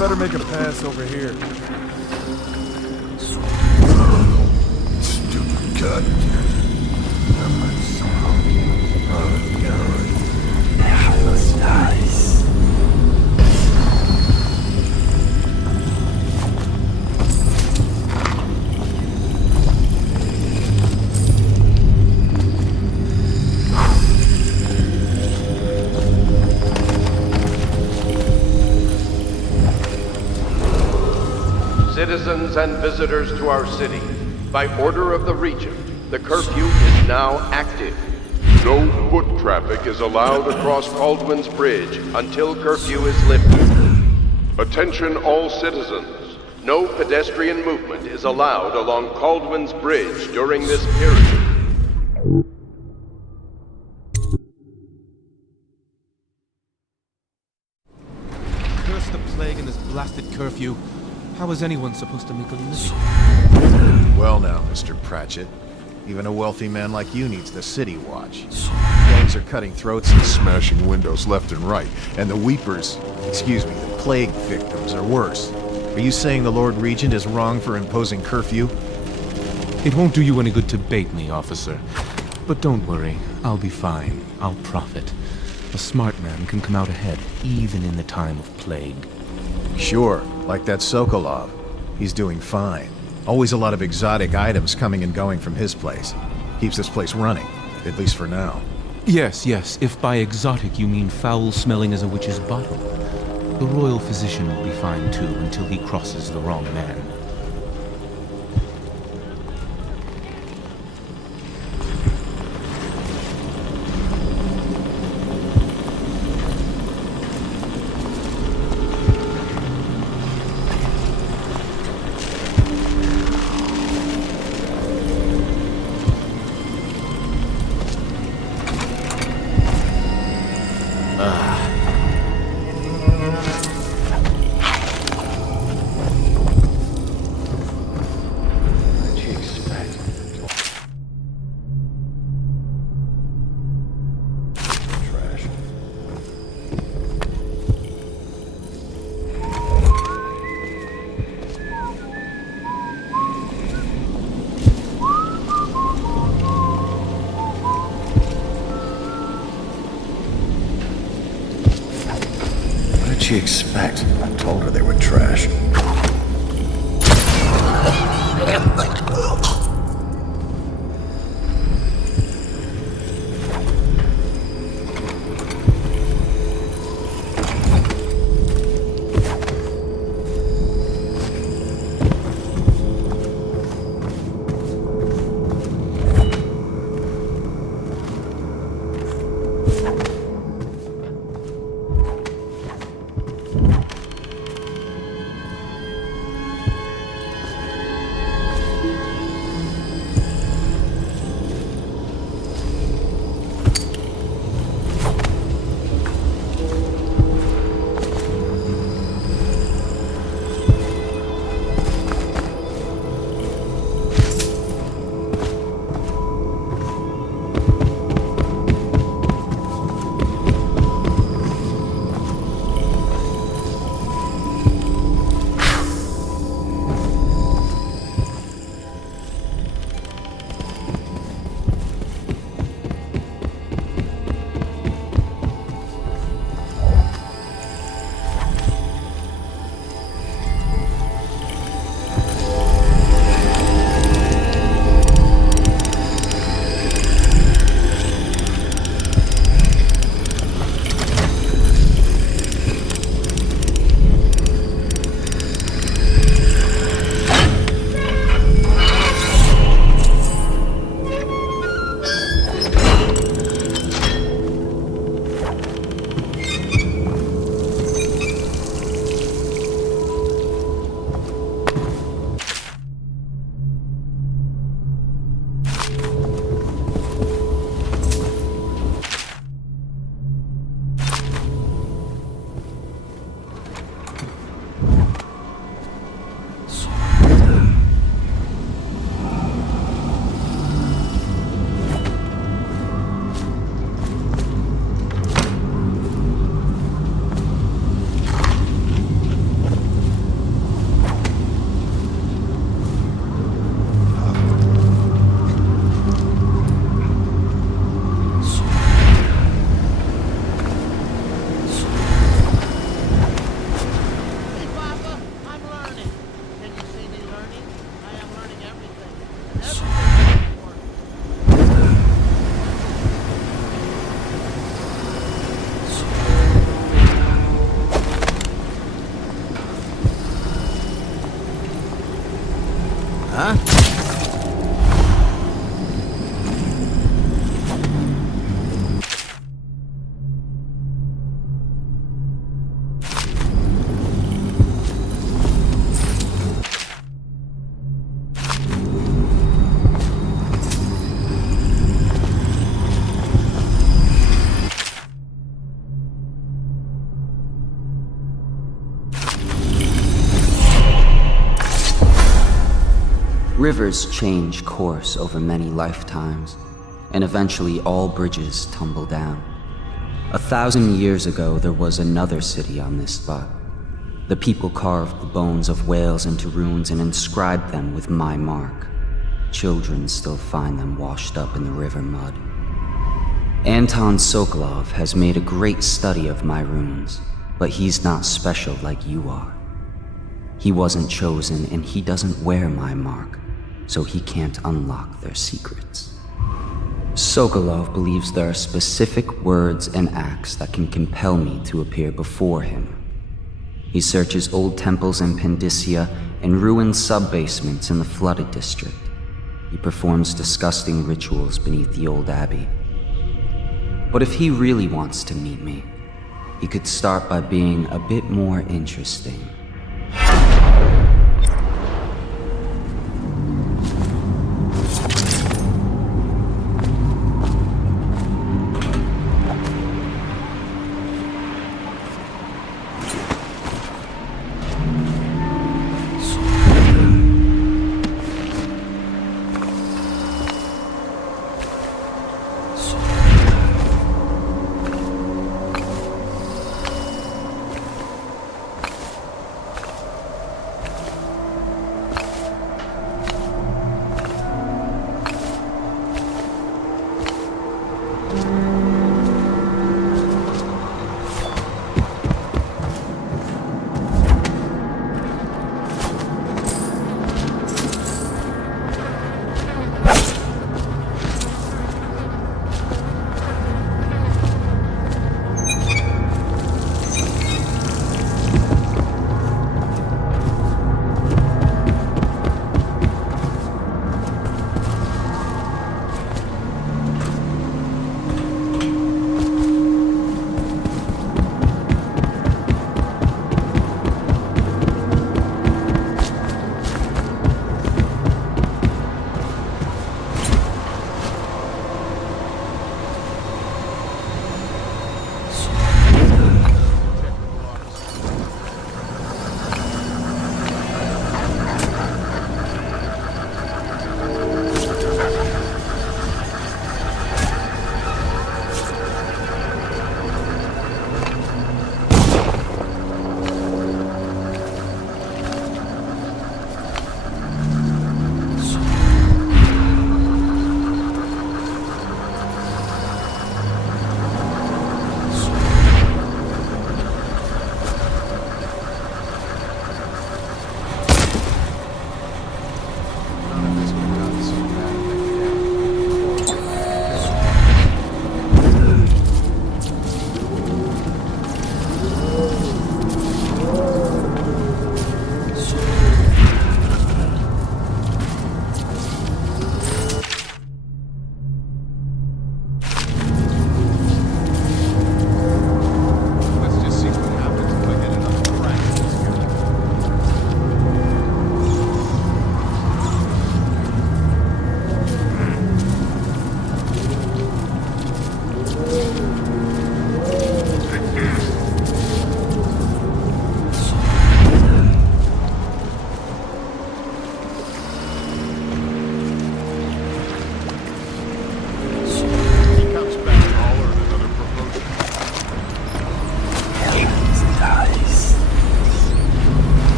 better make a pass over here. Stupid cut. Nice. Citizens and visitors to our city, by order of the Regent, the curfew is now active. No foot traffic is allowed across Caldwin's Bridge until curfew is lifted. Attention all citizens. No pedestrian movement is allowed along Caldwin's Bridge during this period. Curse the plague and this blasted curfew. How is anyone supposed to make a living? Well now, Mr. Pratchett. Even a wealthy man like you needs the city watch. Gangs are cutting throats and Smashing windows left and right, and the weepers, excuse me, the plague victims are worse. Are you saying the Lord Regent is wrong for imposing curfew? It won't do you any good to bait me, officer. But don't worry, I'll be fine. I'll profit. A smart man can come out ahead, even in the time of plague. Sure, like that Sokolov. He's doing fine. Always a lot of exotic items coming and going from his place. Keeps this place running, at least for now. Yes, if by exotic you mean foul-smelling as a witch's bottle. The royal physician will be fine too, until he crosses the wrong man. What did she expect? I told her they were trash. huh? Rivers change course over many lifetimes, and eventually all bridges tumble down. 1,000 years ago, there was another city on this spot. The people carved the bones of whales into runes and inscribed them with my mark. Children still find them washed up in the river mud. Anton Sokolov has made a great study of my runes, but he's not special like you are. He wasn't chosen, and he doesn't wear my mark, so he can't unlock their secrets. Sokolov believes there are specific words and acts that can compel me to appear before him. He searches old temples in Pendicia and ruined sub-basements in the flooded district. He performs disgusting rituals beneath the old abbey. But if he really wants to meet me, he could start by being a bit more interesting.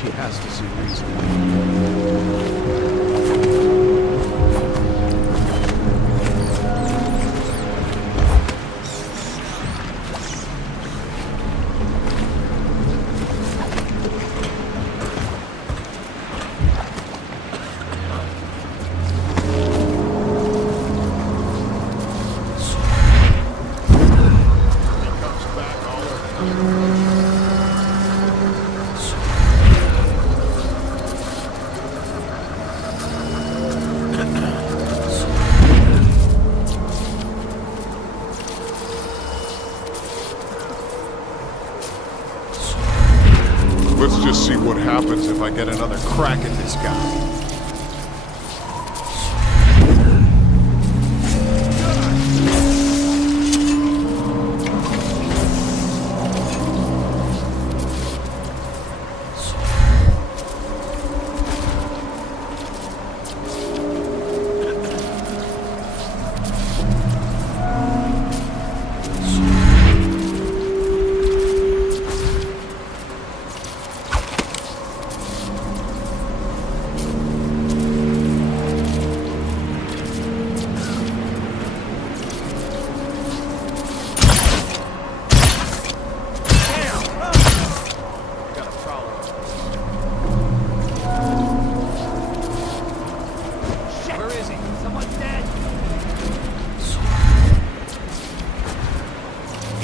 She has to see reason. Let's just see what happens if I get another crack at this guy.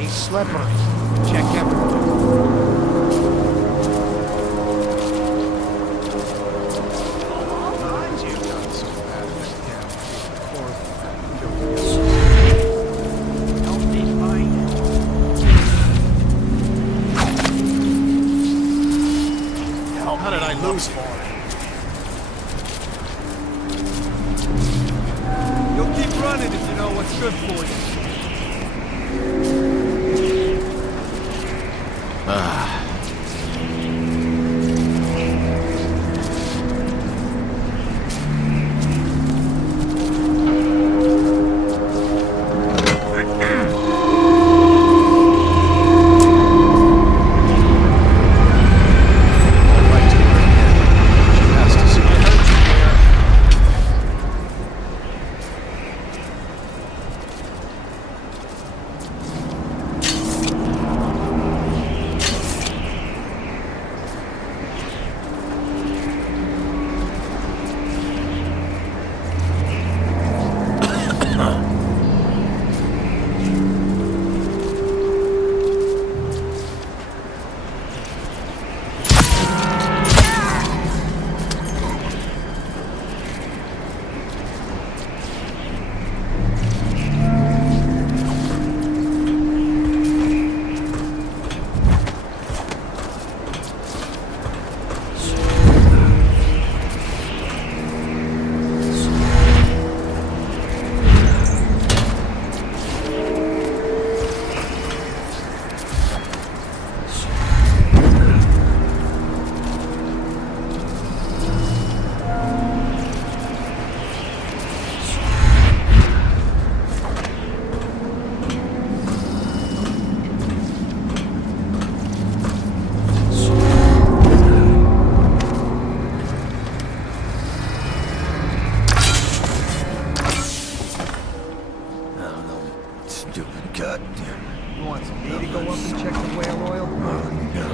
Slippery. Check everything. How did I lose for it? You'll keep running if you know what's good for you.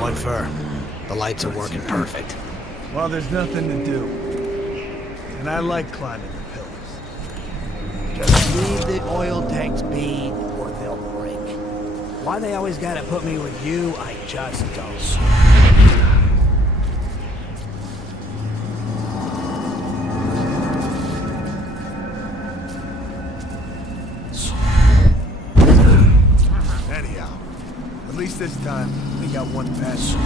One fur. The lights are working perfect. Well, there's nothing to do. And I like climbing the pillars. Just leave the oil tanks be, or they'll break. Why they always gotta put me with you, I just don't. Anyhow, at least this time, we got one pass.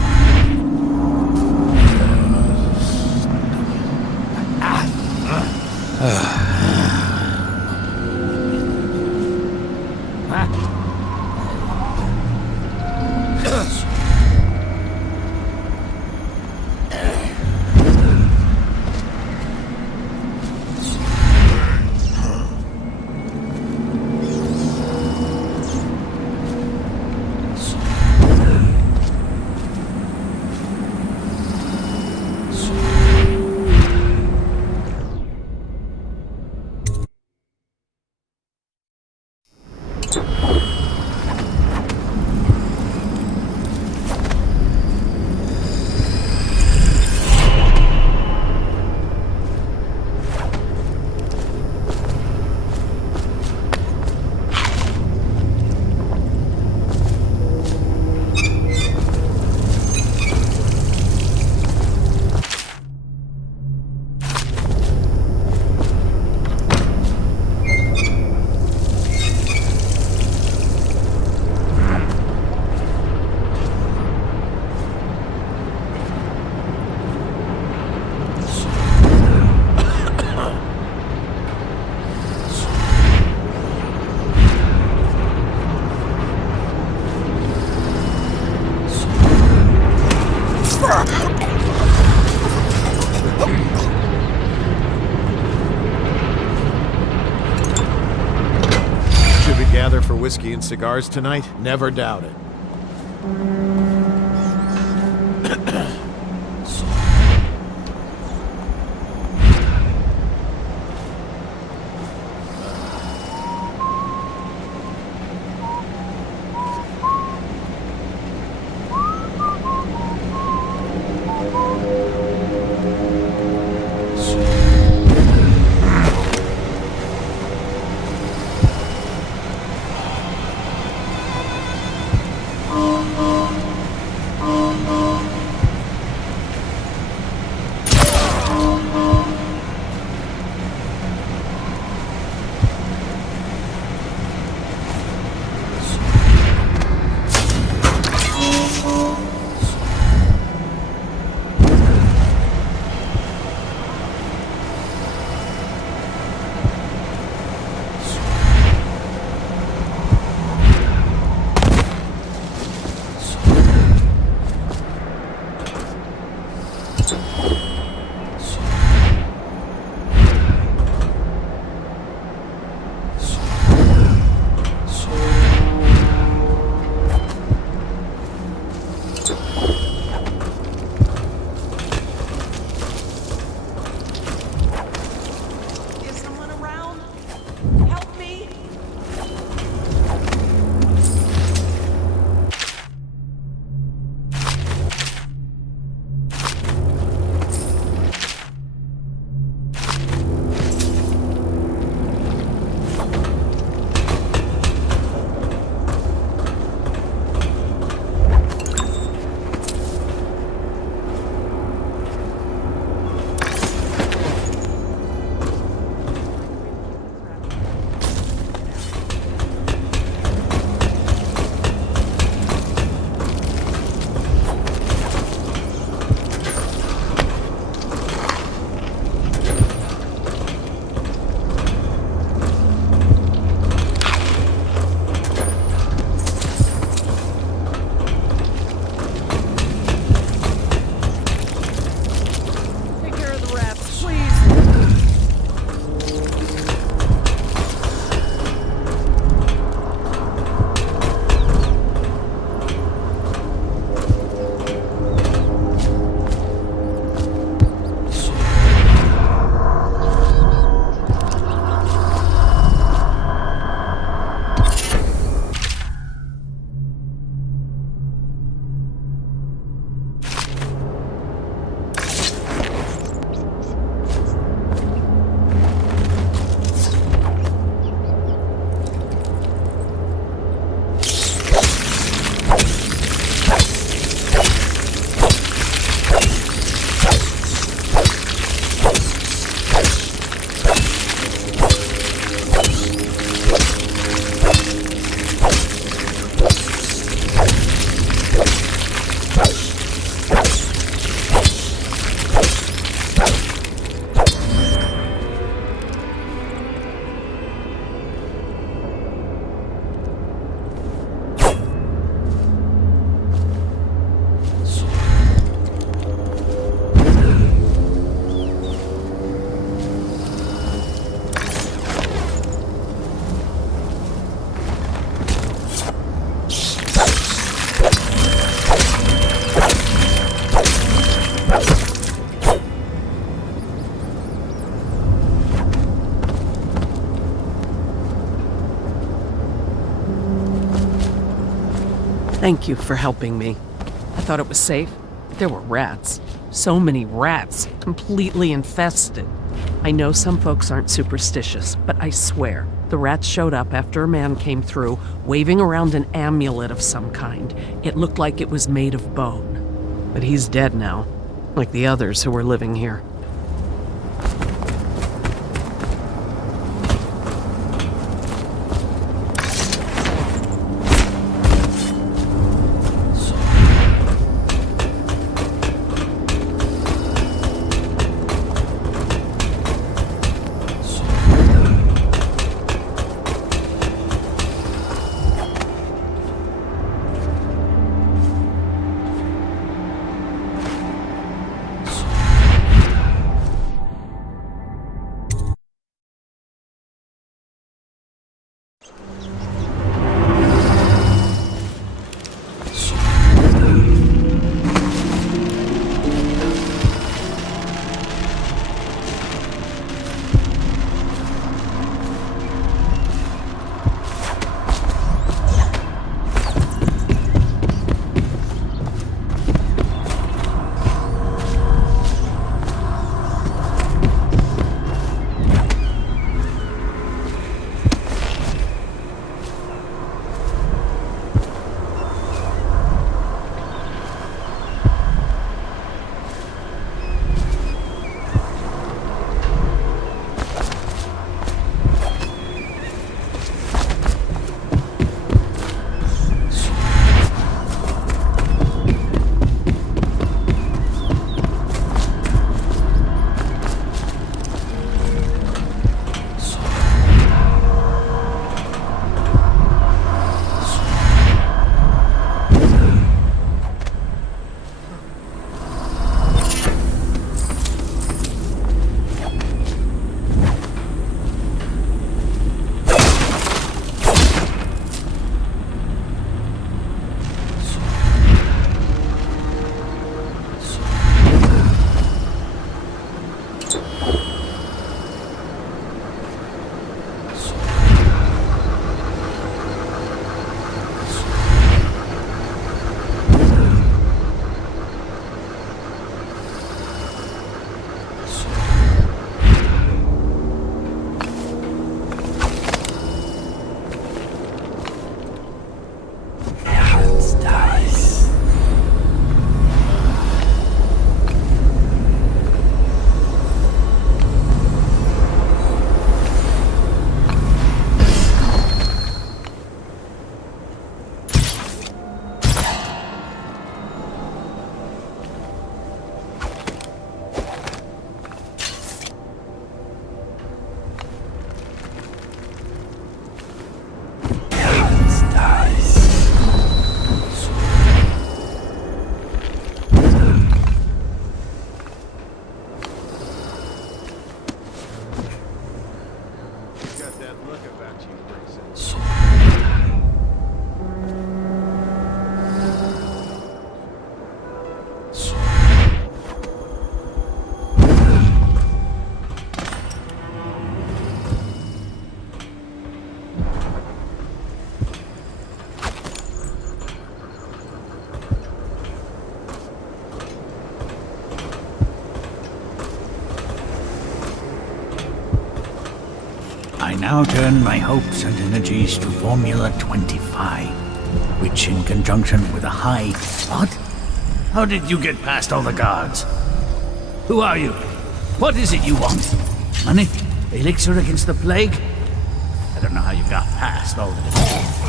whiskey and cigars tonight? Never doubt it. Thank you for helping me. I thought it was safe. There were rats. So many rats, completely infested. I know some folks aren't superstitious, but I swear, the rats showed up after a man came through, waving around an amulet of some kind. It looked like it was made of bone. But he's dead now, like the others who were living here. I now turn my hopes and energies to Formula 25, which in conjunction with a high... What? How did you get past all the guards? Who are you? What is it you want? Money? Elixir against the plague? I don't know how you got past all the defense.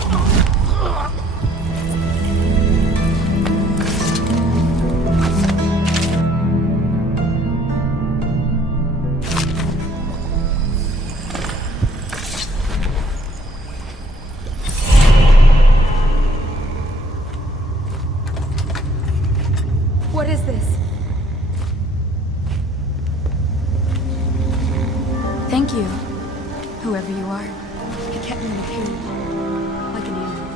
What is this? Thank you, whoever you are. You kept me in a cage, like an animal.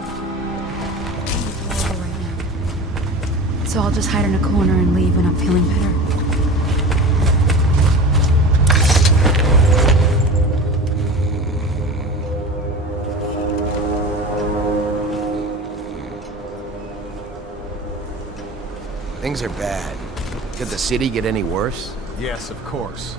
I'm horrible right now. So I'll just hide in a corner and leave when I'm feeling better. Things are bad. Could the city get any worse? Yes, of course.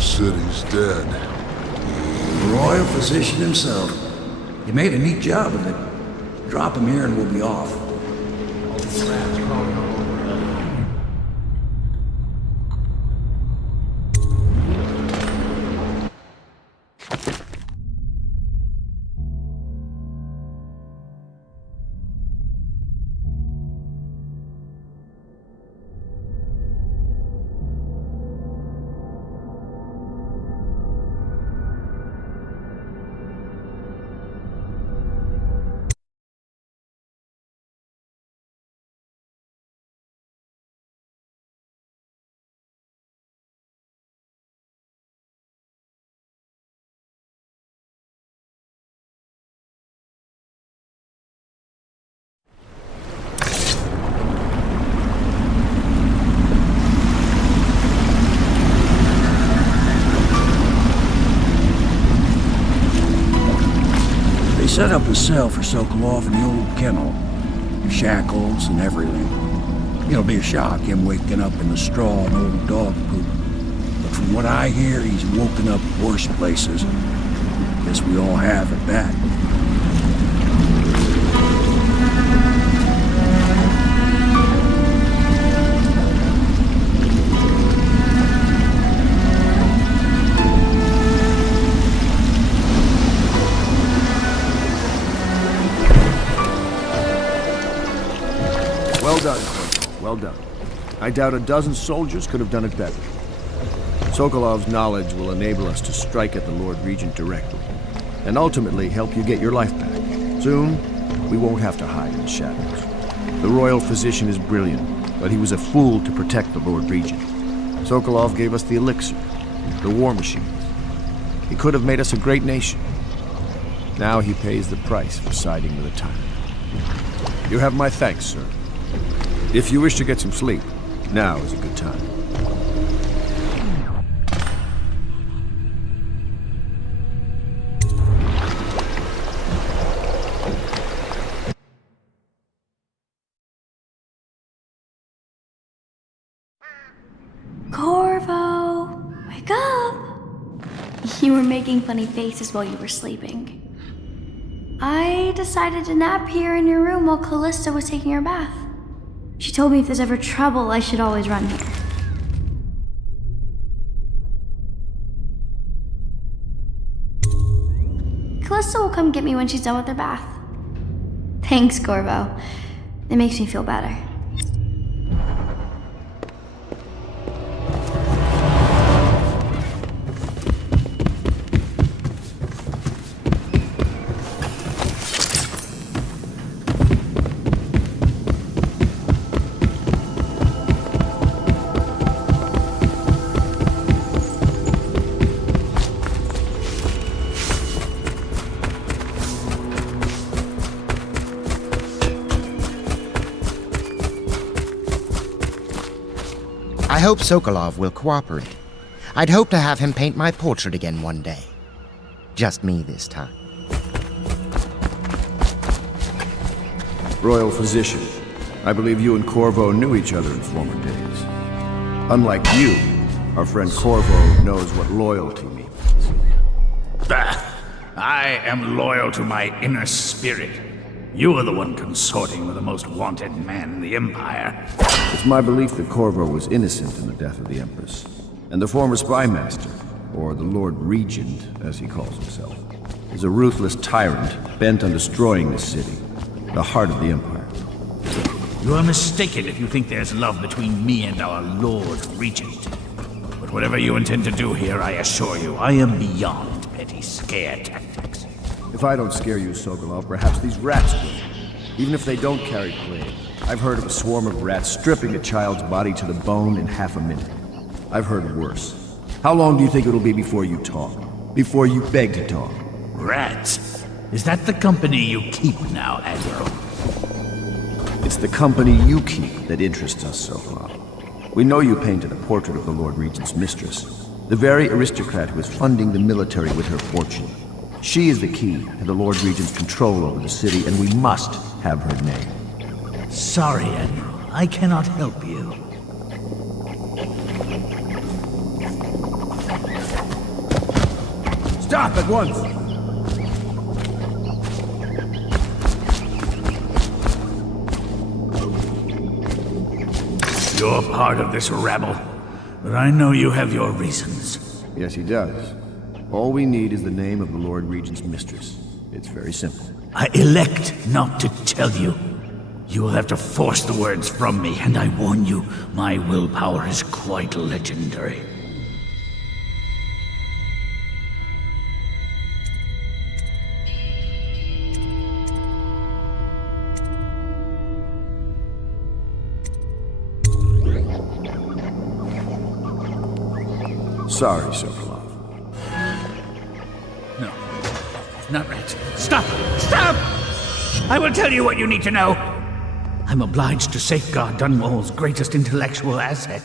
City's dead. The royal physician himself. You made a neat job of it. Drop him here and we'll be off. Set up a cell for Sokolov in the old kennel. Shackles and everything. It'll be a shock, him waking up in the straw and old dog poop. But from what I hear, he's woken up worse places. Guess we all have at that. Well done, Corporal. Well done. I doubt a dozen soldiers could have done it better. Sokolov's knowledge will enable us to strike at the Lord Regent directly, and ultimately help you get your life back. Soon, we won't have to hide in the shadows. The royal physician is brilliant, but he was a fool to protect the Lord Regent. Sokolov gave us the elixir, the war machines. He could have made us a great nation. Now he pays the price for siding with a tyrant. You have my thanks, sir. If you wish to get some sleep, now is a good time. Corvo, wake up! You were making funny faces while you were sleeping. I decided to nap here in your room while Callista was taking her bath. She told me if there's ever trouble, I should always run here. Callista will come get me when she's done with her bath. Thanks, Corvo. It makes me feel better. I hope Sokolov will cooperate. I'd hope to have him paint my portrait again one day. Just me this time. Royal Physician, I believe you and Corvo knew each other in former days. Unlike you, our friend Corvo knows what loyalty means. Bah! I am loyal to my inner spirit. You are the one consorting with the most wanted man in the Empire. It's my belief that Corvo was innocent in the death of the Empress, and the former spy master, or the Lord Regent, as he calls himself, is a ruthless tyrant bent on destroying this city, the heart of the Empire. You are mistaken if you think there's love between me and our Lord Regent. But whatever you intend to do here, I assure you, I am beyond petty scare tactics. If I don't scare you, Sokolov, perhaps these rats will. Even if they don't carry plague. I've heard of a swarm of rats stripping a child's body to the bone in half a minute. I've heard worse. How long do you think it'll be before you talk? Before you beg to talk? Rats? Is that the company you keep now, Admiral? It's the company you keep that interests us, Sokolov. We know you painted a portrait of the Lord Regent's mistress, the very aristocrat who is funding the military with her fortune. She is the key to the Lord Regent's control over the city, and we must have her name. Sorry, Admiral. I cannot help you. Stop at once! You're part of this rabble, but I know you have your reasons. Yes, he does. All we need is the name of the Lord Regent's mistress. It's very simple. I elect not to tell you. You will have to force the words from me, and I warn you, my willpower is quite legendary. Sorry, Sokolov. No. Not rats. Stop! Stop! I will tell you what you need to know. I'm obliged to safeguard Dunwall's greatest intellectual asset.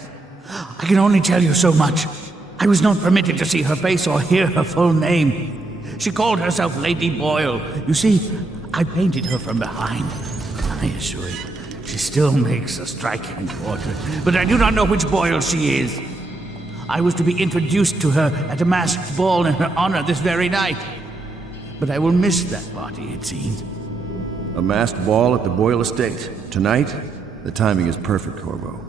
I can only tell you so much. I was not permitted to see her face or hear her full name. She called herself Lady Boyle. You see, I painted her from behind. I assure you, she still makes a striking portrait, but I do not know which Boyle she is. I was to be introduced to her at a masked ball in her honor this very night. But I will miss that party, it seems. A masked ball at the Boyle estate. Tonight? The timing is perfect, Corvo.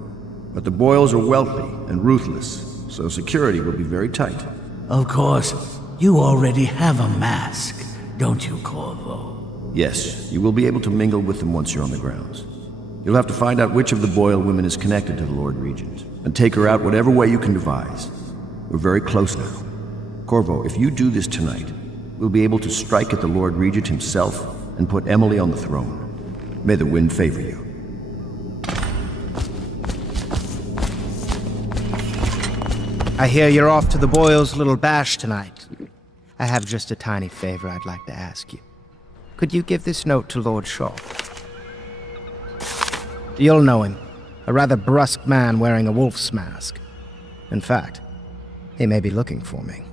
But the Boyles are wealthy and ruthless, so security will be very tight. Of course. You already have a mask, don't you, Corvo? Yes, you will be able to mingle with them once you're on the grounds. You'll have to find out which of the Boyle women is connected to the Lord Regent, and take her out whatever way you can devise. We're very close now. Corvo, if you do this tonight, we'll be able to strike at the Lord Regent himself and put Emily on the throne. May the wind favor you. I hear you're off to the Boyles' little bash tonight. I have just a tiny favor I'd like to ask you. Could you give this note to Lord Shaw? You'll know him. A rather brusque man wearing a wolf's mask. In fact, he may be looking for me.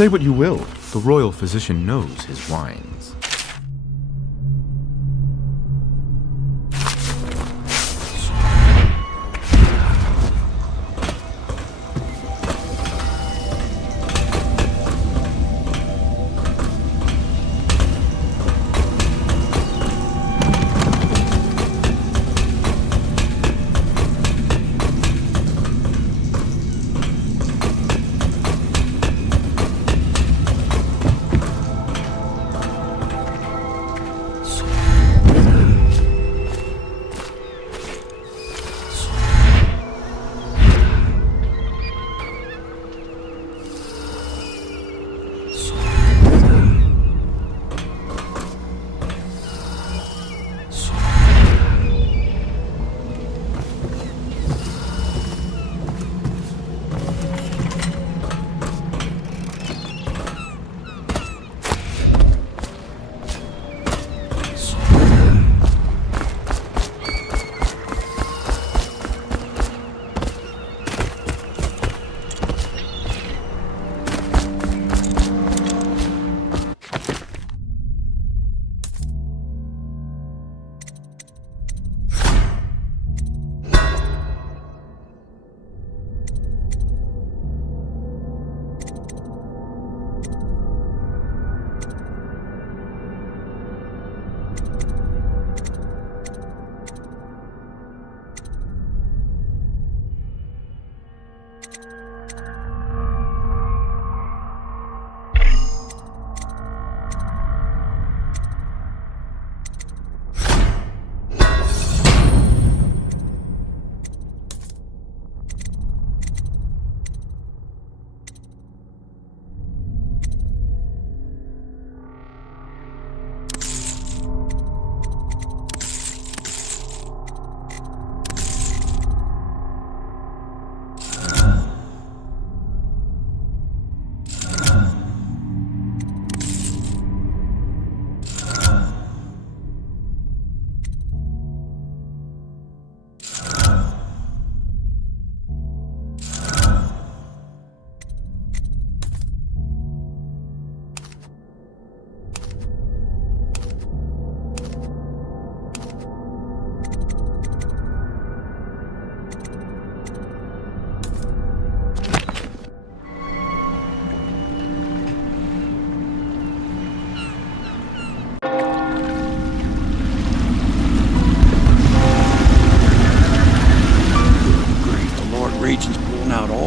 Say what you will. The royal physician knows his wines.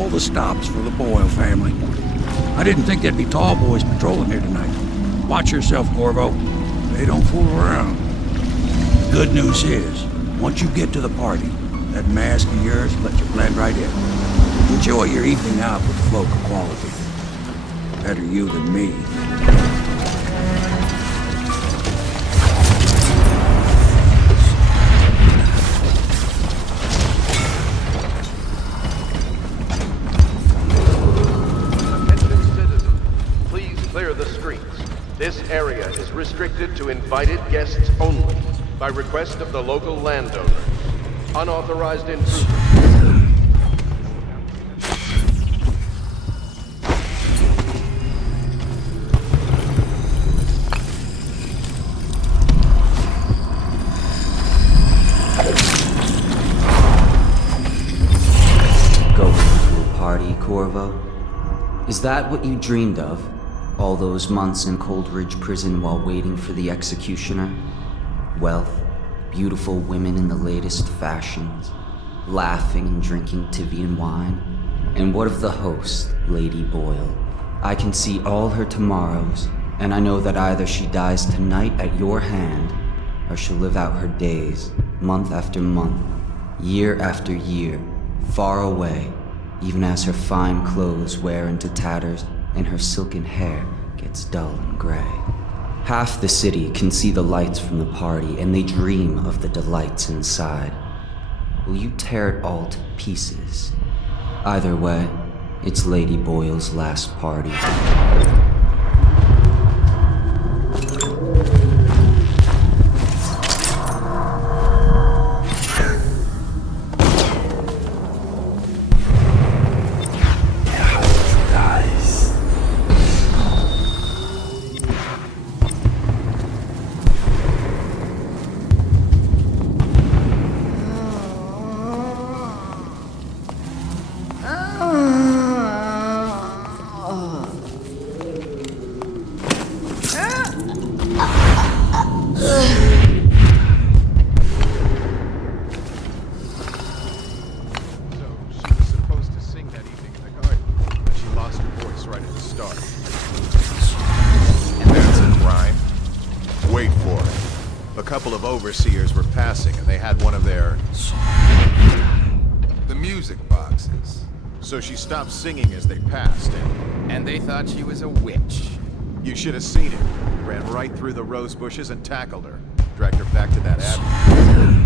The stops for the Boyle family. I didn't think there'd be tall boys patrolling here tonight. Watch yourself, Corvo. They don't fool around. The good news is, once you get to the party, that mask of yours lets you blend right in. Enjoy your evening out with the folk of quality. Better you than me. This area is restricted to invited guests only, by request of the local landowner. Unauthorized intruders. Going to a party, Corvo? Is that what you dreamed of? All those months in Coldridge Prison while waiting for the executioner? Wealth, beautiful women in the latest fashions, laughing and drinking Tivian wine? And what of the host, Lady Boyle? I can see all her tomorrows, and I know that either she dies tonight at your hand, or she'll live out her days, month after month, year after year, far away, even as her fine clothes wear into tatters and her silken hair gets dull and gray. Half the city can see the lights from the party, and they dream of the delights inside. Will you tear it all to pieces? Either way, it's Lady Boyle's last party. couple of overseers were passing and they had one of their... The music boxes. So she stopped singing as they passed, And they thought she was a witch. you should have seen it. Ran right through the rose bushes and tackled her. Dragged her back to that abbey.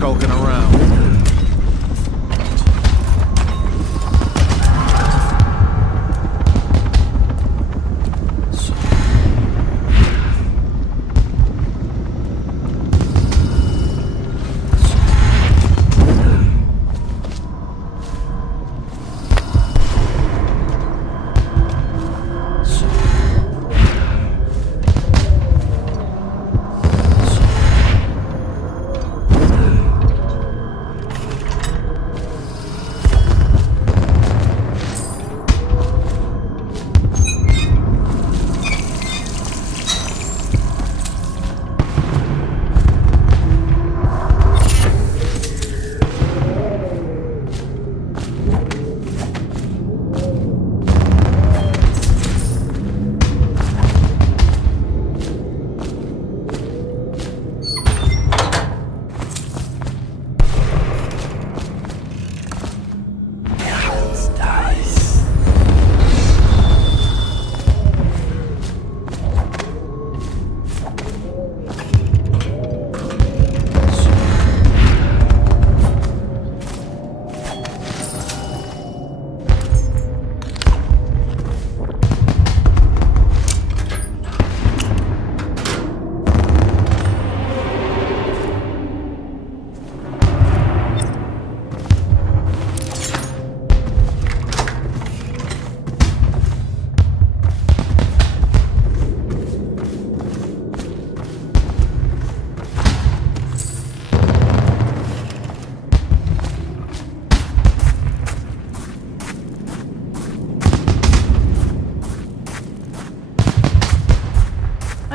Skulking around.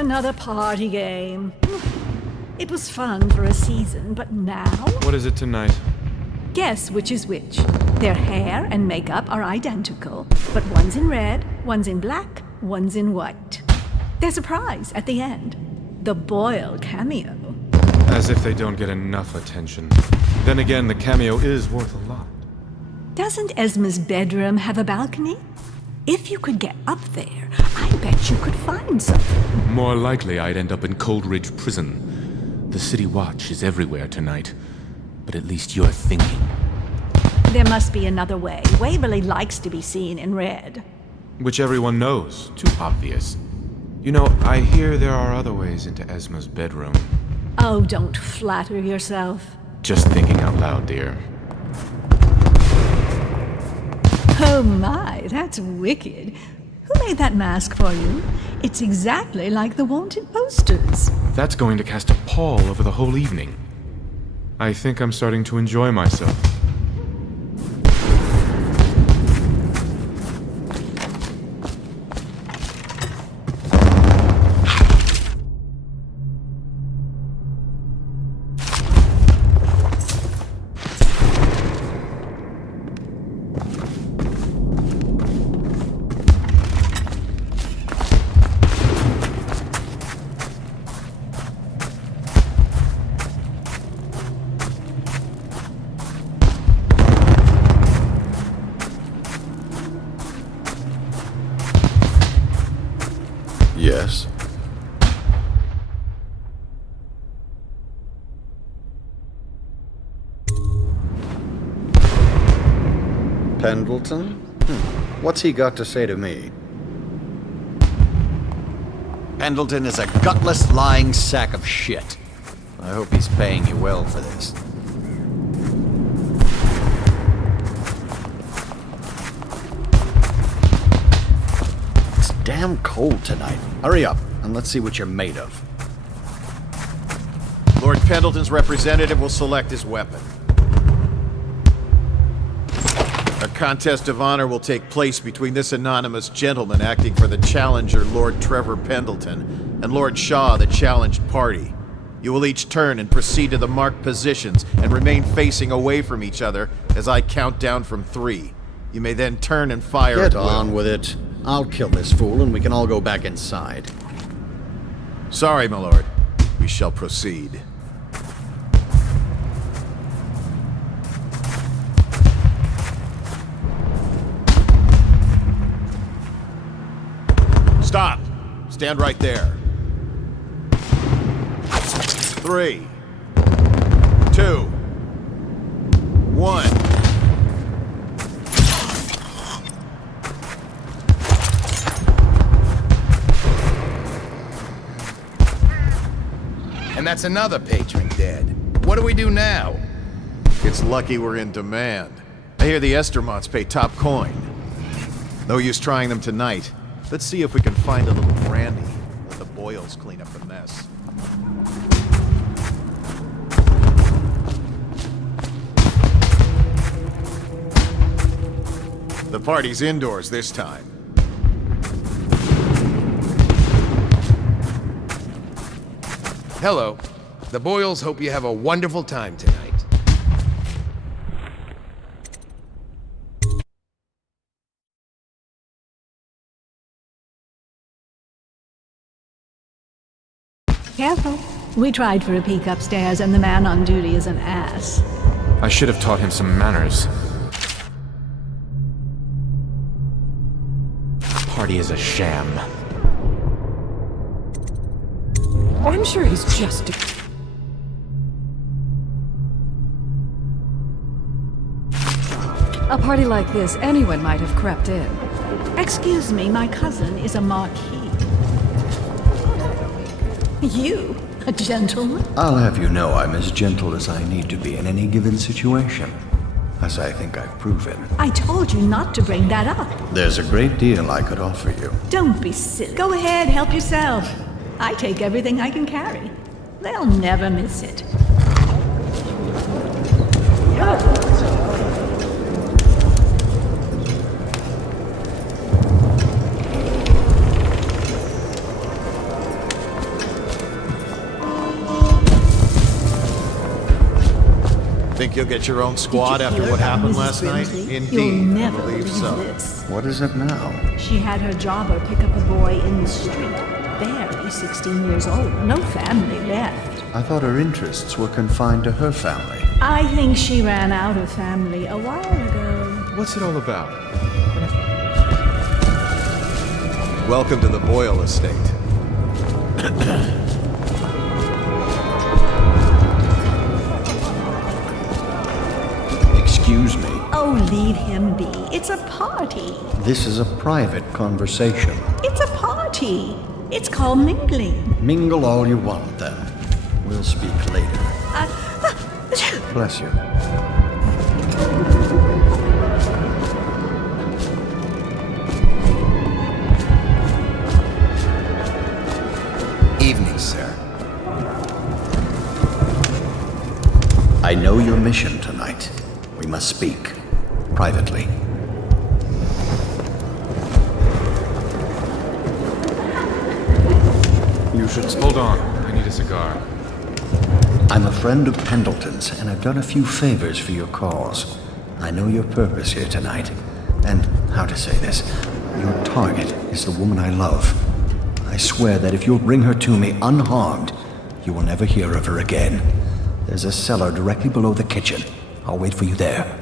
Another party game. It was fun for a season, but now? What is it tonight? Guess which is which. Their hair and makeup are identical, but one's in red, one's in black, one's in white. There's a prize at the end. The Boyle cameo. As if they don't get enough attention. Then again, the cameo is worth a lot. Doesn't Esma's bedroom have a balcony? If you could get up there, I bet you could find something. More likely I'd end up in Coldridge Prison. The City Watch is everywhere tonight. But at least you're thinking. There must be another way. Waverly likes to be seen in red. Which everyone knows. Too obvious. You know, I hear there are other ways into Esma's bedroom. Oh, don't flatter yourself. Just thinking out loud, dear. Oh my, that's wicked. Who made that mask for you? It's exactly like the wanted posters. That's going to cast a pall over the whole evening. I think I'm starting to enjoy myself. Yes. Pendleton? What's he got to say to me? Pendleton is a gutless, lying sack of shit. I hope he's paying you well for this. It's damn cold tonight. Hurry up, and let's see what you're made of. Lord Pendleton's representative will select his weapon. A contest of honor will take place between this anonymous gentleman acting for the challenger, Lord Trevor Pendleton, and Lord Shaw, the challenged party. You will each turn and proceed to the marked positions and remain facing away from each other as I count down from 3. You may then turn and fire at Get will. on with it. I'll kill this fool and we can all go back inside. Sorry, my lord. We shall proceed. Stop! Stand right there. 3, 2, 1. And that's another patron dead. What do we do now? It's lucky we're in demand. I hear the Estermonts pay top coin. No use trying them tonight. Let's see if we can find a little brandy. Let the Boyles clean up the mess. The party's indoors this time. Hello. The Boyles hope you have a wonderful time tonight. Careful. We tried for a peek upstairs, and the man on duty is an ass. I should have taught him some manners. The party is a sham. I'm sure he's just A party like this, anyone might have crept in. Excuse me, my cousin is a marquis. You, a gentleman? I'll have you know I'm as gentle as I need to be in any given situation, as I think I've proven. I told you not to bring that up. There's a great deal I could offer you. Don't be silly. Go ahead, help yourself. I take everything I can carry. They'll never miss it. Think you'll get your own squad after what happened last night? Indeed, You'll I never believe so. this. What is it now? She had her jobber pick up a boy in the street. Barely 16 years old. No family left. I thought her interests were confined to her family. I think she ran out of family a while ago. What's it all about? Welcome to the Boyle estate. Excuse me. Oh, leave him be. It's a party. This is a private conversation. It's a party. It's called mingling. Mingle all you want, then. We'll speak later. Bless you. Evening, sir. I know your mission tonight. We must speak. Privately. You should... Hold on. I need a cigar. I'm a friend of Pendleton's, and I've done a few favors for your cause. I know your purpose here tonight. And, how to say this, your target is the woman I love. I swear that if you'll bring her to me unharmed, you will never hear of her again. There's a cellar directly below the kitchen. I'll wait for you there.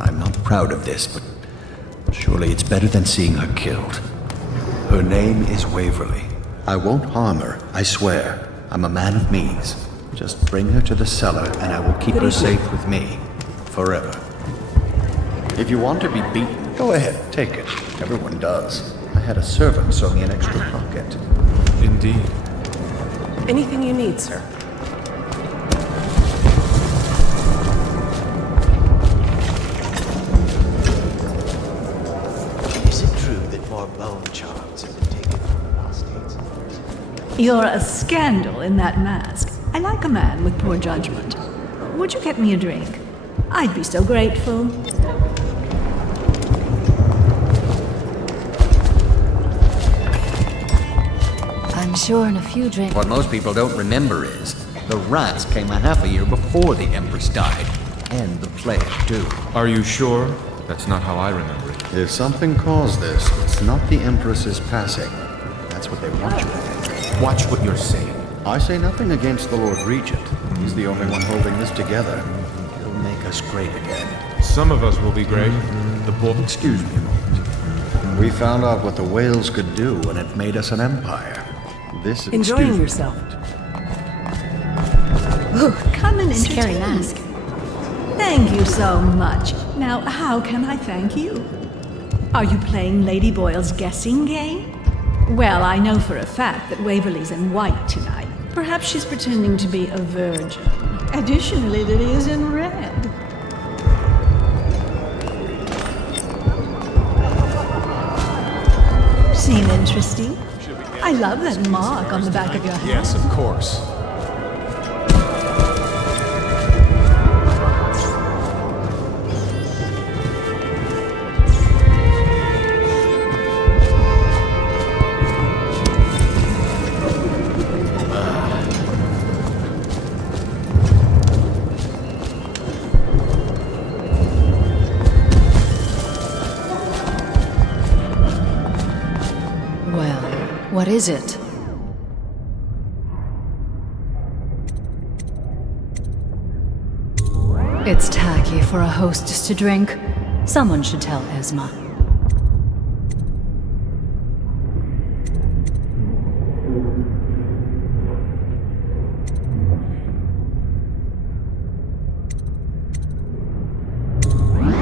I'm not proud of this, but surely it's better than seeing her killed. Her name is Waverly. I won't harm her, I swear. I'm a man of means. Just bring her to the cellar and I will keep her safe with me. Forever. If you want to be beaten, go ahead, take it. Everyone does. I had a servant sew me an extra pocket. Indeed. Anything you need, sir. Is it true that more bone charts have been taken from the prostates? You're a scandal in that mask. I like a man with poor judgment. Would you get me a drink? I'd be so grateful. I'm sure in a few drinks. What most people don't remember is the rats came a half a year before the Empress died. And the plague, too. Are you sure? That's not how I remember it. If something caused this, it's not the Empress's passing. That's what they want you to think. Watch what you're saying. I say nothing against the Lord Regent. He's the only one holding this together. He'll make us great again. Some of us will be great. The bull... Excuse me a moment. We found out what the whales could do, and it made us an empire. This Enjoying yourself. Ooh, come and Scary entertain. mask. Thank you so much. Now, how can I thank you? Are you playing Lady Boyle's guessing game? Well, I know for a fact that Waverly's in white tonight. Perhaps she's pretending to be a virgin. Additionally, Lily is in red. Seem interesting? I love that mark on the back of your hand. Yes, of course. Well, what is it? It's tacky for a hostess to drink. Someone should tell Esma.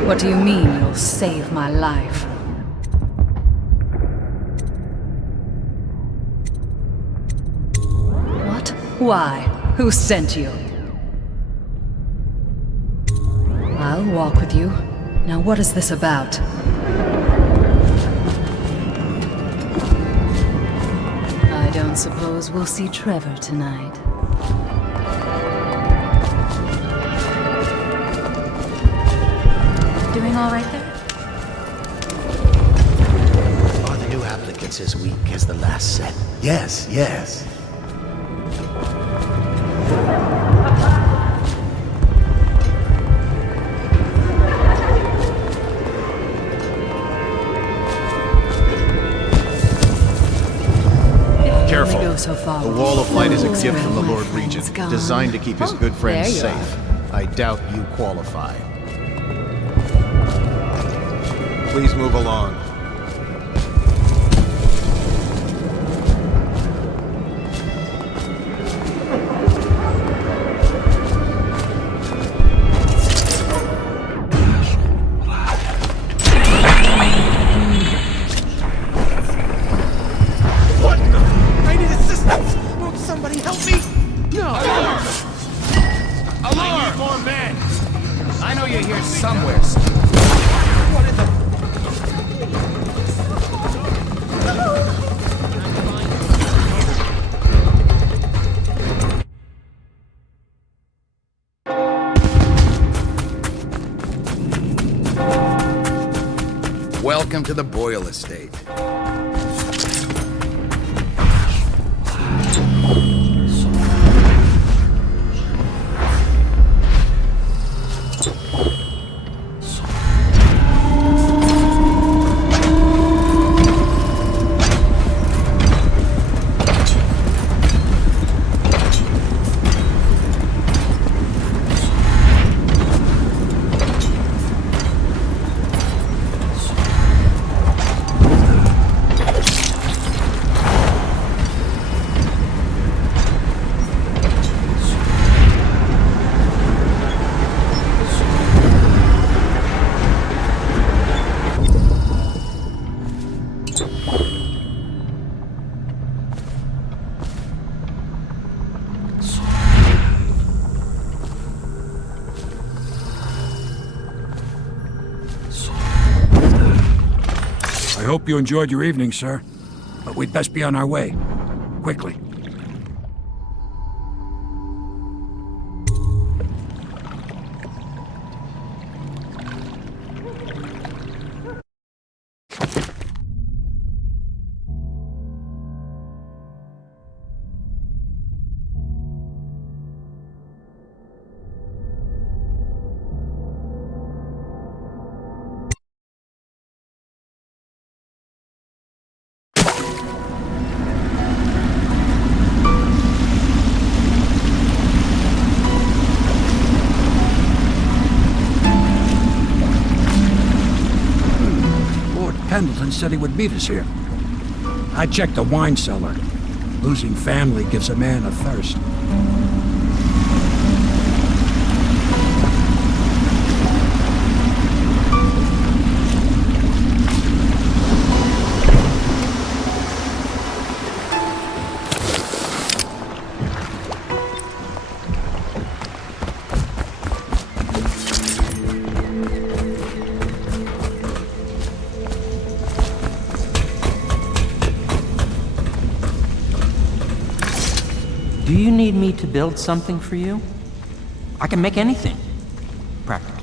What do you mean you'll save my life? What? Why? Who sent you? I'll walk with you. Now what is this about? I don't suppose we'll see Trevor tonight. Doing all right there? Are the new applicants as weak as the last set? Yes, yes. Careful. Go so far. The Wall of Light is a Fools gift from the when my Lord friend's Regent, gone. designed to keep his good friends there you safe. I doubt you qualify. Please move along. What? I need assistance! Won't somebody help me? No! Alarm! I need more men! I know you're here somewhere. What in the... Welcome to the Boyle Estate. I hope you enjoyed your evening, sir. But we'd best be on our way. Quickly. Pendleton said he would meet us here. I checked the wine cellar. Losing family gives a man a thirst. Do you need me to build something for you? I can make anything, practically.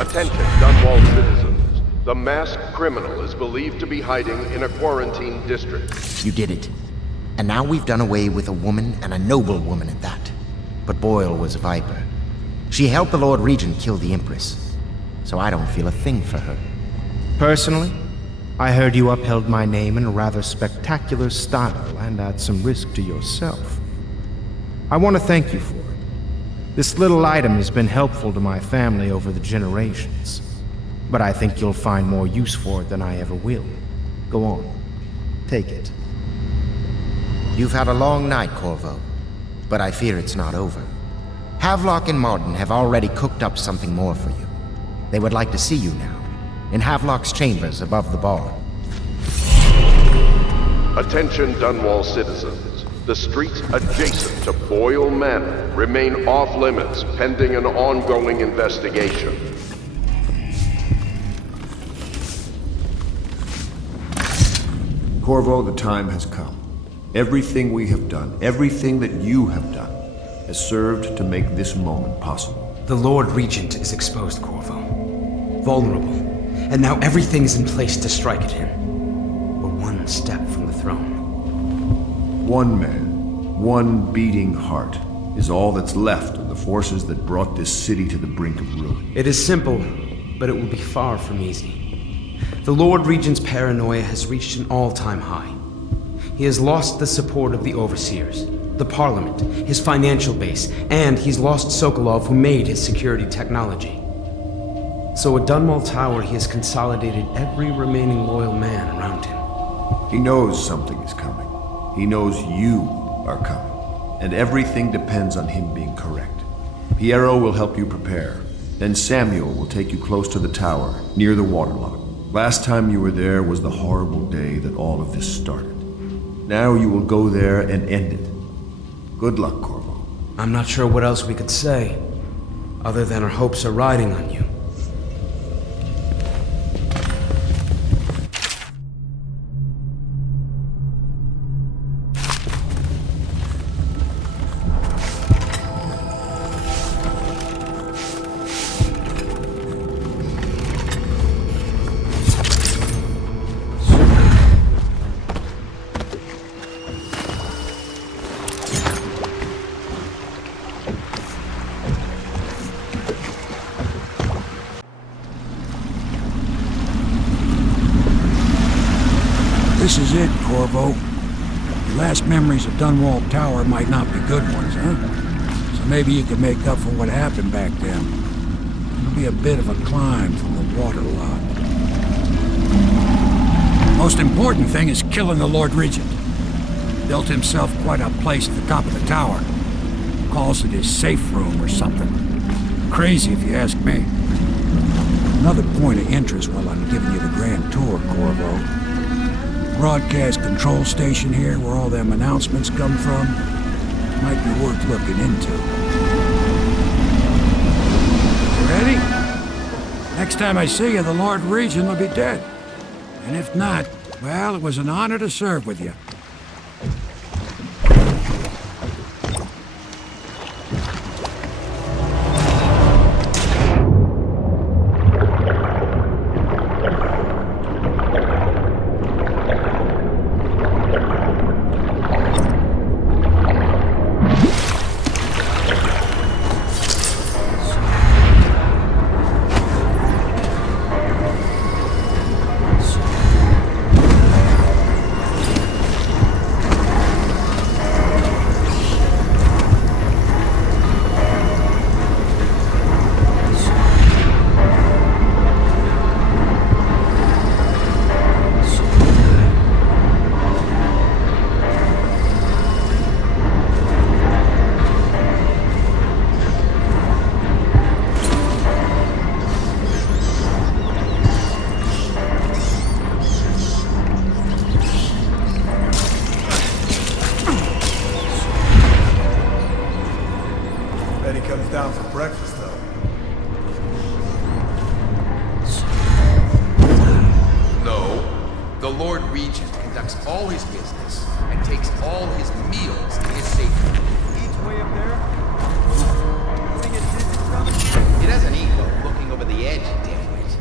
Attention, Dunwall citizens. The masked criminal is believed to be hiding in a quarantine district. You did it. And now we've done away with a woman, and a noble woman at that. But Boyle was a viper. She helped the Lord Regent kill the Empress. So I don't feel a thing for her. Personally, I heard you upheld my name in a rather spectacular style and at some risk to yourself. I want to thank you for it. This little item has been helpful to my family over the generations, but I think you'll find more use for it than I ever will. Go on. Take it. You've had a long night, Corvo, but I fear it's not over. Havelock and Martin have already cooked up something more for you. They would like to see you now. in Havelock's chambers above the barn. Attention Dunwall citizens. The streets adjacent to Boyle Manor remain off limits pending an ongoing investigation. Corvo, the time has come. Everything we have done, everything that you have done, has served to make this moment possible. The Lord Regent is exposed, Corvo. Vulnerable. And now everything's in place to strike at him. We're one step from the throne. One man, one beating heart, is all that's left of the forces that brought this city to the brink of ruin. It is simple, but it will be far from easy. The Lord Regent's paranoia has reached an all-time high. He has lost the support of the Overseers, the Parliament, his financial base, and he's lost Sokolov, who made his security technology. So at Dunwall Tower, he has consolidated every remaining loyal man around him. He knows something is coming. He knows you are coming. And everything depends on him being correct. Piero will help you prepare. Then Samuel will take you close to the tower, near the waterlock. Last time you were there was the horrible day that all of this started. Now you will go there and end it. Good luck, Corvo. I'm not sure what else we could say, other than our hopes are riding on you. This is it, Corvo. Your last memories of Dunwall Tower might not be good ones, huh? So maybe you can make up for what happened back then. It'll be a bit of a climb from the waterlock. Most important thing is killing the Lord Regent. Built himself quite a place at the top of the tower. Calls it his safe room or something. Crazy if you ask me. Another point of interest while I'm giving you the grand tour, Corvo. Broadcast control station here where all them announcements come from. Might be worth looking into. Ready? Next time I see you, the Lord Regent will be dead. And if not, well, it was an honor to serve with you. Down for breakfast, though. No. The Lord Regent conducts all his business and takes all his meals in his safe room. Each way up there? It doesn't eat while looking over the edge, dimwit.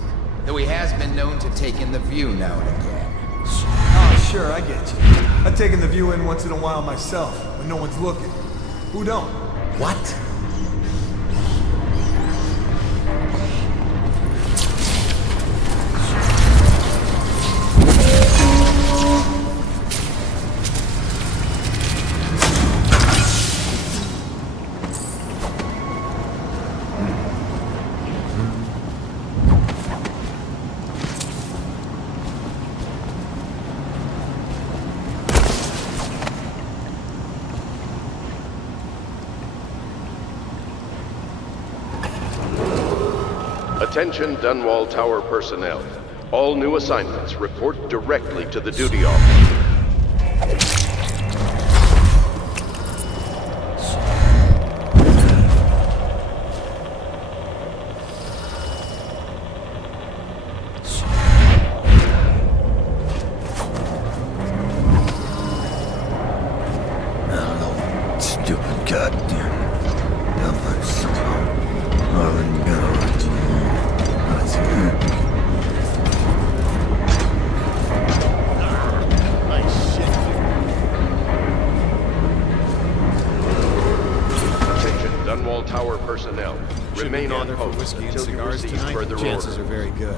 Though he has been known to take in the view now and again. Oh, sure, I get you. I've taken the view in once in a while myself, when no one's looking. Who don't? What? Attention Dunwall Tower personnel. All new assignments report directly to the duty officer. Stupid goddamn numbers. Already got Attention, Dunwall Tower personnel. Remain on post until you receive further orders. Chances are very good.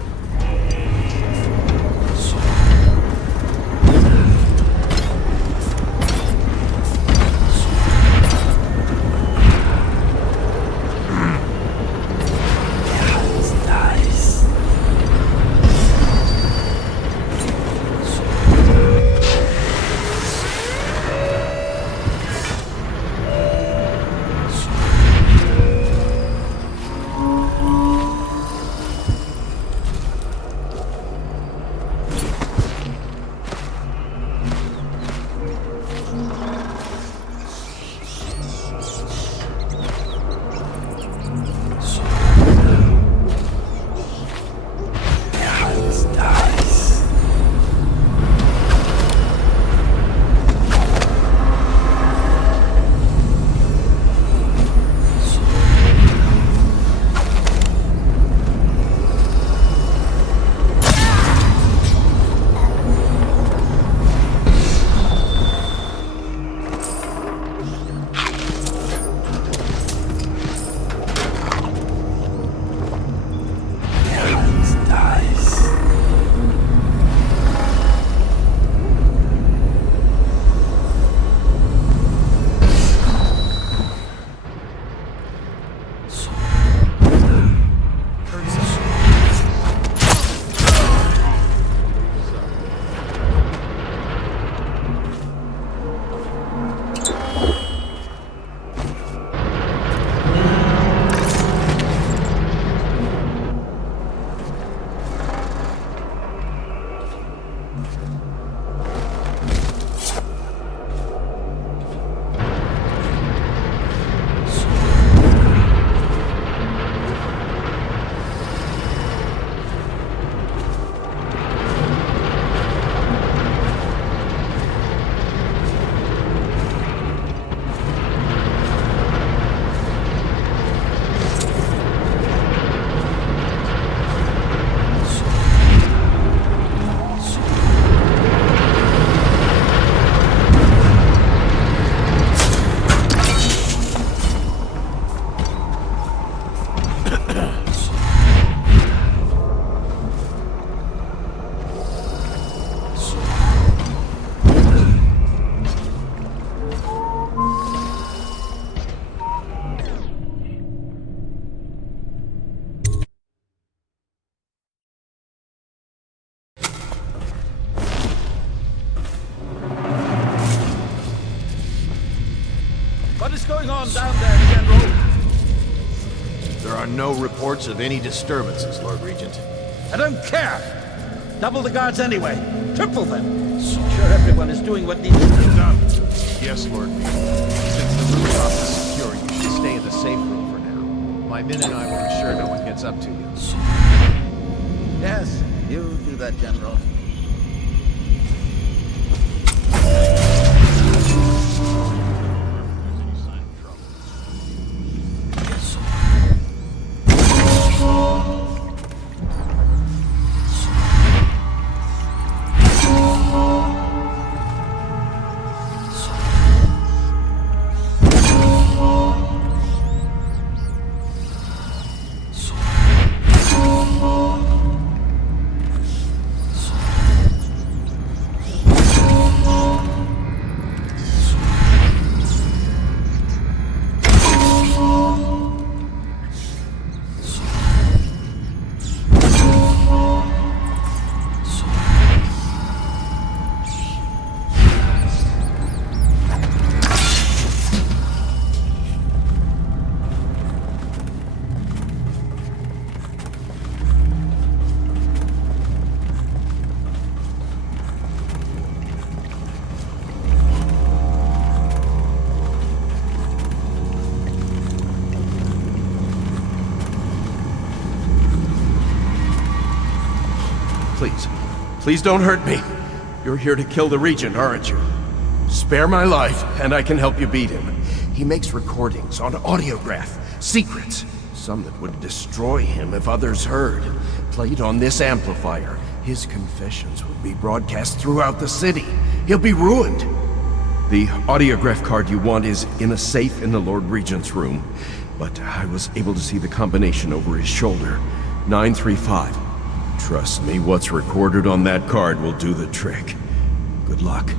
What is going on down there, General? There are no reports of any disturbances, Lord Regent. I don't care! Double the guards anyway. Triple them. Sure everyone is doing what needs to be done. Yes, Lord Regent. Since the rooftop is secure, you should stay in the safe room for now. My men and I will ensure no one gets up to you. Yes, you do that, General. Please don't hurt me. You're here to kill the Regent, aren't you? Spare my life, and I can help you beat him. He makes recordings on audiograph, secrets. Some that would destroy him if others heard. Played on this amplifier, his confessions would be broadcast throughout the city. He'll be ruined. The audiograph card you want is in a safe in the Lord Regent's room. But I was able to see the combination over his shoulder. 935. Trust me, what's recorded on that card will do the trick. Good luck.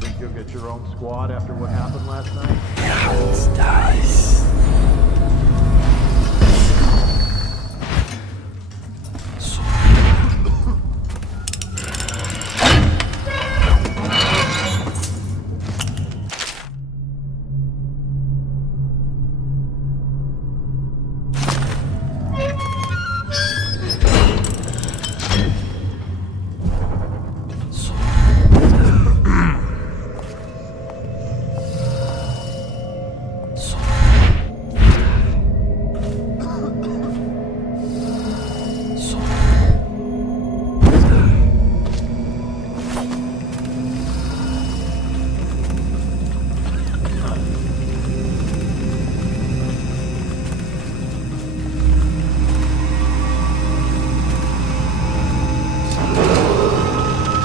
Think you'll get your own squad after what happened last night?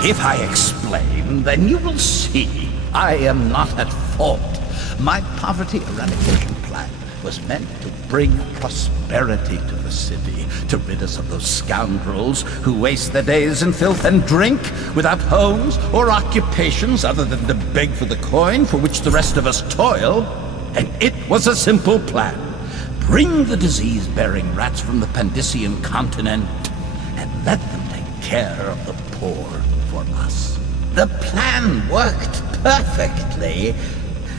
If I explain, then you will see I am not at fault. My poverty eradication plan was meant to bring prosperity to the city, to rid us of those scoundrels who waste their days in filth and drink, without homes or occupations other than to beg for the coin for which the rest of us toil. And it was a simple plan. Bring the disease-bearing rats from the Pandician continent and let them take care of the poor for us. The plan worked perfectly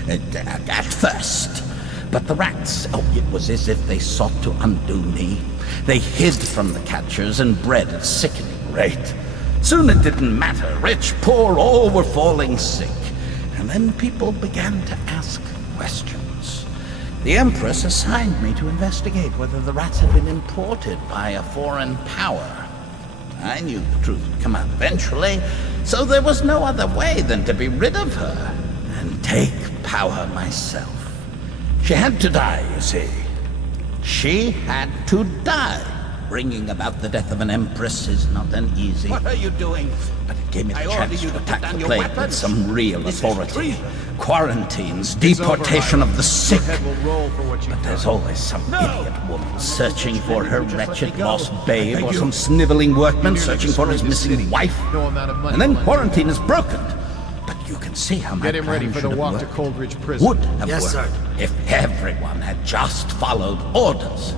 at first. But the rats, it was as if they sought to undo me. They hid from the catchers and bred at sickening rate. Soon it didn't matter. Rich, poor, all were falling sick. And then people began to ask questions. The Empress assigned me to investigate whether the rats had been imported by a foreign power. I knew the truth would come out eventually, so there was no other way than to be rid of her and take power myself. She had to die, you see. She had to die. Bringing about the death of an empress is not an easy... What are you doing? But it gave me the chance to attack the plague with some real authority. Quarantines, deportation of the sick. But there's always some idiot woman searching for her wretched lost babe, or some sniveling workman searching for his missing wife. And then quarantine is broken. But you can see how my Get him ready for the walk to Coldridge Prison. Would have worked if everyone had just followed orders.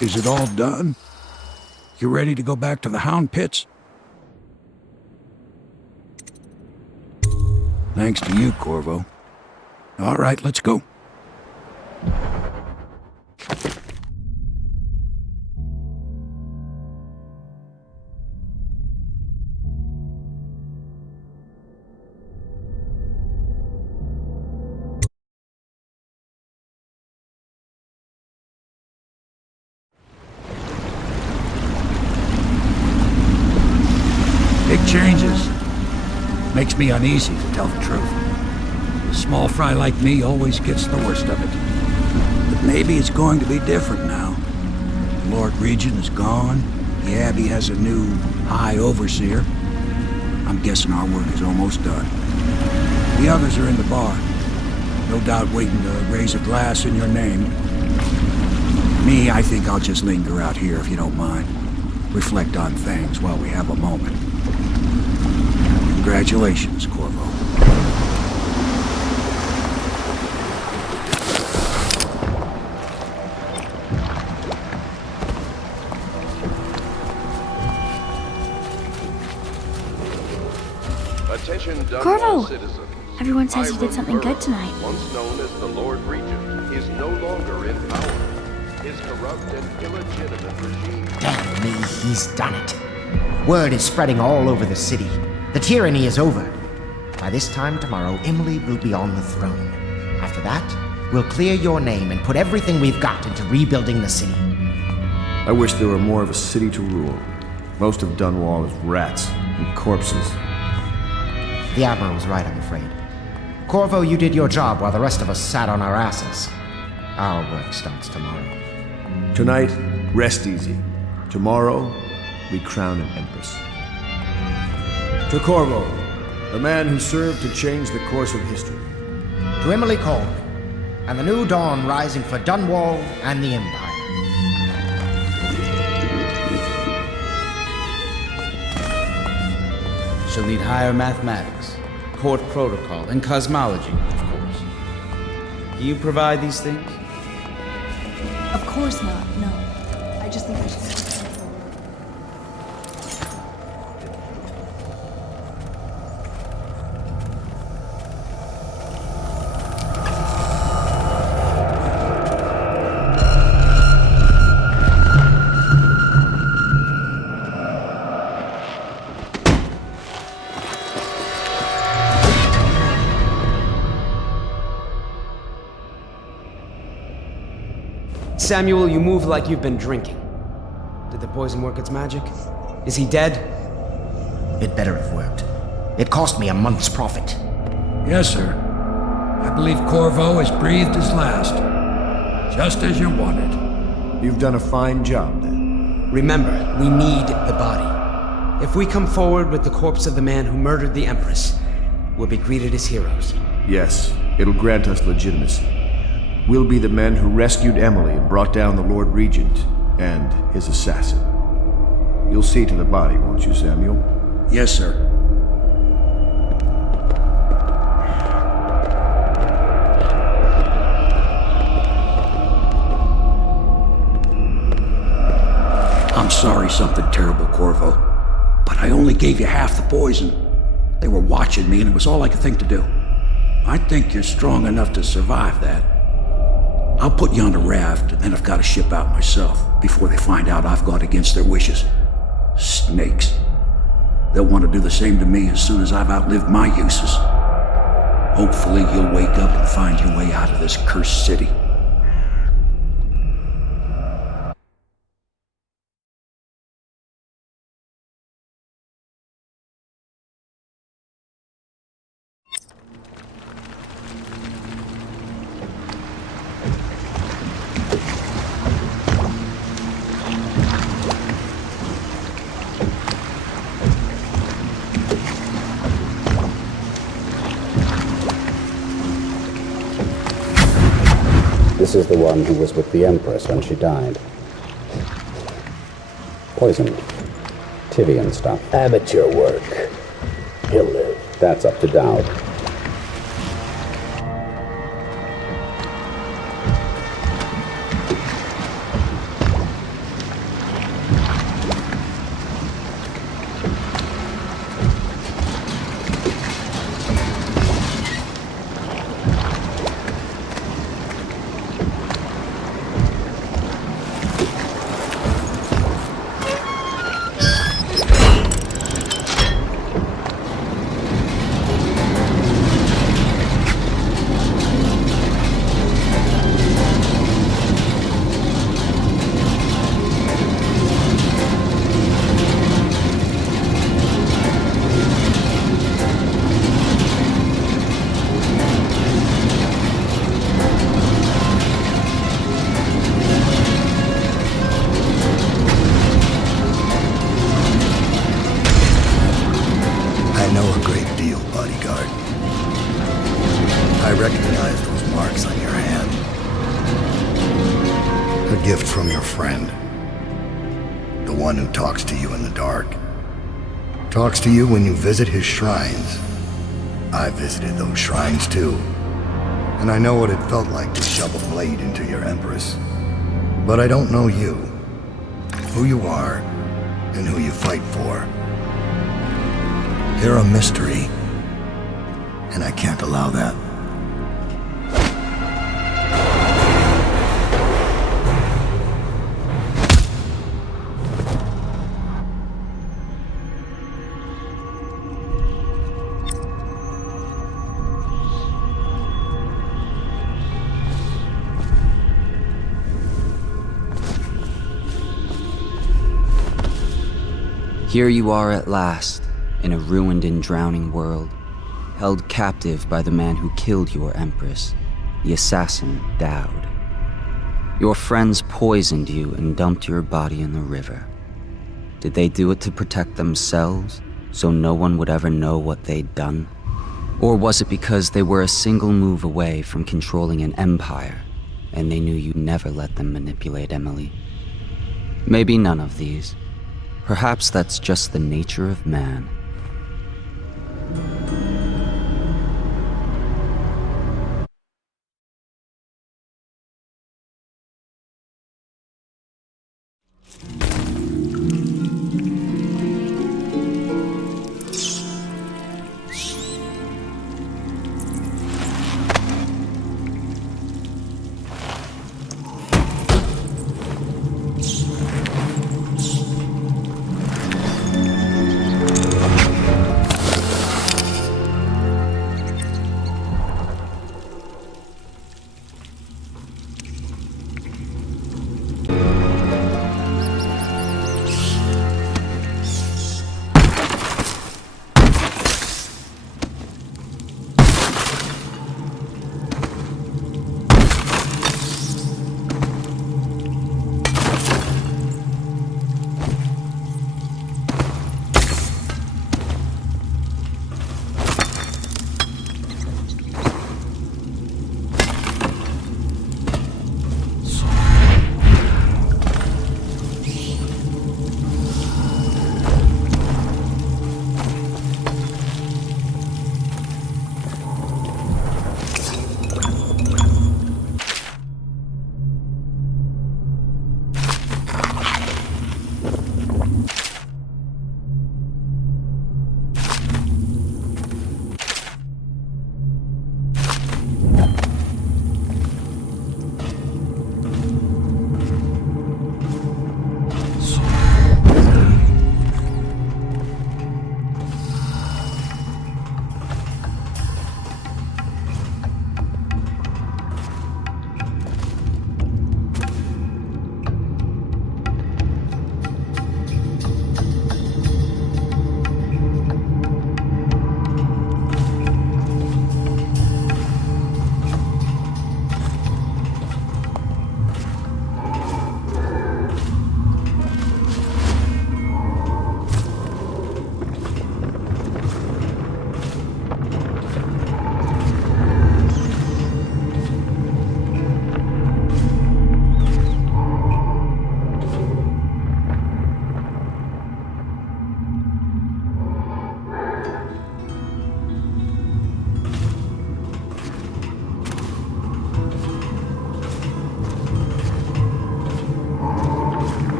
Is it all done? You ready to go back to the Hound Pits? Thanks to you, Corvo. All right, let's go. Big changes. Makes me uneasy, to tell the truth. A small fry like me always gets the worst of it. But maybe it's going to be different now. The Lord Regent is gone. The Abbey has a new High Overseer. I'm guessing our work is almost done. The others are in the bar. No doubt waiting to raise a glass in your name. Me, I think I'll just linger out here if you don't mind. Reflect on things while we have a moment. Congratulations, Corvo. Attention Corvo! Dunwall citizens. Everyone says you did Hiram something good Burns, tonight. once known as the Lord Regent, is no longer in power. His corrupt and illegitimate regime... Damn me, he's done it. Word is spreading all over the city. The tyranny is over. By this time tomorrow, Emily will be on the throne. After that, we'll clear your name and put everything we've got into rebuilding the city. I wish there were more of a city to rule. Most of Dunwall is rats and corpses. The Admiral's right, I'm afraid. Corvo, you did your job while the rest of us sat on our asses. Our work starts tomorrow. Tonight, rest easy. Tomorrow, we crown an empress. To Corvo, the man who served to change the course of history. To Emily Colman, and the new dawn rising for Dunwall and the Empire. She'll need higher mathematics, court protocol, and cosmology, of course. Do you provide these things? Of course not, no. I just think we should... Samuel, you move like you've been drinking. Did the poison work its magic? Is he dead? It better have worked. It cost me a month's profit. Yes, sir. I believe Corvo has breathed his last. Just as you wanted. You've done a fine job, then. Remember, we need the body. If we come forward with the corpse of the man who murdered the Empress, we'll be greeted as heroes. Yes, it'll grant us legitimacy. We'll be the men who rescued Emily and brought down the Lord Regent and his assassin. You'll see to the body, won't you, Samuel? Yes, sir. I'm sorry something terrible, Corvo, but I only gave you half the poison. They were watching me, and it was all I could think to do. I think you're strong enough to survive that. I'll put you on a raft, and then I've got to ship out myself before they find out I've gone against their wishes. Snakes. They'll want to do the same to me as soon as I've outlived my uses. Hopefully you'll wake up and find your way out of this cursed city. This is the one who was with the Empress when she died. Poisoned. Tyrian stuff. Amateur work. He'll live. That's up to Dowd. A gift from your friend. The one who talks to you in the dark. Talks to you when you visit his shrines. I visited those shrines too. And I know what it felt like to shove a blade into your Empress. But I don't know you. Who you are, and who you fight for. You're a mystery. And I can't allow that. Here you are at last, in a ruined and drowning world, held captive by the man who killed your Empress, the assassin Dowd. Your friends poisoned you and dumped your body in the river. Did they do it to protect themselves, so no one would ever know what they'd done? Or was it because they were a single move away from controlling an empire, and they knew you'd never let them manipulate Emily? Maybe none of these. Perhaps that's just the nature of man.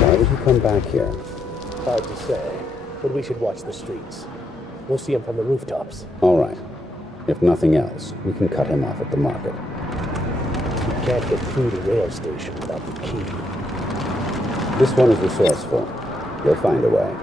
Why would he come back here? Hard to say, but we should watch the streets. We'll see him from the rooftops. All right. If nothing else, we can cut him off at the market. You can't get through the rail station without the key. This one is resourceful. He'll find a way.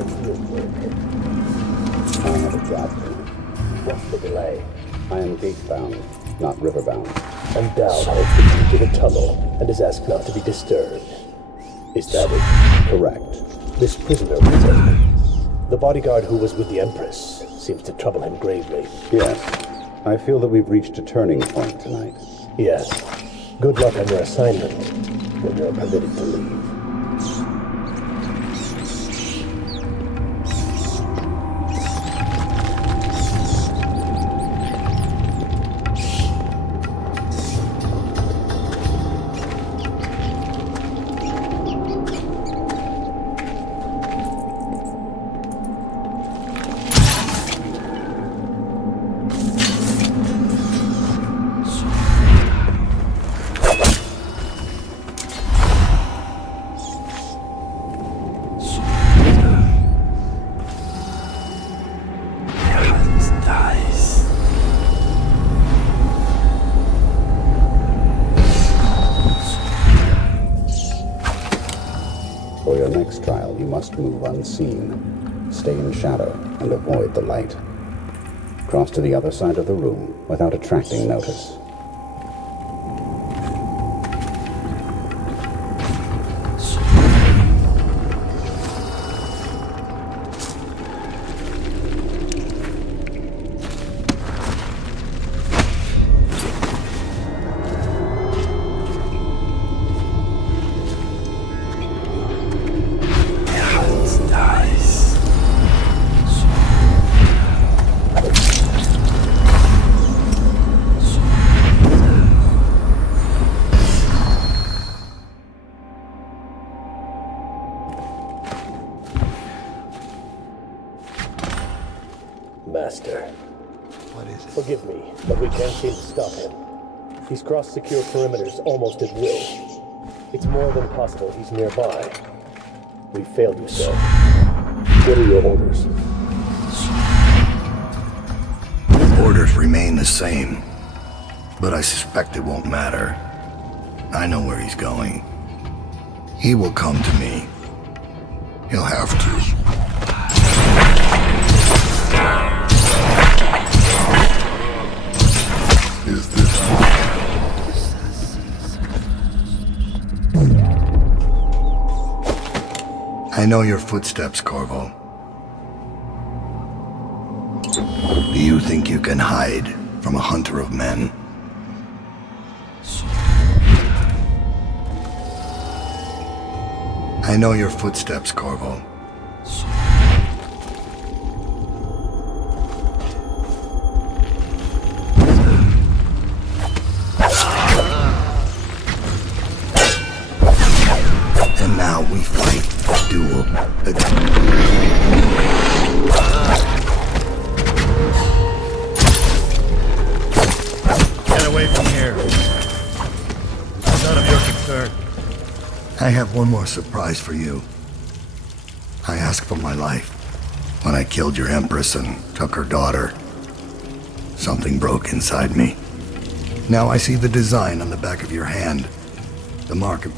I have a job to do. What's the delay? I am gate-bound, not river-bound. And Dowd holds the key to the tunnel and is asked not to be disturbed. Is that it? Correct. This prisoner, Lieutenant, the bodyguard who was with the Empress, seems to trouble him gravely. Yes. I feel that we've reached a turning point tonight. Yes. Good luck on your assignment when you're permitted to leave. For your next trial, you must move unseen. Stay in shadow and avoid the light. Cross to the other side of the room without attracting notice. Master. What is it? Forgive me, but we can't seem to stop him. He's crossed secure perimeters almost at will. It's more than possible he's nearby. We failed you, sir. What are your orders? Orders remain the same, but I suspect it won't matter. I know where he's going. He will come to me. He'll have to. Is this... I know your footsteps, Corvo. Do you think you can hide from a hunter of men? I know your footsteps, Corvo. And now we fight a duel. Get away from here. None of your concern. I have one more surprise for you. I asked for my life when I killed your Empress and took her daughter. Something broke inside me. Now I see the design on the back of your hand. The mark of...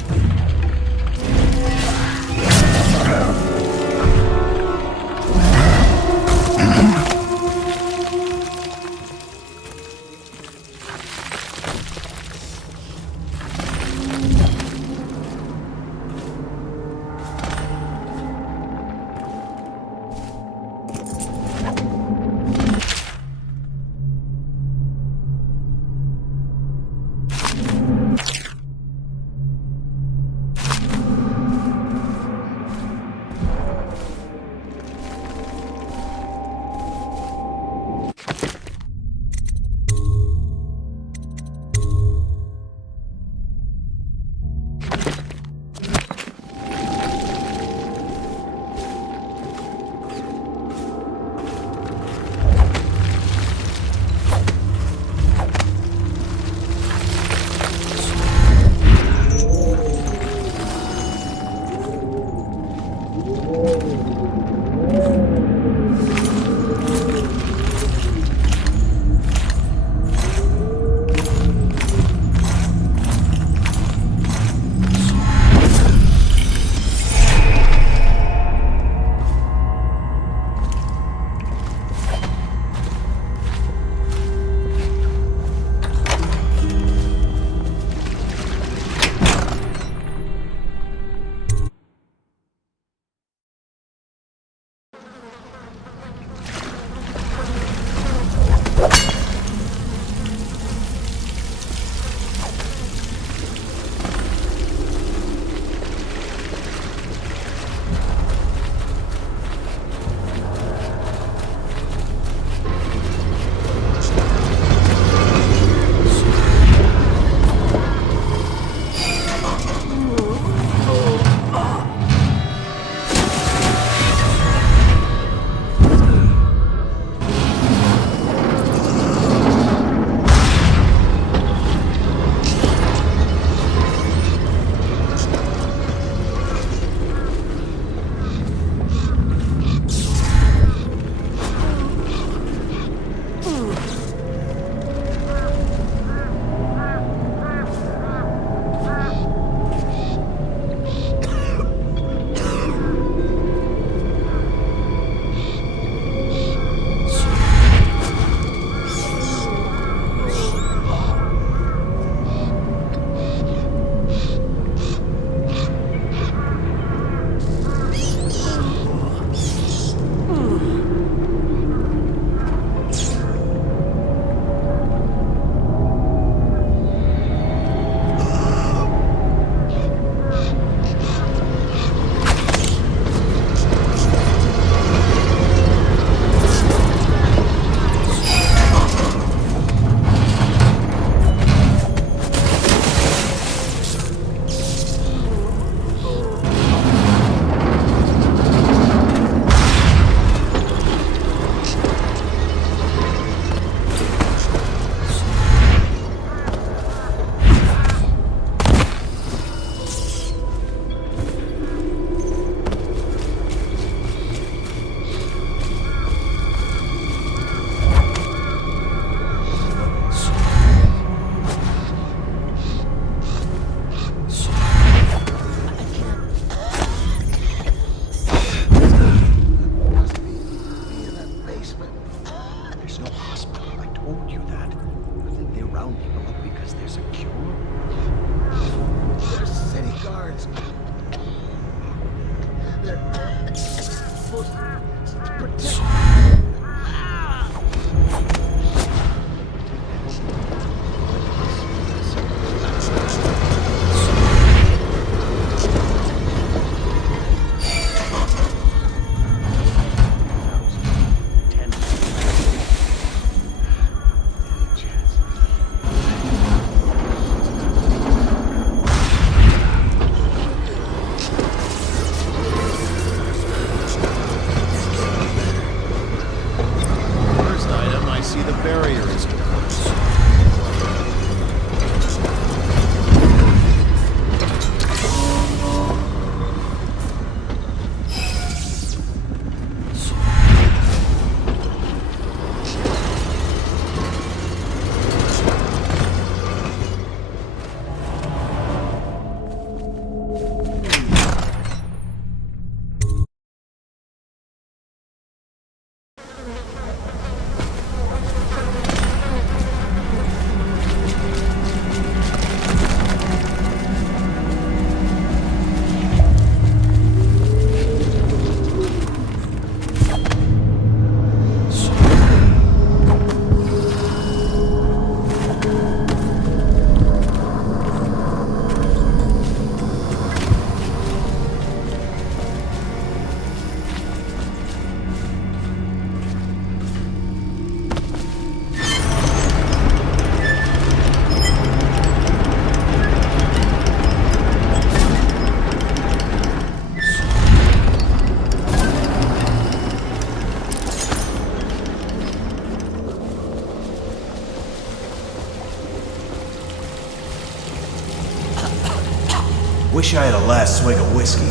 Wish I had a last swig of whiskey.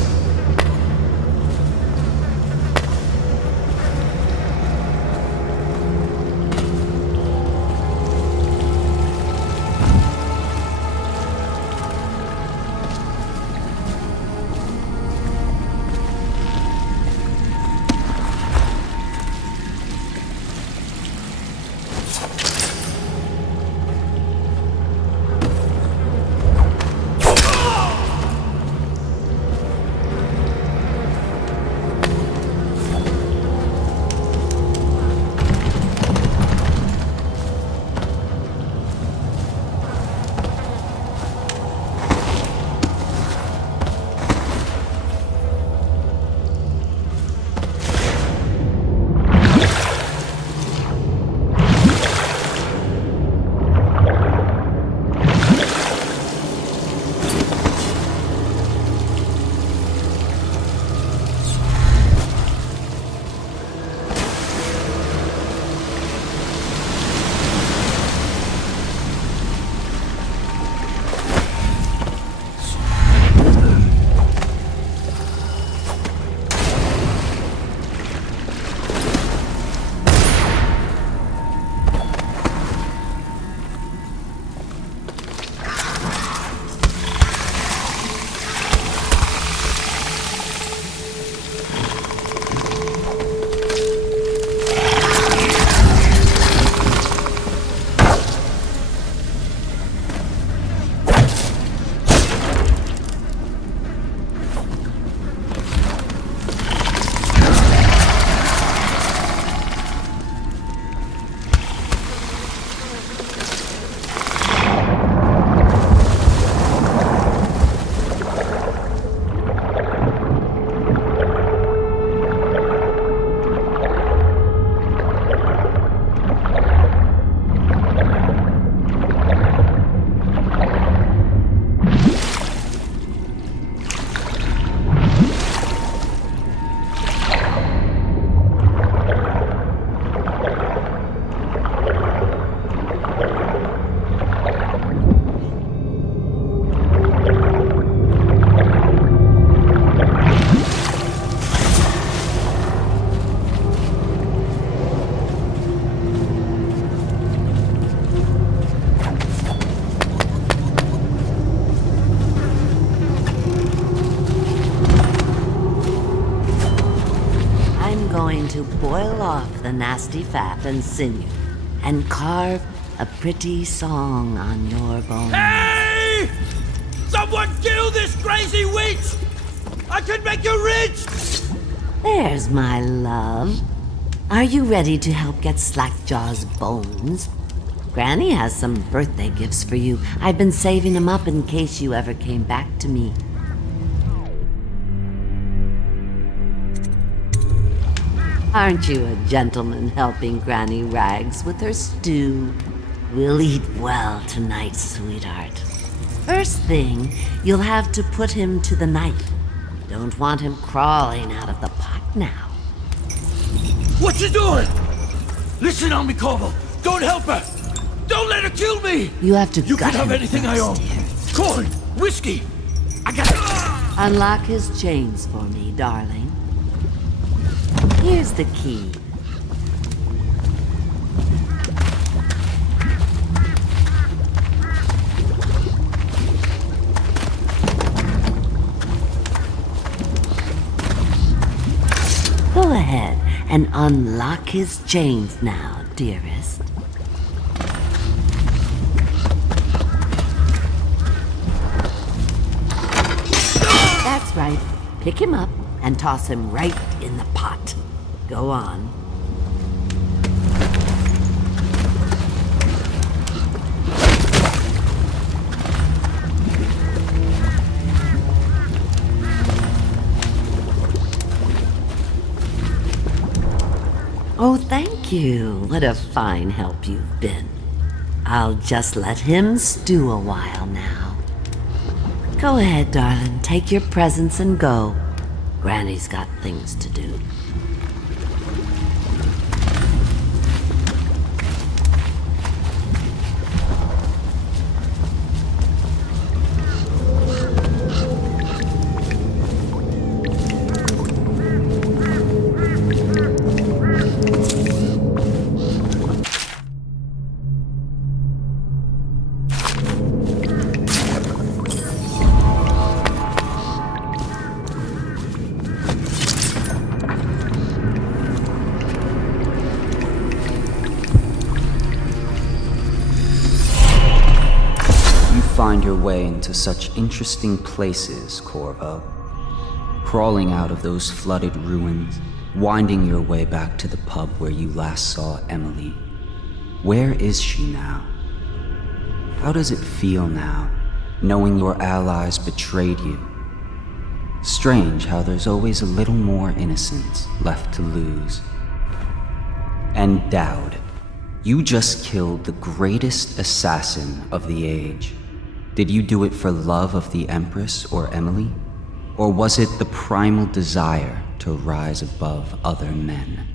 To boil off the nasty fat and sinew and carve a pretty song on your bones. Hey! Someone kill this crazy witch! I can make you rich! There's my love. Are you ready to help get Slackjaw's bones? Granny has some birthday gifts for you. I've been saving them up in case you ever came back to me. Aren't you a gentleman helping Granny Rags with her stew? We'll eat well tonight, sweetheart. First thing, you'll have to put him to the knife. Don't want him crawling out of the pot now. What you doing? Listen on me, Corvo. Don't help her. Don't let her kill me. You have to You gut can have him anything I own. first, Corn, whiskey. I got it. Unlock his chains for me, darling. Here's the key. Go ahead and unlock his chains now, dearest. That's right. Pick him up and toss him right in the pot. Go on. Oh, thank you. What a fine help you've been. I'll just let him stew a while now. Go ahead, darling. Take your presents and go. Granny's got things to do. your way into such interesting places, Corvo. Crawling out of those flooded ruins, winding your way back to the pub where you last saw Emily. Where is she now? How does it feel now, knowing your allies betrayed you? Strange how there's always a little more innocence left to lose. And Dowd, you just killed the greatest assassin of the age. Did you do it for love of the Empress or Emily? Or was it the primal desire to rise above other men?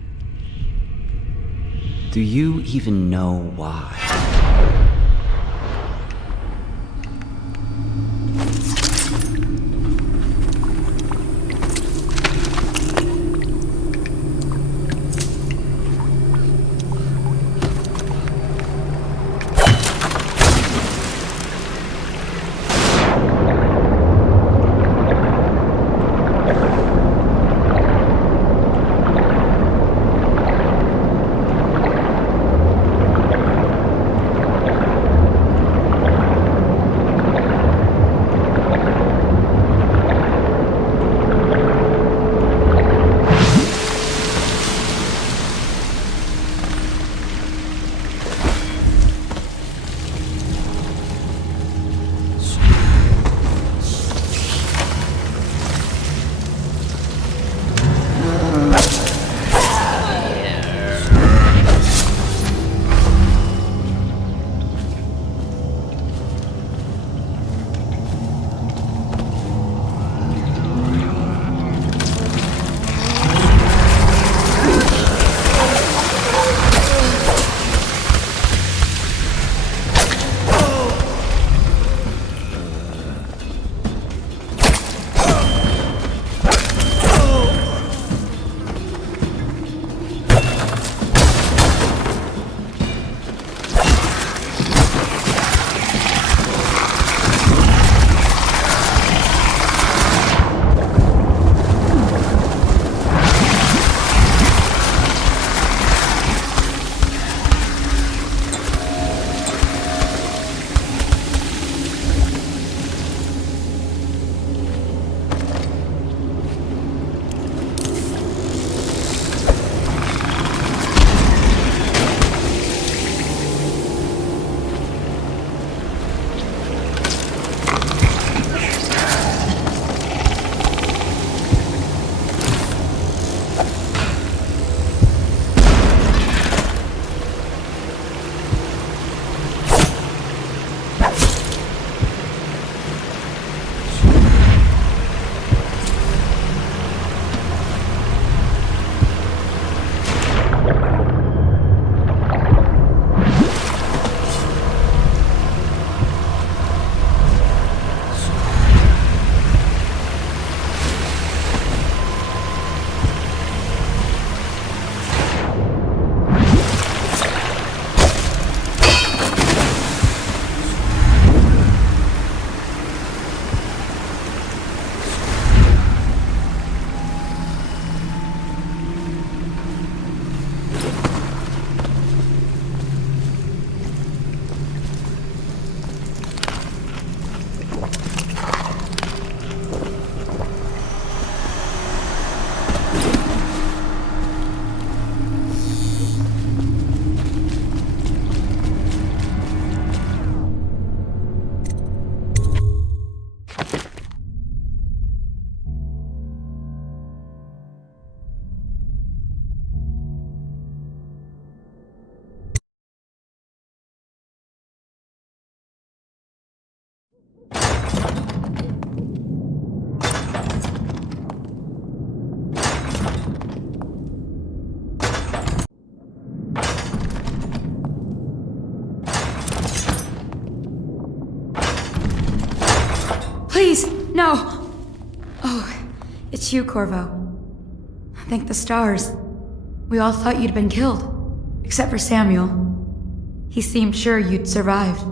Do you even know why? Please, no! Oh, it's you, Corvo. Thank the stars. We all thought you'd been killed. Except for Samuel. He seemed sure you'd survived.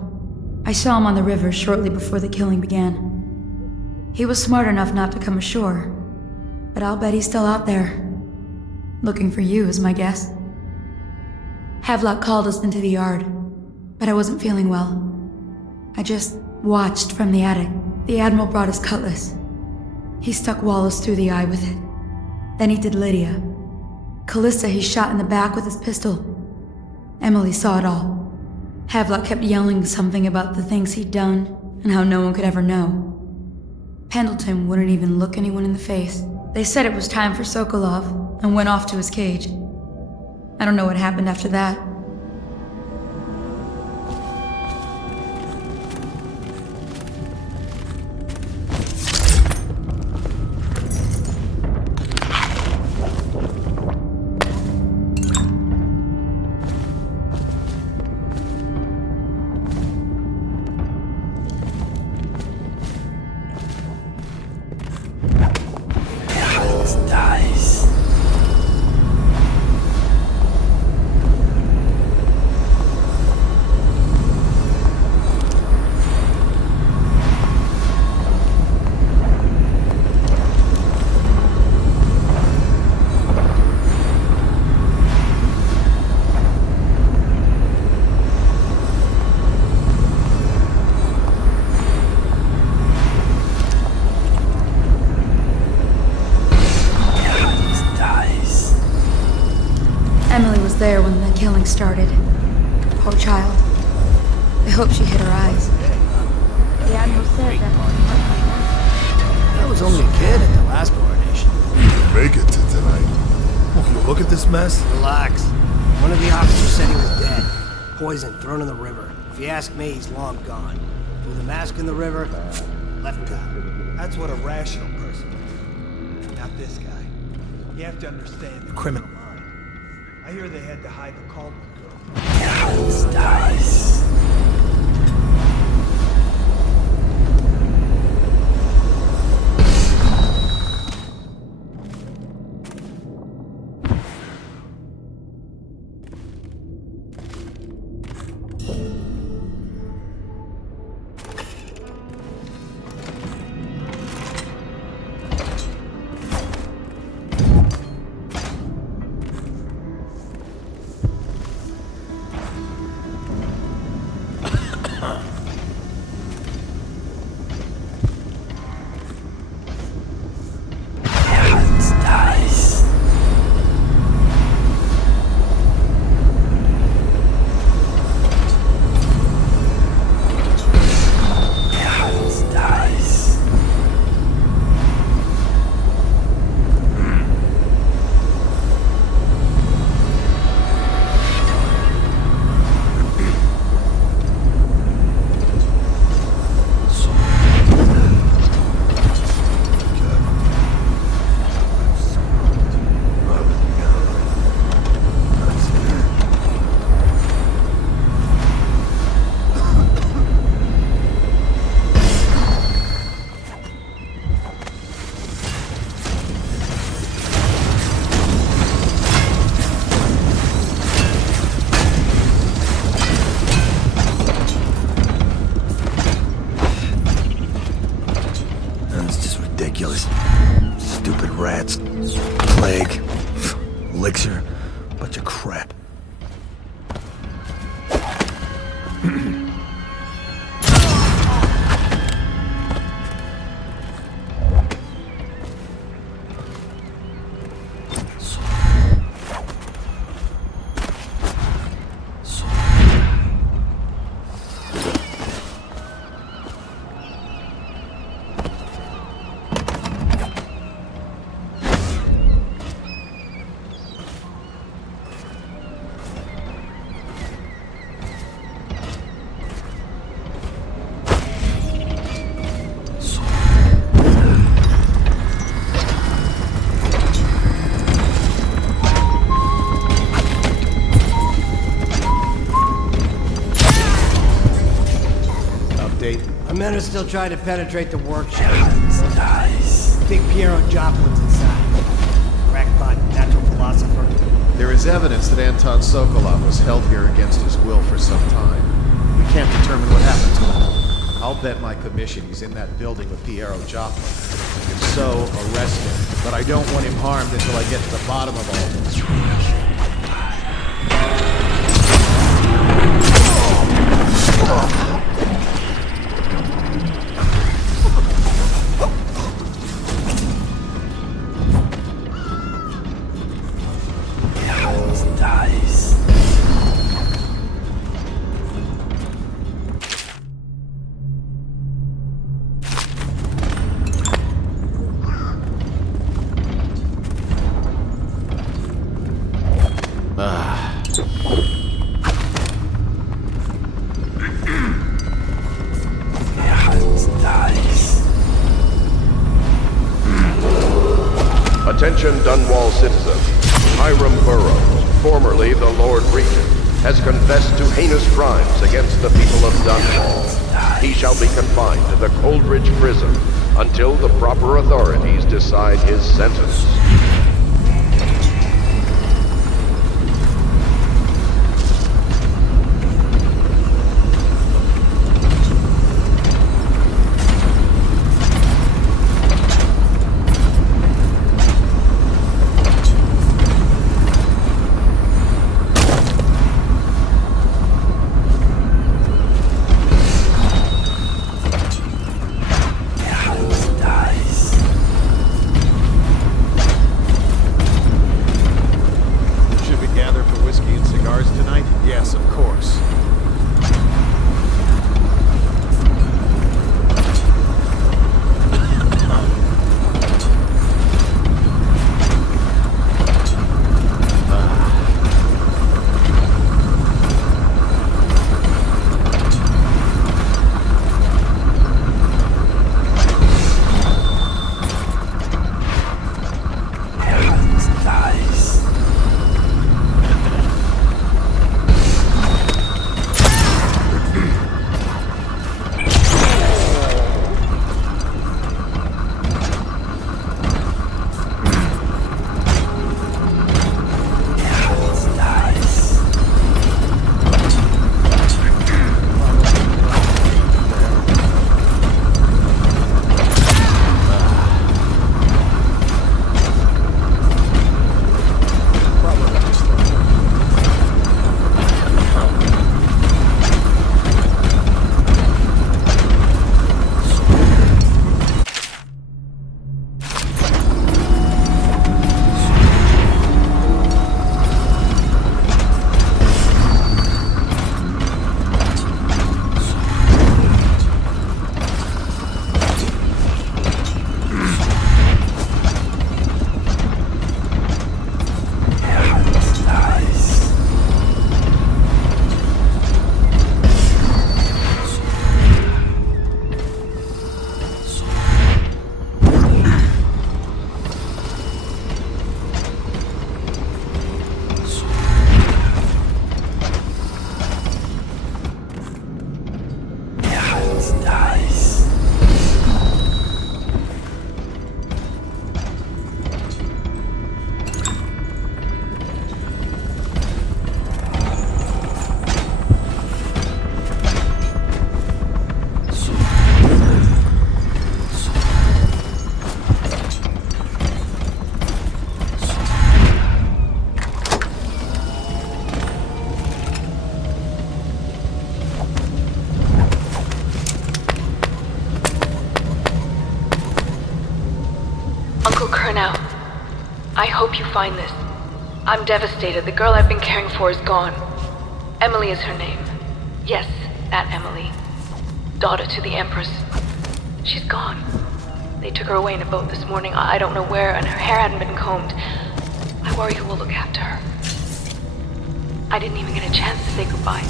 I saw him on the river shortly before the killing began. He was smart enough not to come ashore. But I'll bet he's still out there. Looking for you is my guess. Havelock called us into the yard, but I wasn't feeling well. I just watched from the attic. The Admiral brought his cutlass. He stuck Wallace through the eye with it. Then he did Lydia. Callista he shot in the back with his pistol. Emily saw it all. Havelock kept yelling something about the things he'd done, and how no one could ever know. Pendleton wouldn't even look anyone in the face. They said it was time for Sokolov, and went off to his cage. I don't know what happened after that. There when the killing started. Poor child. I hope she hit her eyes. The Admiral said that. I was only a kid at the last coronation. Make it to tonight. Oh, you look at this mess? Relax. One of the officers said he was dead. Poisoned, thrown in the river. If you ask me, he's long gone. Threw the mask in the river, left town. That's what a rational person would. Not this guy. You have to understand the criminal mind. I hear they had to hide the Caldwell girl. Dice. Stupid rats. Plague. Elixir. Bunch of crap. Men are still trying to penetrate the workshop. Big Piero Joplin's inside. Crackpot, natural philosopher. There is evidence that Anton Sokolov was held here against his will for some time. We can't determine what happened to him. I'll bet my commission he's in that building with Piero Joplin. If so, arrest him. But I don't want him harmed until I get to the bottom of all this. Attention Dunwall citizens. Hiram Burrows, formerly the Lord Regent, has confessed to heinous crimes against the people of Dunwall. He shall be confined to the Coldridge prison until the proper authorities decide his sentence. I hope you find this. I'm devastated. The girl I've been caring for is gone. Emily is her name. Yes, that Emily. Daughter to the Empress. She's gone. They took her away in a boat this morning. I don't know where, and her hair hadn't been combed. I worry who will look after her. I didn't even get a chance to say goodbye.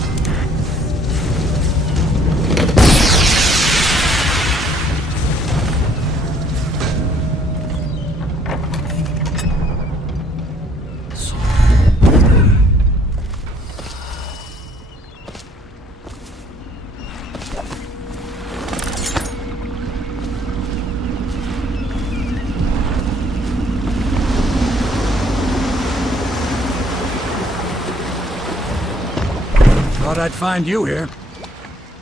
Thought I'd find you here.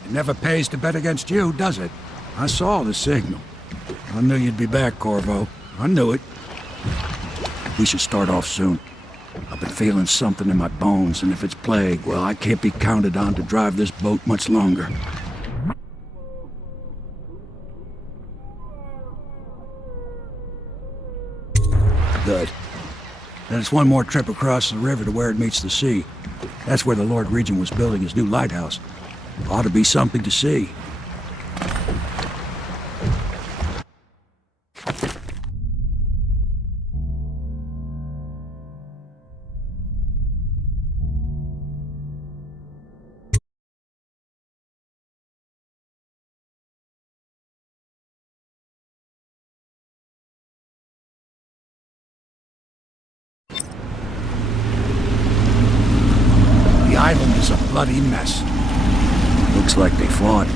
It never pays to bet against you, does it? I saw the signal. I knew you'd be back, Corvo. I knew it. We should start off soon. I've been feeling something in my bones, and if it's plague, well, I can't be counted on to drive this boat much longer. Good. Then it's one more trip across the river to where it meets the sea. That's where the Lord Regent was building his new lighthouse. Ought to be something to see. is a bloody mess. Looks like they fought.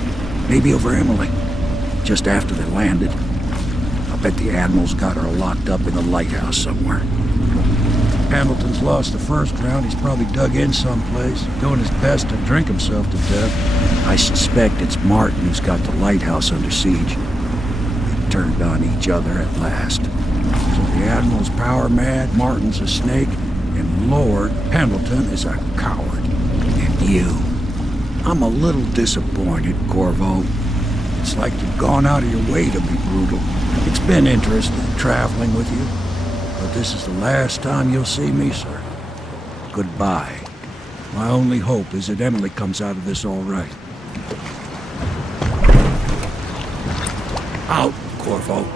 Maybe over Emily. Just after they landed. I bet the Admiral's got her locked up in the lighthouse somewhere. Hamilton's lost the first round. He's probably dug in someplace, doing his best to drink himself to death. I suspect it's Martin who's got the lighthouse under siege. They turned on each other at last. So the Admiral's power mad, Martin's a snake, and Lord Hamilton is a coward. And you. I'm a little disappointed, Corvo. It's like you've gone out of your way to be brutal. It's been interesting traveling with you, but this is the last time you'll see me, sir. Goodbye. My only hope is that Emily comes out of this all right. Out, Corvo.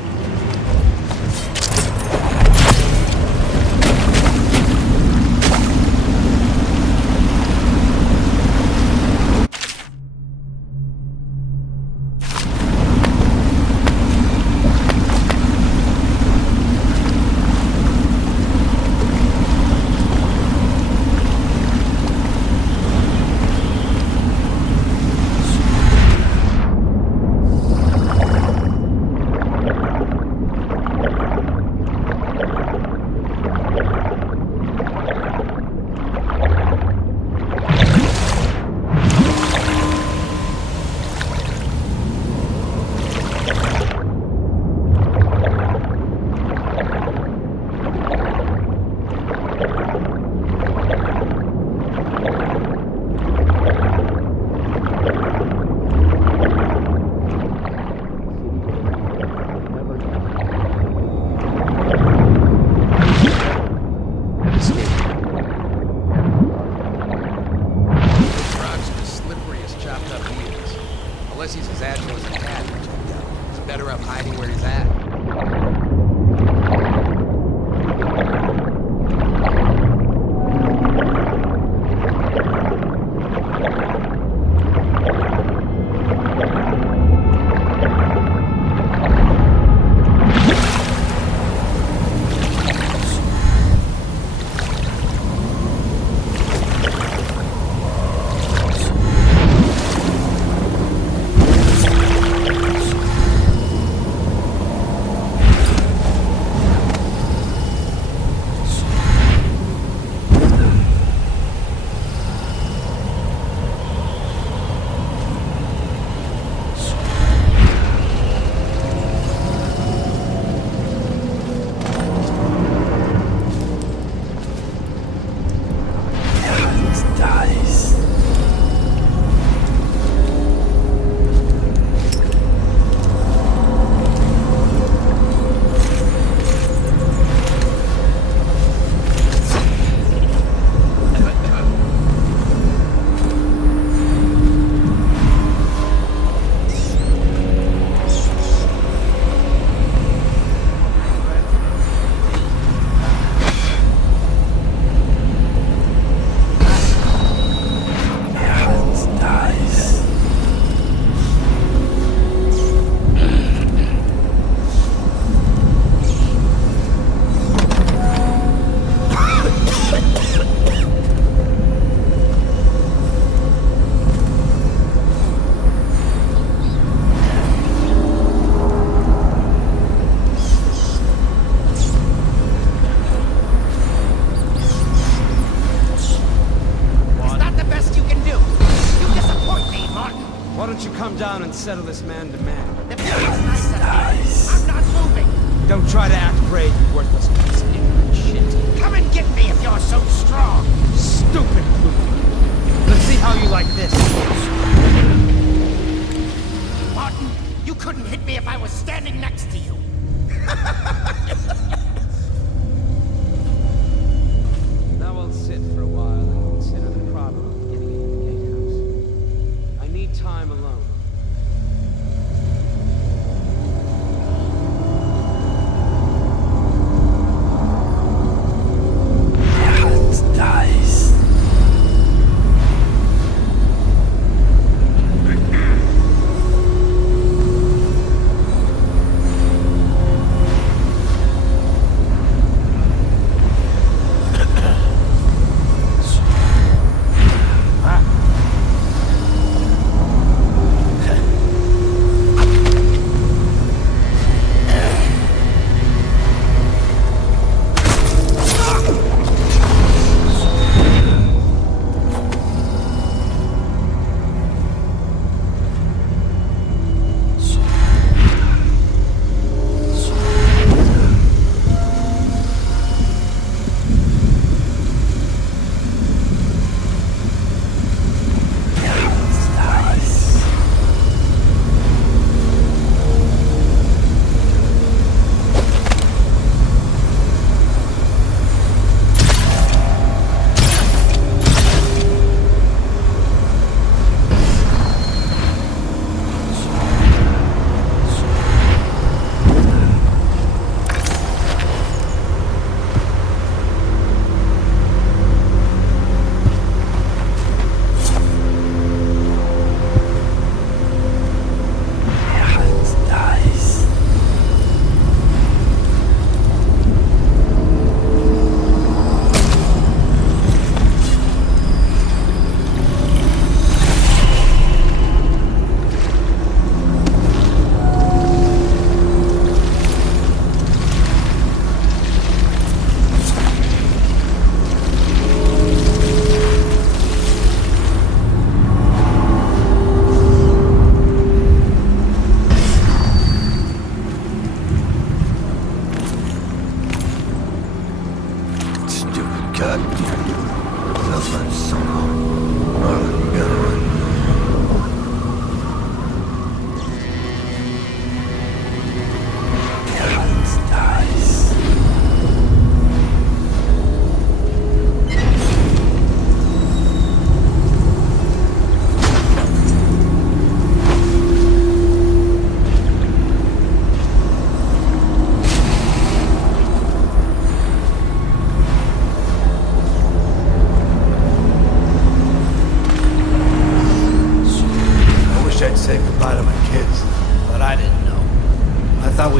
down and settle this man to man. The nice. I'm not moving. Don't try to act brave, you worthless piece of ignorant shit. Come and get me if you're so strong. Stupid fool. Let's see how you like this. Martin, you couldn't hit me if I was standing next to you. Now I'll sit for a while and consider the problem of getting into the gatehouse. I need time alone.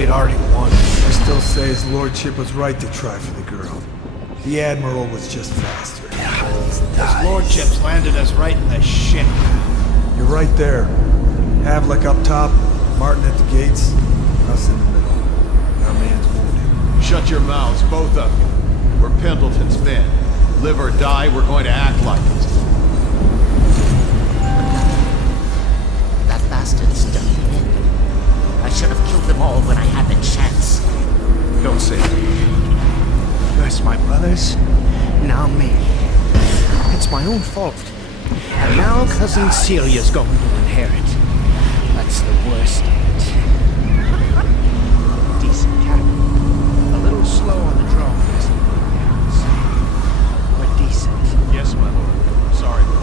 we'd already won. I still say his lordship was right to try for the girl. The Admiral was just faster. His lordship's landed us right in the shit. You're right there. Havlik up top, Martin at the gates, us in the middle. Our man's wounded. Shut your mouths, both of you. We're Pendleton's men. Live or die, we're going to act like it. That bastard's done me in. I should have killed them all when I had the chance. Don't say that. First my brothers, now me. It's my own fault. And now Cousin Celia's going to inherit. That's the worst of it. Decent captain. A little slow on the draw, but decent. Yes, my lord. Sorry, lord.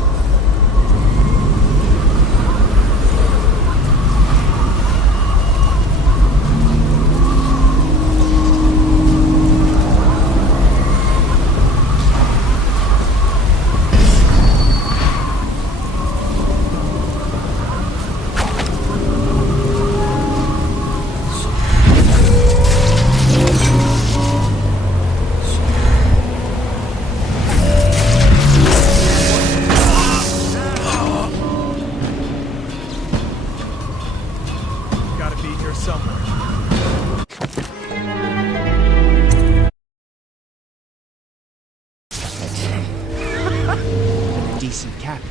Decent captain.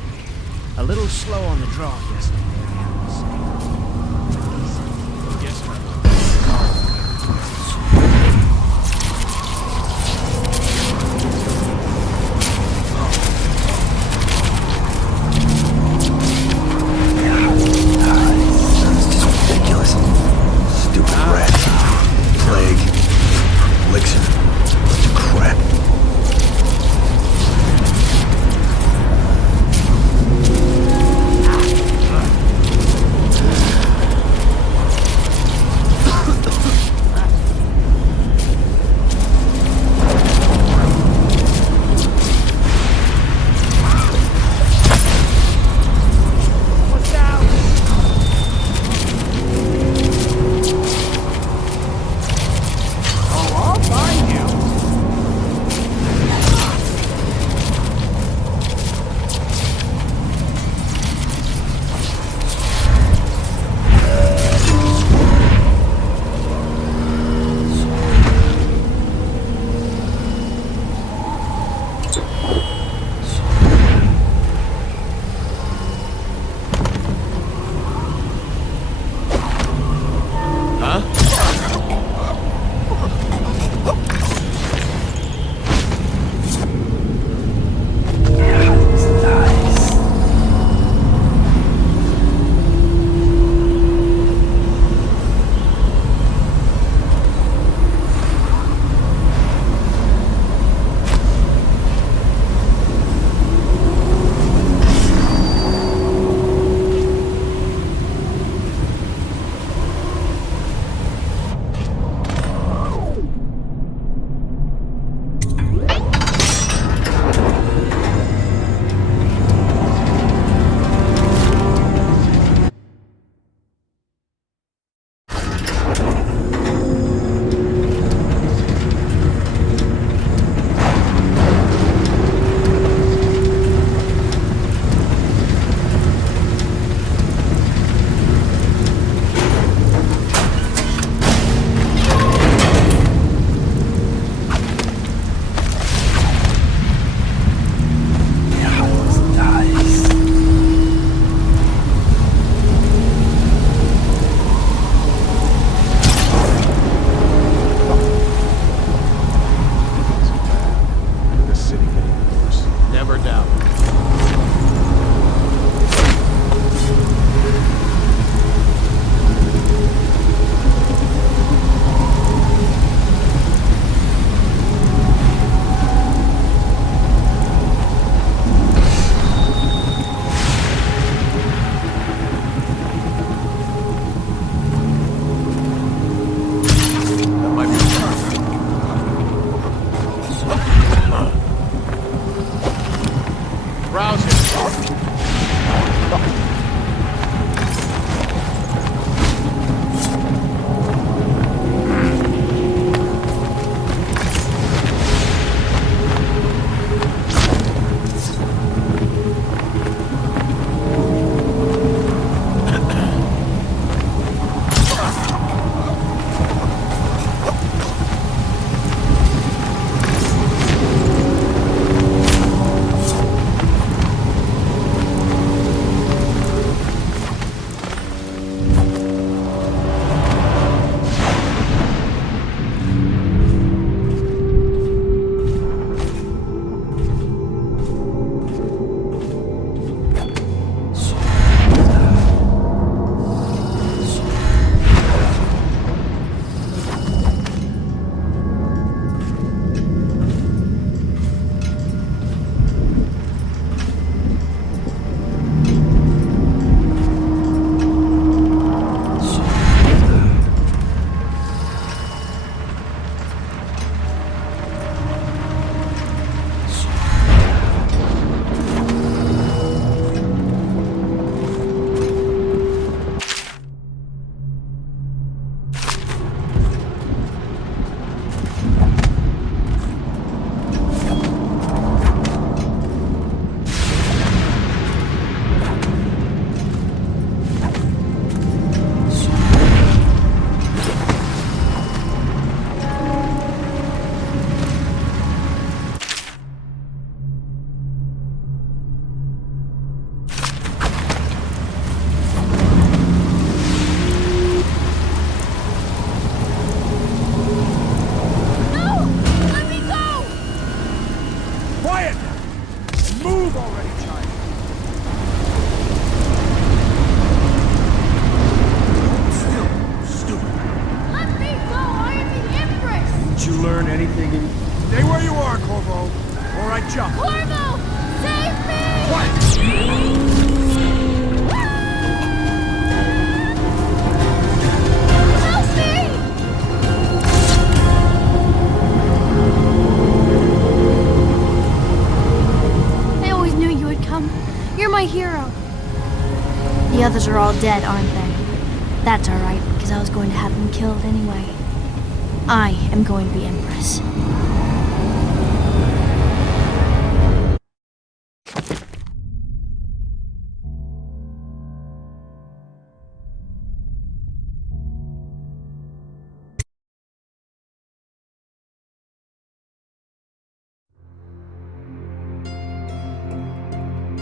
A little slow on the draw yesterday, I have to say. Decent. Yes, my lord. It's just ridiculous. Stupid rat. Plague. Elixir. Bunch of crap. Move already, child! Let me go! I am the Empress! Did you learn anything in... Stay where you are, Corvo! Or I jump! Corvo! Save me! What? Help me! I always knew you would come. You're my hero. The others are all dead, aren't they? That's alright, because I was going to have them killed anyway. I am going to be Empress.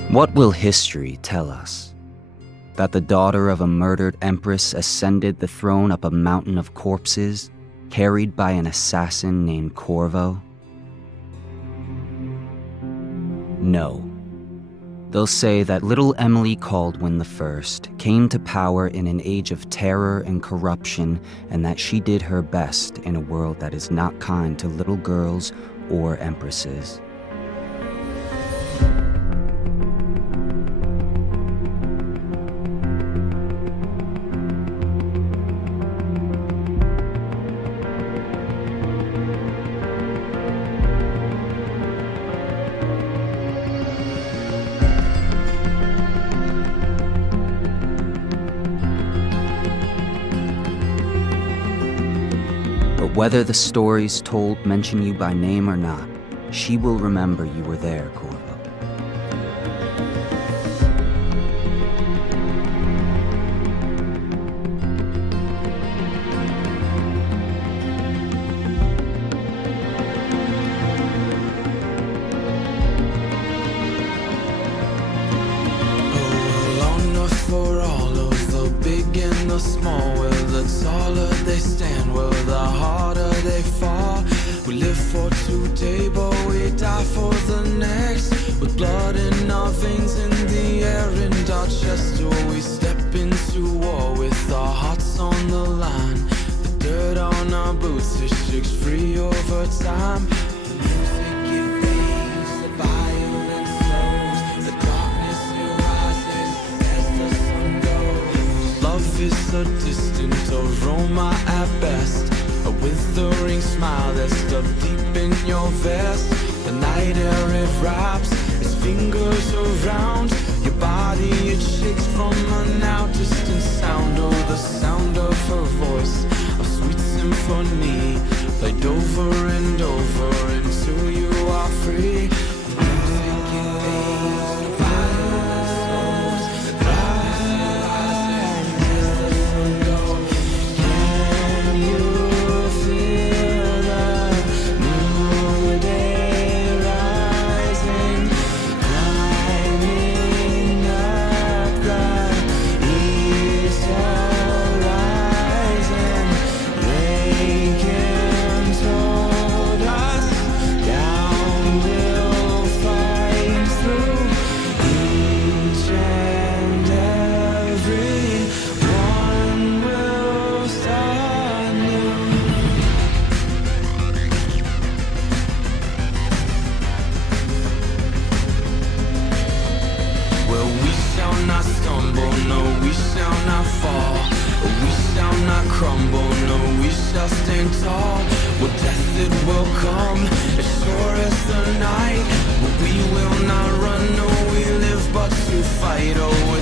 What will history tell us? That the daughter of a murdered empress ascended the throne up a mountain of corpses, carried by an assassin named Corvo? No. They'll say that little Emily Caldwin I came to power in an age of terror and corruption, and that she did her best in a world that is not kind to little girls or empresses. Whether the stories told mention you by name or not, she will remember you were there, Corvo. Long enough for all of the big and the small, where the taller they stand, where the harder they fall. We live for today, but we die for the next. With blood in our veins, in the air, and our chest, we step into war with our hearts on the line. The dirt on our boots, it shakes free over time. The music it fades, the violence slows, the darkness it rises as the sun goes. Love is a distant aroma at best, a withering smile that's stuck deep in your vest. The night air it wraps its fingers around your body, it shakes from a now distant sound. Oh, the sound of her voice, a sweet symphony, played over and over until you are free. The music it fades, the violence slows, the darkness rises as the sun goes. Can you feel the new day rising, climbing up the east horizon? They can told us down we'll fight through each and every one will start new. Well, we shall not stumble, no, we shall not fall. We shall not crumble, no, we shall stand tall. Well, death it will come, as sure as the night. But we will not run, no, we live but to fight. Oh,